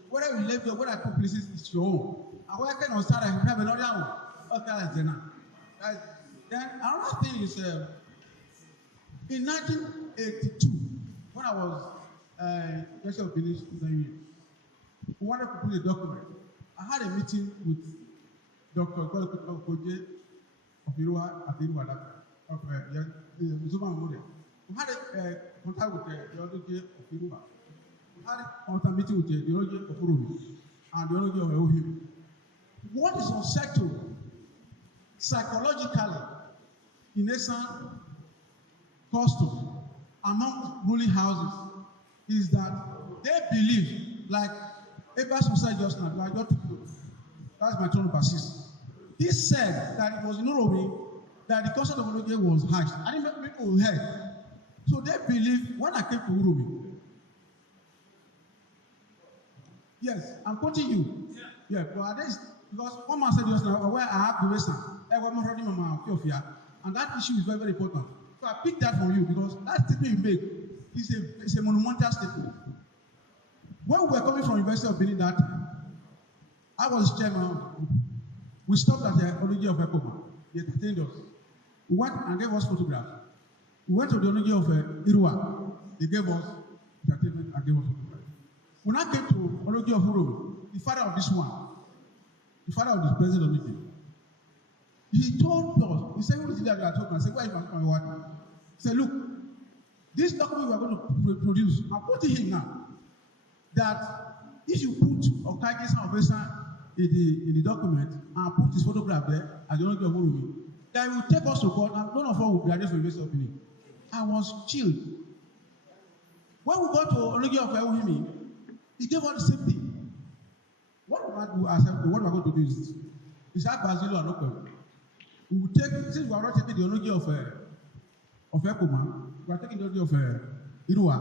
whether you live there, whether two places is your own. And where can you start and have another one? Okay, then another thing is, in 1982, when I was University of Izibili, we wanted to put a document. I had a meeting with Dr. Koje of Irua at Irua of Zuma Memorial. We had a contact with the Ology of Irua. We had a meeting with the Ology of Urumi and the Ology of Elohim. What is unsettled psychologically in Esan custom among ruling houses is that they believe, like Abbas said just now, that's my turn to persist. He said that it was in Uromi that the concept of Ology was hatched. I didn't make people heard. So they believe when I came to Uromi. Yes, I'm quoting you. Yeah, but this, because one man said just now, where I have the Western, and that issue is very, very important. So I picked that from you because that statement you make is a monumental statement. When we were coming from University of Benin that I was chairman. We stopped at the Ology of Ekoma. They entertained us. We went and gave us photographs. We went to the Ology of Irua. They gave us entertainment and gave us photographs. When I came to Ology of Uru, the father of this one, the father of the president of the meeting, he told us, he said, what is it that you are talking about? I said, why are you talking about what? He said, look, this document we are going to produce, I'm quoting him now, that if you put Okage San of Esan in the document and put his photograph there as the Ology of Uru, that will take us to court and none of us will graduate from University of Benin. I was chilled. When we got to Ology of Uru, he gave us the same thing. What we are going to do is this. It's our Basil and Open. We will take, since we are not taking the Ology of Ekoma, we are taking the Ology of Irua.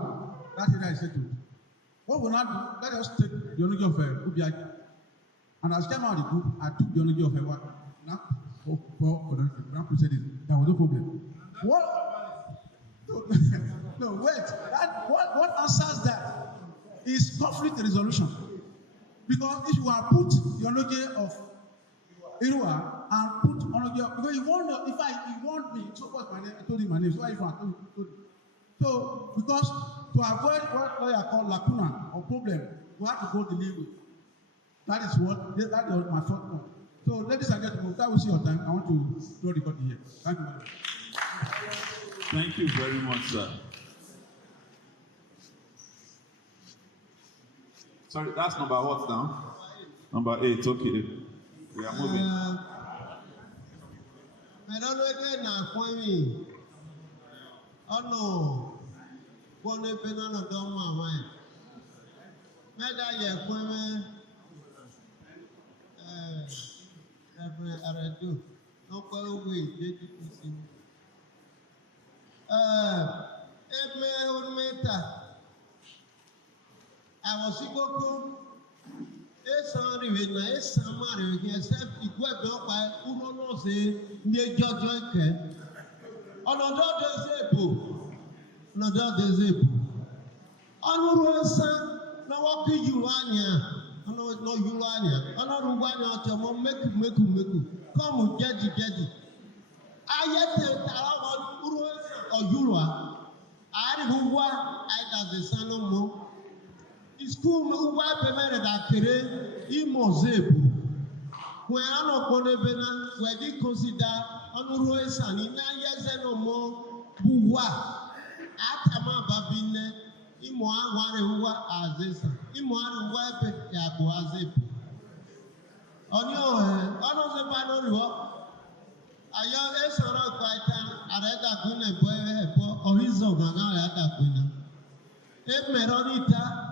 That's it I said to it. What we not do, let us take the Ology of Ubiaki. And as chairman of the group, I took the Ology of Ewa. That was no problem. What? No, wait. What answers that is conflict resolution. Because if you are put the Ology of Irua and put Ology of, because he won't know, he want me, so what's my name? I told him my name, so I told him. So, because to avoid what lawyer call lacuna or problem, we have to go the legal way. That is my third point. So, ladies and gentlemen, that will see your time. I want to draw the curtain here. Thank you very much. Thank you very much, sir. Sorry, that's number what now? Number 8, okay. We are moving. don't know again now, Kwame. Oh no. One day, Ben on a dome, my mind. Mega, yeah, Kwame. Reverend Aradu. No go away, JDPC. I was equal. Esan riwe na esan ma riwe ki except igwe be opa uro no se ni jojo ike onodo dezepo onuru esan na wo ki yuru anya ono no yuru anya onoru gwa anya oto mo meku come jeji ayete tara uru esan oyuru a ari huwa aida ze sanu mo school me wa pemere da kere imozebu when ano konebe na we di consider onuru esani na yeze no mo buwa atama babine imo aware huwa azesa imo ari huwa epe ya ko azebu ono se ba no riwo ayo esoro kwaita areda gune boye epo horizon gaga ya da gune e meronita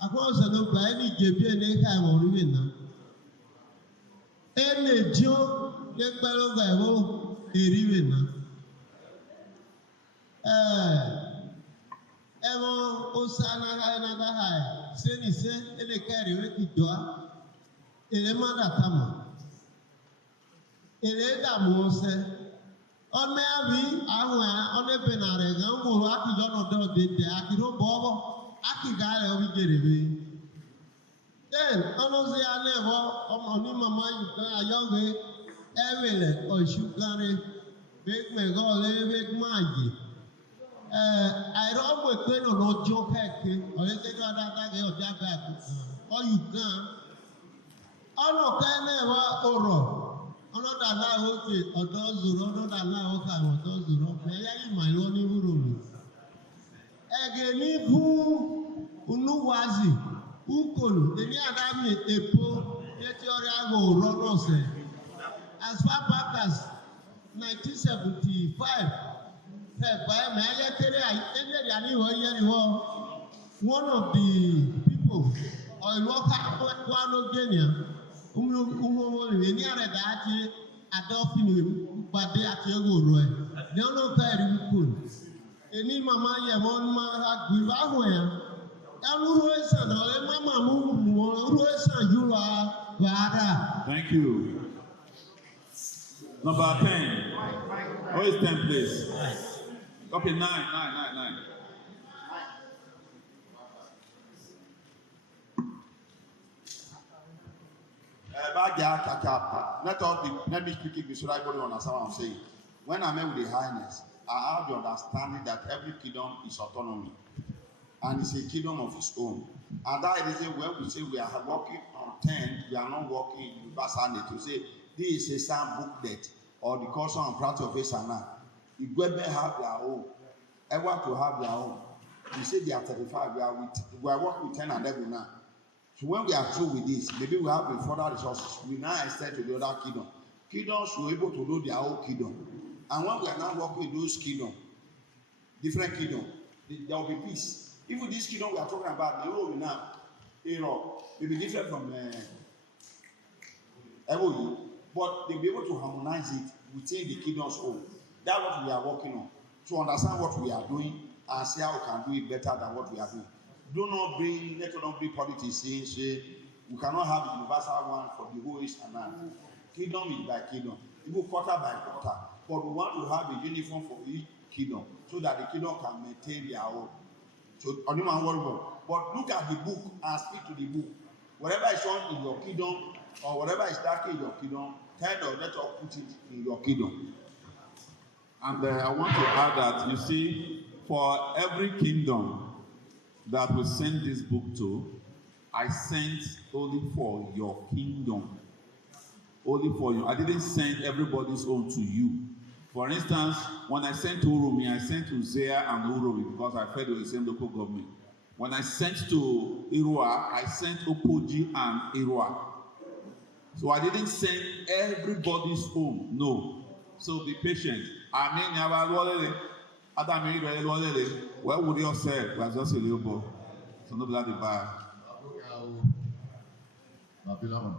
akọ́sọ̀ ló gba ẹni jẹ̀bi ẹni ká ẹ̀wọ̀n orílẹ̀ náà. Ẹni jíó ní gbẹ́lógà ẹ̀wọ̀ èríwẹ̀ náà. Ẹ̀wọ̀n ọ̀sà náà sẹ́ni sẹ́ ẹni kẹ́rì wẹ́ kì jọ́ èrè má dàtà mọ̀. Èrè dàmú ọ̀sẹ̀. Ọ̀nà àbí àwọn ọ̀nẹ́bẹ̀ nà rẹ̀ gan wò ákìjọ́ náà dọ̀ dédé àkìrò bọ́ọ̀bọ̀. Akigale obijerebe. Then onoze alevo omoni mama yukan ayoge ewele oshukare big megole big maji. I don't know no no joke heke or is it that they or jaga or you can. Ono kene oro. Ono da la oke odozuro ono da la oka odozuro. Meya imailoni ururu. Egenibu unuwazi ukolu eni adami epo yeti ori ago ronose as far back as 1975 by me ayetere ayere ani wo yeri wo one of the people or local kwano Kenya umo eni areda ati adofini pade ati ego ro e de ono ka eri ukolu eni mama ye mon ma agbiwa ho ya anu ro esan na e mama mu ro esan yura wada. Thank you. Number 10. Who is 10 please? Copy 9. Let me speak English so everybody understand what I'm saying. When I met with the highness, I have the understanding that every kingdom is autonomy and it's a kingdom of its own. And that is when we say we are working on 10, we are not working in universal to say this is a Esan booklet or the culture and practice of Esan. If women have their own, everyone to have their own. We say they are 35, we are working with 10 and 11 now. So when we are through with this, maybe we have further resources. We now extend to the other kingdom. Kingdoms should be able to know their own kingdom. And when we are now working with those kingdoms, different kingdoms, there will be peace. Even this kingdom we are talking about, the Europe now, Europe, may be different from Evoyi, but they'll be able to harmonize it within the kingdom's own. That's what we are working on. To understand what we are doing and see how we can do it better than what we are doing. Let us not bring politics saying, we cannot have a universal one for the whole East and North. Kingdom is by kingdom, even quarter by quarter. But we want to have a uniform for each kingdom so that the kingdom can maintain their own. So, but look at the book and speak to the book. Whatever is shown in your kingdom or whatever is lacking in your kingdom, tell them, let us put it in your kingdom. And I want to add that, you see, for every kingdom that we send this book to, I sent only for your kingdom. Only for you. I didn't send everybody's own to you. For instance, when I sent to Urumi, I sent to Zea and Urumi because I felt with the same local government. When I sent to Irua, I sent Opoji and Irua. So I didn't send everybody's own, no. So be patient. I mean, you have a Adam, where would you say? We are just a little boy. So no bloody bad. Babylon.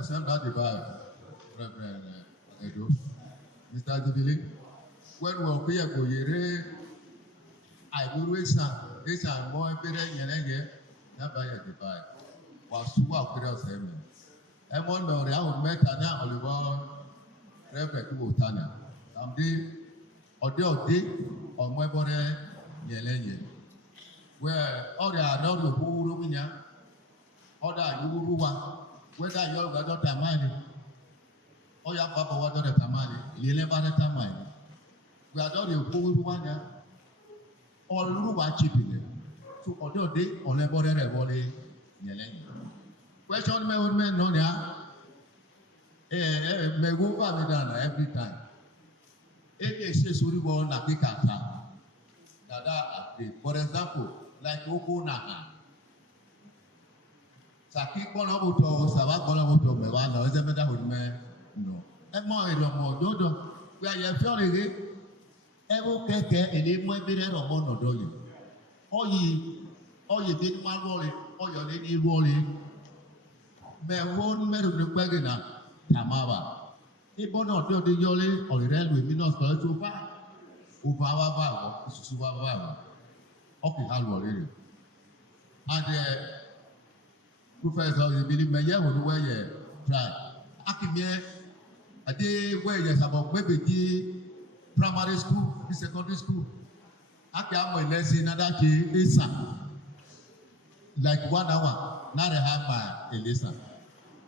Osam that the bad, Reverend Edo. Mr. Izibili, when we are here, we I will wait some. Esan more better than never the bad. Was super without him. And one day I would met an Oliver Reverend Mutana. Someday, or day, or my body, Yelene. Where all the other who room other you whether you got not a money or your papa was not a money, you never had a money. We are not a poor one or Luba chipping. So, although they only body a body, Yelene. Question me would men know ya. May go every time. If they say Suribo Nakikata, for example, like Oko Naka. Saki kono buto, sawa kono buto, me wa no, eze meda hudme no. Emo ilomo dodo, we are your fiori. Evo keke ele mo ebere romo no doli. Oyi big man rolling, oyo lady rolling. Me won meru de kwegina tamaba. Ibo no do de yole or railway minus for to ba. Ubawa ba, susuba ba. Okay, how are and Professor Izibili, me yeah, we were yeah, try. Akimie, a day where yes about maybe the primary school, the secondary school. Akiyamo lesson another key Esan. Like 1 hour, not a half by Esan.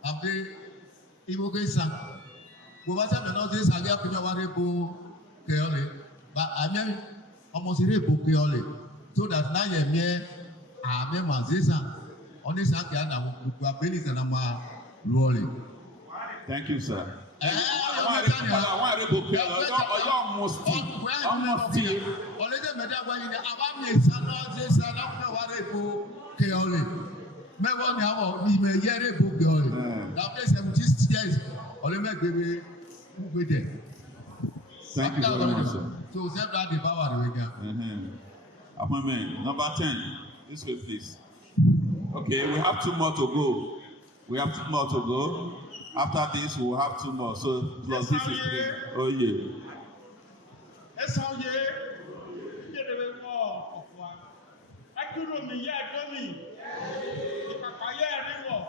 After Iboke Esan, we want to know this. I get to know what people Keole, but I mean almost a repo Keole, so that now you're mere. I mean, Mazisa. Honestly, thank you, sir. Thank you very much, sir. So, the power appointment number 10. This way, please. Okay, we have 2 more to go. We have 2 more to go. After this, we will have 2 more. So, plus this is 3. Oh, yeah. Esan ye, ìdílé wọ ọ̀fọ̀ akúrò mi yẹ ẹjọ́ mi, ìpàpà yẹ ẹ̀rí wọ̀,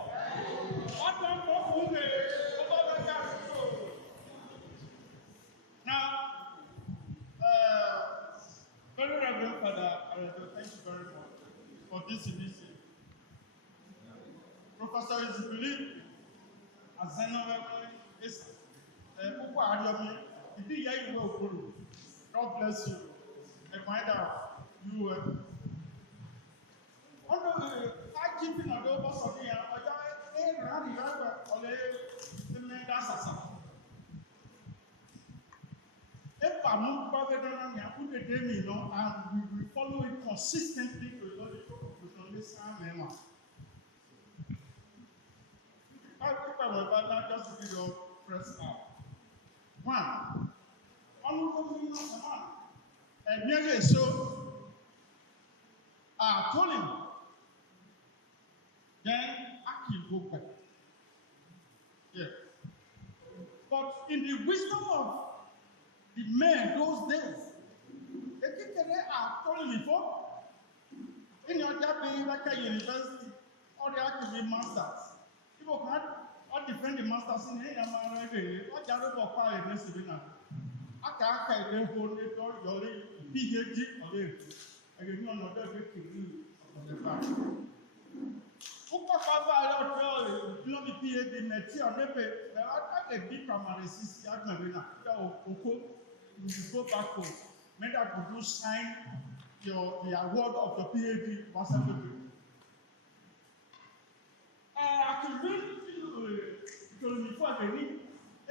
ọ̀dọ́ ń bọ̀ fún mi, ó bá bá dá àdúgbò. Now, very Reverend Father, thank you very much for this initiative. Professor Izibili, Azenowe, Púpọ̀ Àríọ̀mí, ìdí ìyá ìwé òkúrò. God bless you. And find out you. Keeping on the boss of the year, the men that's a son. If I move forward and put the day, and we will follow it consistently to the Lord. I just to give you press out. 1. And nearly so, I told him, then I can go back. Yeah. But in the wisdom of the men those days, they think that I told him before, in your job being like a university, or they have to be masters. People can't all defend the masters in here. What they are about fire in this arena. Aka ile ho ni to yori PhD ole ege ni ono de ke ni on the back uko fa va lo to no be PhD neti on be I dey big primary 6 agbe na oko you go back home make that you sign the award of the PhD possibility I can read to me for the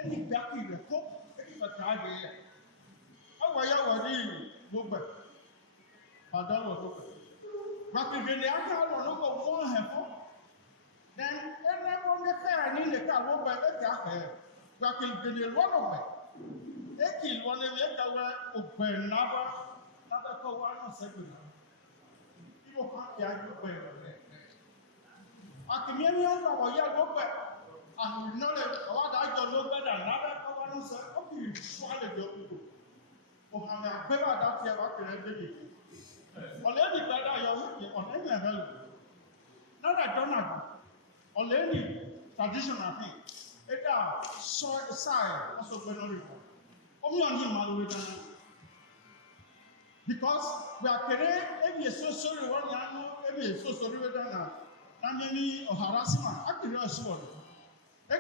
any back in the cup. How are you? Gbogbo ọdọ gbogbo gbàgbé ní aka lọ lọgbọ fún ẹfọ then ẹnẹ wọn ní ká ní lè ká gbogbo ẹgbẹ ká kẹ We are killing the one of them. They kill one of them, open another one second. People can't get you open. I can hear you over here, open. And you know that what I don't know better than another one said, okay, you swallow your people. Oh, I'm a better that you have actually. Already better, you're on any level. Not that don't have. Already traditional thing. It's a side also going on. Only on him, man, with because we are carrying every so sorry one year, every so sorry with an or harassment. Actually, I saw it.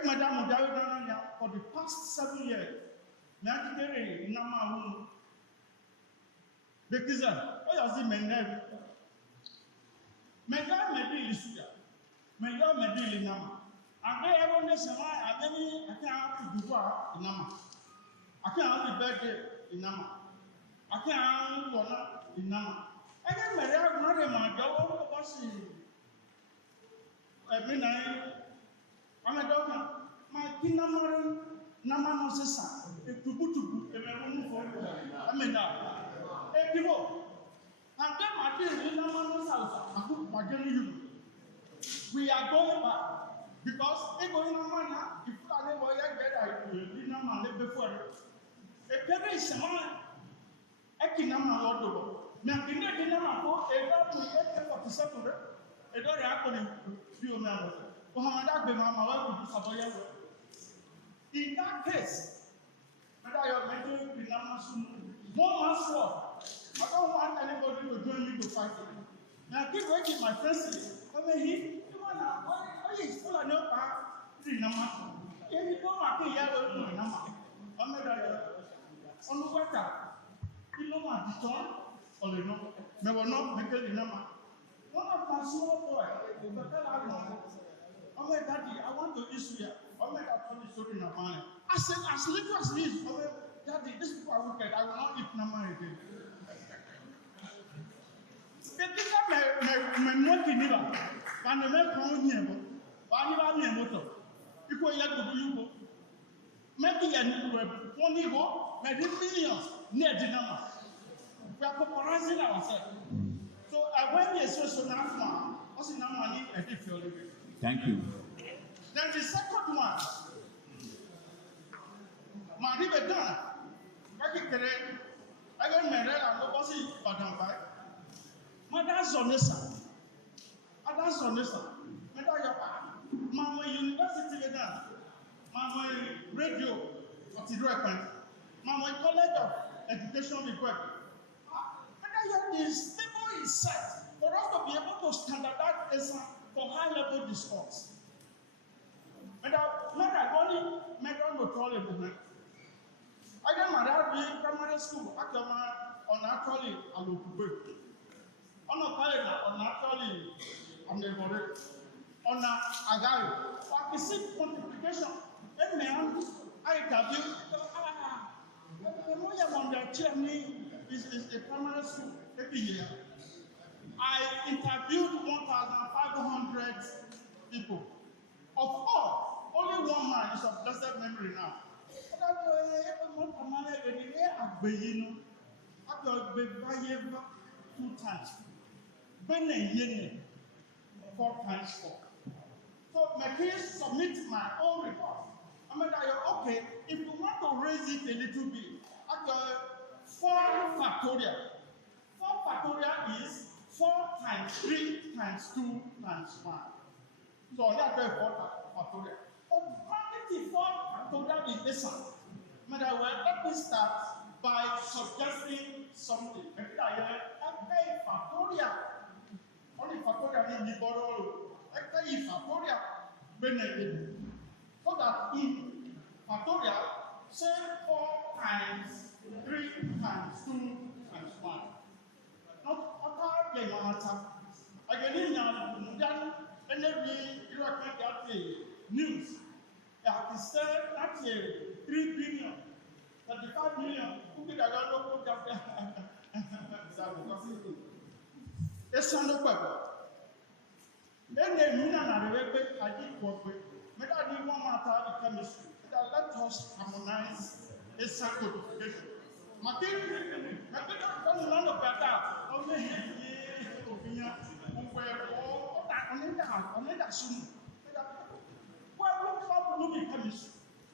Madam Mudawi for the past 7 years, Nakiri, Nama, the Kizan, what does it mean? Mega maybe is here. Mega maybe in Nama. And they have on this, I can't do what in Nama. I can't have the birthday in Nama. I can't go in Nama. I can't marry a man, go over I'm a doctor. My kinamari, Namano Sessa, a tubutu, a memory for I mean, a people. And then I did in Namano's house. I put my journey. We are going back because if going on money, if I never get I will be Naman before. A parent is a man, a kinama order. Now, the Nama, a doctor, a settle it. A don't happen to you now. In that case, I am making the numbers one man's work. I don't want anybody to join me to fight it. Now, keep working my friends. I mean, he, why is full of no power? Three numbers. If you go back here, you will number. I'm on the water. You know what the turn or the no. Never not make the number. One of my small boy, oh my daddy, I want to Israel. Oh my God, told the story in a man. I said, as little as this, oh my daddy, these people are wicked. I will not eat Nama again. They think I'm not in Niba. And the man from here, but I never knew a motor. If we had to do you, maybe a only go, maybe millions near the number. We are popularizing ourselves. So I went here so now, what's in our money? I did feel it. Thank you. Then the second one, Maribe Dana, I got married and nobody but on by. Mother's Zonessa, Mother's Zonessa, Mama University with that, Mama Radio, what's it record? Mama College of Education record. And the stable is set for us to be able to standardize Esan for high level discourse. And not only made on the trolley movement. I got my dad in primary school, on actually a local book. On a calendar, on actually on the border. On a guy, I can see multiplication. And man, I interviewed. The more on the chairman is a primary school every year. I interviewed 1,500 people. Of all, only one man is of blessed memory now. Two times. 4 times 4. So my case submit my own report. I mean, okay, if you want to raise it a little bit, after 4 factorial. 4 factorial is 4 times 3 times 2 times 1. So that's 4 factorial. But quantity 4 factorial is Esan. Let me start by suggesting something. Factorial. Only factorial in the borrow. Factorial. So that in factorial, say 4 times 3 times 2 times 1. Not other than matter. Again, and every news. That is said that 3 billion, 35 million. Who did I go to it's on the paper. Then they mean I did work with. But I didn't want to have chemistry. I left us harmonize Esan codification. Material, none of that. Only opinion,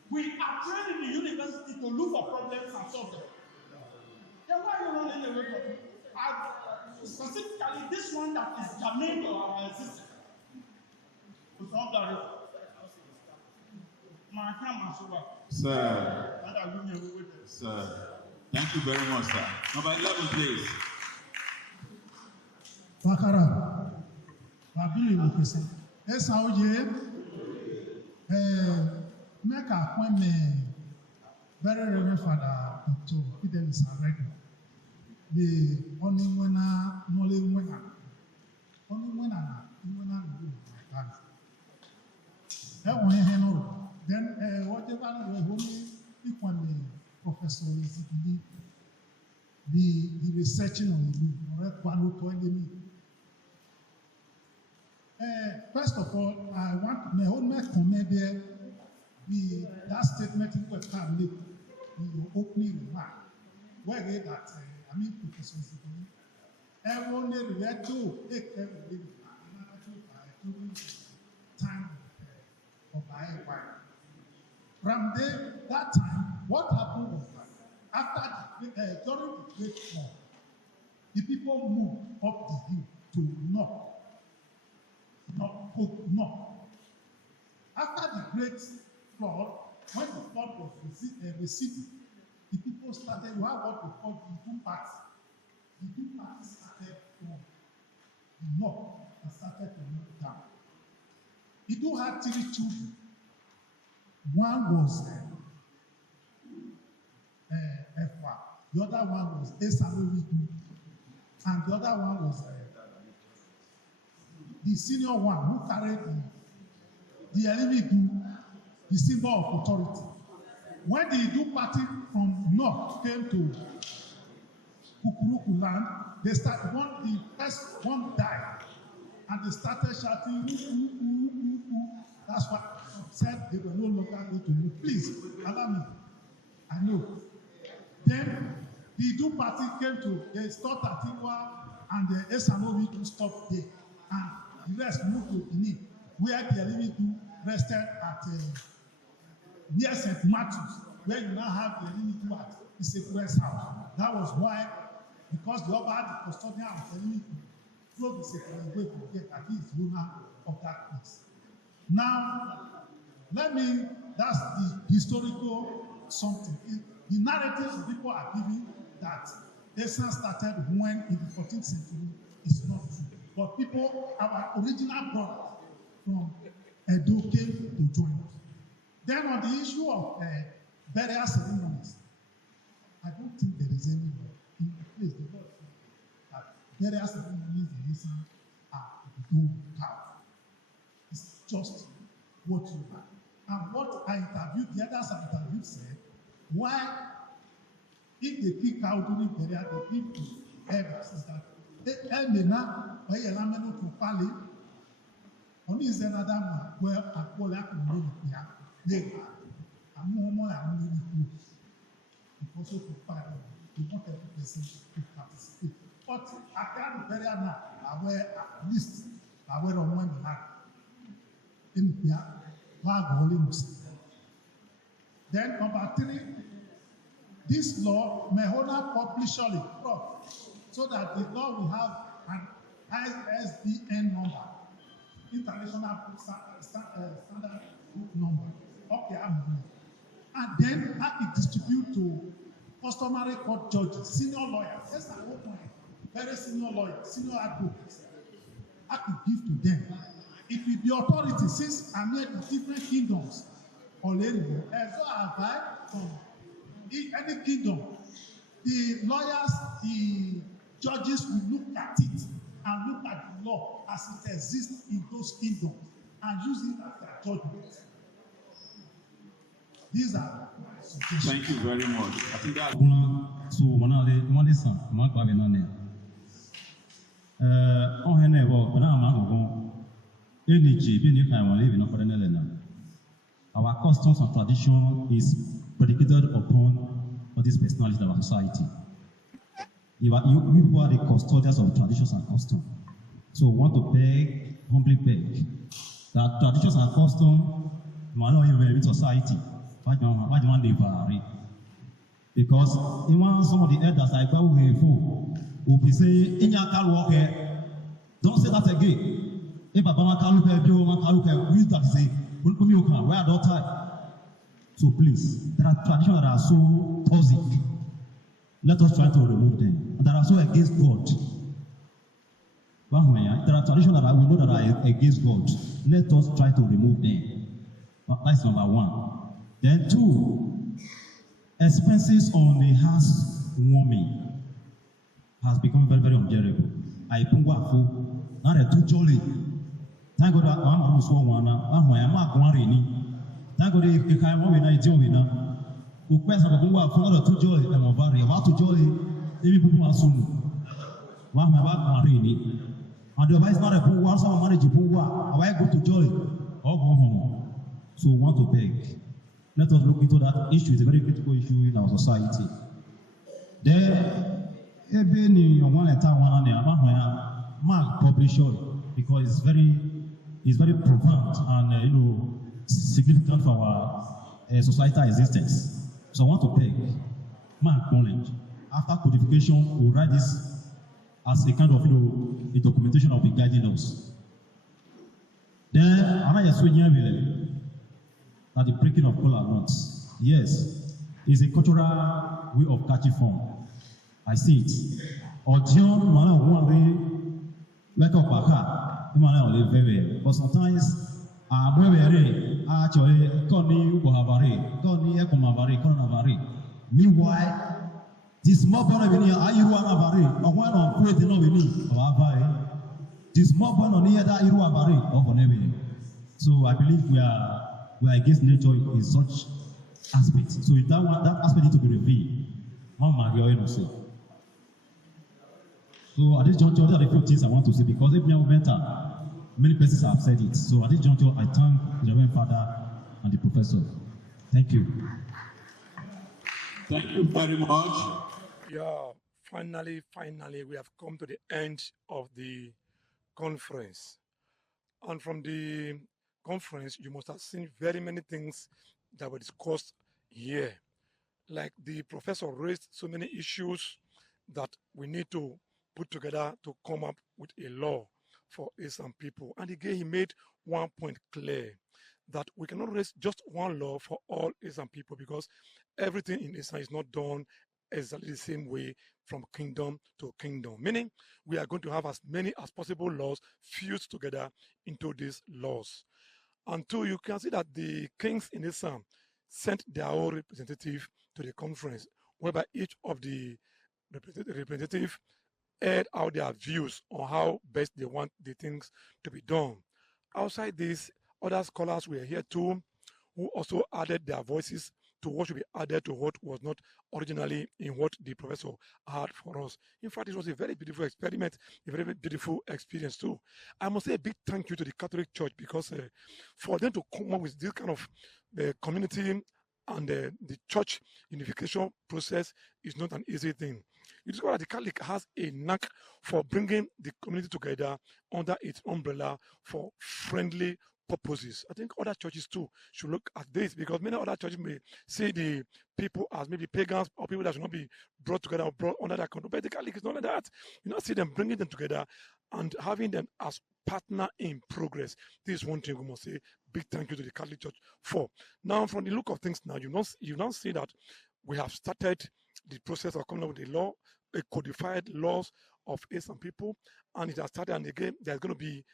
we are trained in the university to look for problems and solve them. Then why are you running away from it? Specifically, this one that is germane to our existence. To solve that. Sir. Sir. Thank you very much, sir. Number 11, please. Bakara. Babili Lokesa. Esa oye. Make a appointment. Very Reverend Father Dr. Fidelis Arego. The only winner, only winner. Only winner. Then whatever we only equally Professor Izibili, the researching on you, first of all, I want my own comment there. That statement in the opening remark, where that Professor Izibili, everyone read to time of my. From that time, what happened was that after during the Great Flood, the people moved up the hill to north. After the Great Flood, when the flood was receding, the people started to have what we call the two parts. The two parts started from the north and started to move down. He do have 3 children. One was Efa, the other one was Esan, and the other one was the senior one who carried the Elimidu, the symbol of authority. When the Idu party from north came to Kukuruku land, they started the first one died, and they started shouting, ooh. That's why said they were no longer going to move. Please allow me. I know. Then the Idu party came to, they stopped at Iwa and the Esanovi to stop there. And the rest moved to Benin, where the Elimidu rested at near St. Matthews, where you now have the Elimidu at Isekwes house. That was why, because the Oba had the custodian of the Elimidu, drove the Isekwes away to get at least the owner of that place. Now, that's the historical something. The narratives people are giving that Esan started when in the 14th century is not true. But people, our original brothers from Edo came to join us. Then on the issue of burial ceremonies, I don't think there is any law in the place the Lord said that burial ceremonies in Esan are done without. It's just what you have. And what I interviewed, the others I interviewed said, why, if they kick out during burial, they give to elders, is that they may not, or you allow to pali, only is another man where I call up and know they are. I'm no more than really good. Because of the fire, we want every person to participate. But I can't burial now, I wear at least, I wear on one hand. In here, then number 3, this law may hold publicly, Prof, so that the law will have an ISBN number, International Standard Book Number. Okay, I'm doing. And then I can distribute to customary court judges, senior lawyers. That's an open, very senior lawyers, senior advocates. I could give to them. It will be authority since I'm here in different kingdoms. Already, as well as I from any kingdom, the lawyers, the judges will look at it and look at the law as it exists in those kingdoms and use it as their judgment. These are my suggestions. Thank you very much. I think that so one of the son, Mark Babinone. On Henry, when I'm energy being if I want living for the Netherlands. our customs and tradition is predicated upon all these personalities of our society. You people are the custodians of traditions and customs. So we want to beg, humbly beg, that traditions and customs are not even in society. Why do you want to vary? Because even some of the elders I go with will be saying, in your car walk here, don't say that again. If a Bama can look at you, we use that to say, where are the time? So please, there are traditions that are so toxic. Let us try to remove them. That are so against God. There are traditions that we know that are against God. Let us try to remove them. That's number one. Then two, expenses on the house warming has become very, very unbearable. I put what not a too jolly. Thank God I'm almost one. I'm not going. Thank God if I want to join me. Ukwesa kwa Mungu afunga tu jolly na mavari watu jolly hivi bubu asunu wa mabaka marini and the vice not a bubu also manage bubu away go to jolly or go home. So we want to beg, let us look into that issue. It's a very critical issue in our society. There ebe ni one letter one na mark publisher because it's very profound and significant for our societal existence. So I want to beg, mark knowledge. After codification, we'll write this as a kind of a documentation of the guiding us. Then another swing that the breaking of kola nuts. Yes, is a cultural way of catching form. I see it. Audion mana one like a baka, but sometimes actually, meanwhile, this small boy or one on creating this small boy on here that so I believe we are against nature in such aspects. So that aspect needs to be revealed. So at this juncture, there are a few things I want to say because if we are better. Many persons have said it. So at this juncture, I thank the Reverend Father and the Professor. Thank you. Thank you very much. Yeah, finally, we have come to the end of the conference. And from the conference, you must have seen very many things that were discussed here. Like the professor raised so many issues that we need to put together to come up with a law for Esan people. And again, he made one point clear that we cannot raise just one law for all Esan people because everything in Esan is not done exactly the same way from kingdom to kingdom. Meaning, we are going to have as many as possible laws fused together into these laws. And two, you can see that the kings in Esan sent their own representative to the conference, whereby each of the representative aired out their views on how best they want the things to be done. Outside this, other scholars were here too, who also added their voices to what should be added to what was not originally in what the professor had for us. In fact, it was a very beautiful experiment, a very beautiful experience too. I must say a big thank you to the Catholic Church because for them to come up with this kind of community and the church unification process is not an easy thing. You discover that the Catholic has a knack for bringing the community together under its umbrella for friendly purposes. I think other churches too should look at this because many other churches may see the people as maybe pagans or people that should not be brought together or brought under their control. But the Catholic is not like that. You not see them bringing them together and having them as partner in progress. This is one thing we must say big thank you to the Catholic Church for. Now, from the look of things now, you now see that we have started the process of coming up with a law, a codified laws of Esan people, and it has started. And again, there's going to be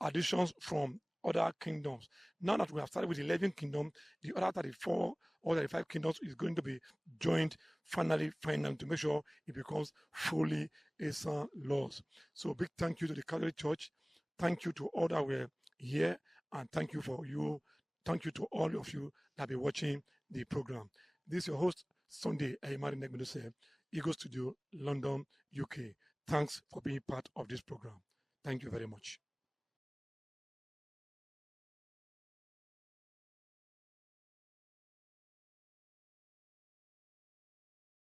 additions from other kingdoms. Now that we have started with 11 kingdoms, the other 34 or 35 kingdoms is going to be joined finally to make sure it becomes fully Esan laws. So big thank you to the Catholic Church. Thank you to all that were here, and thank you to all of you that be watching the program. This is your host, Sunday Ayimari Negmedose, Eagle Studio, London, UK. Thanks for being part of this program. Thank you very much.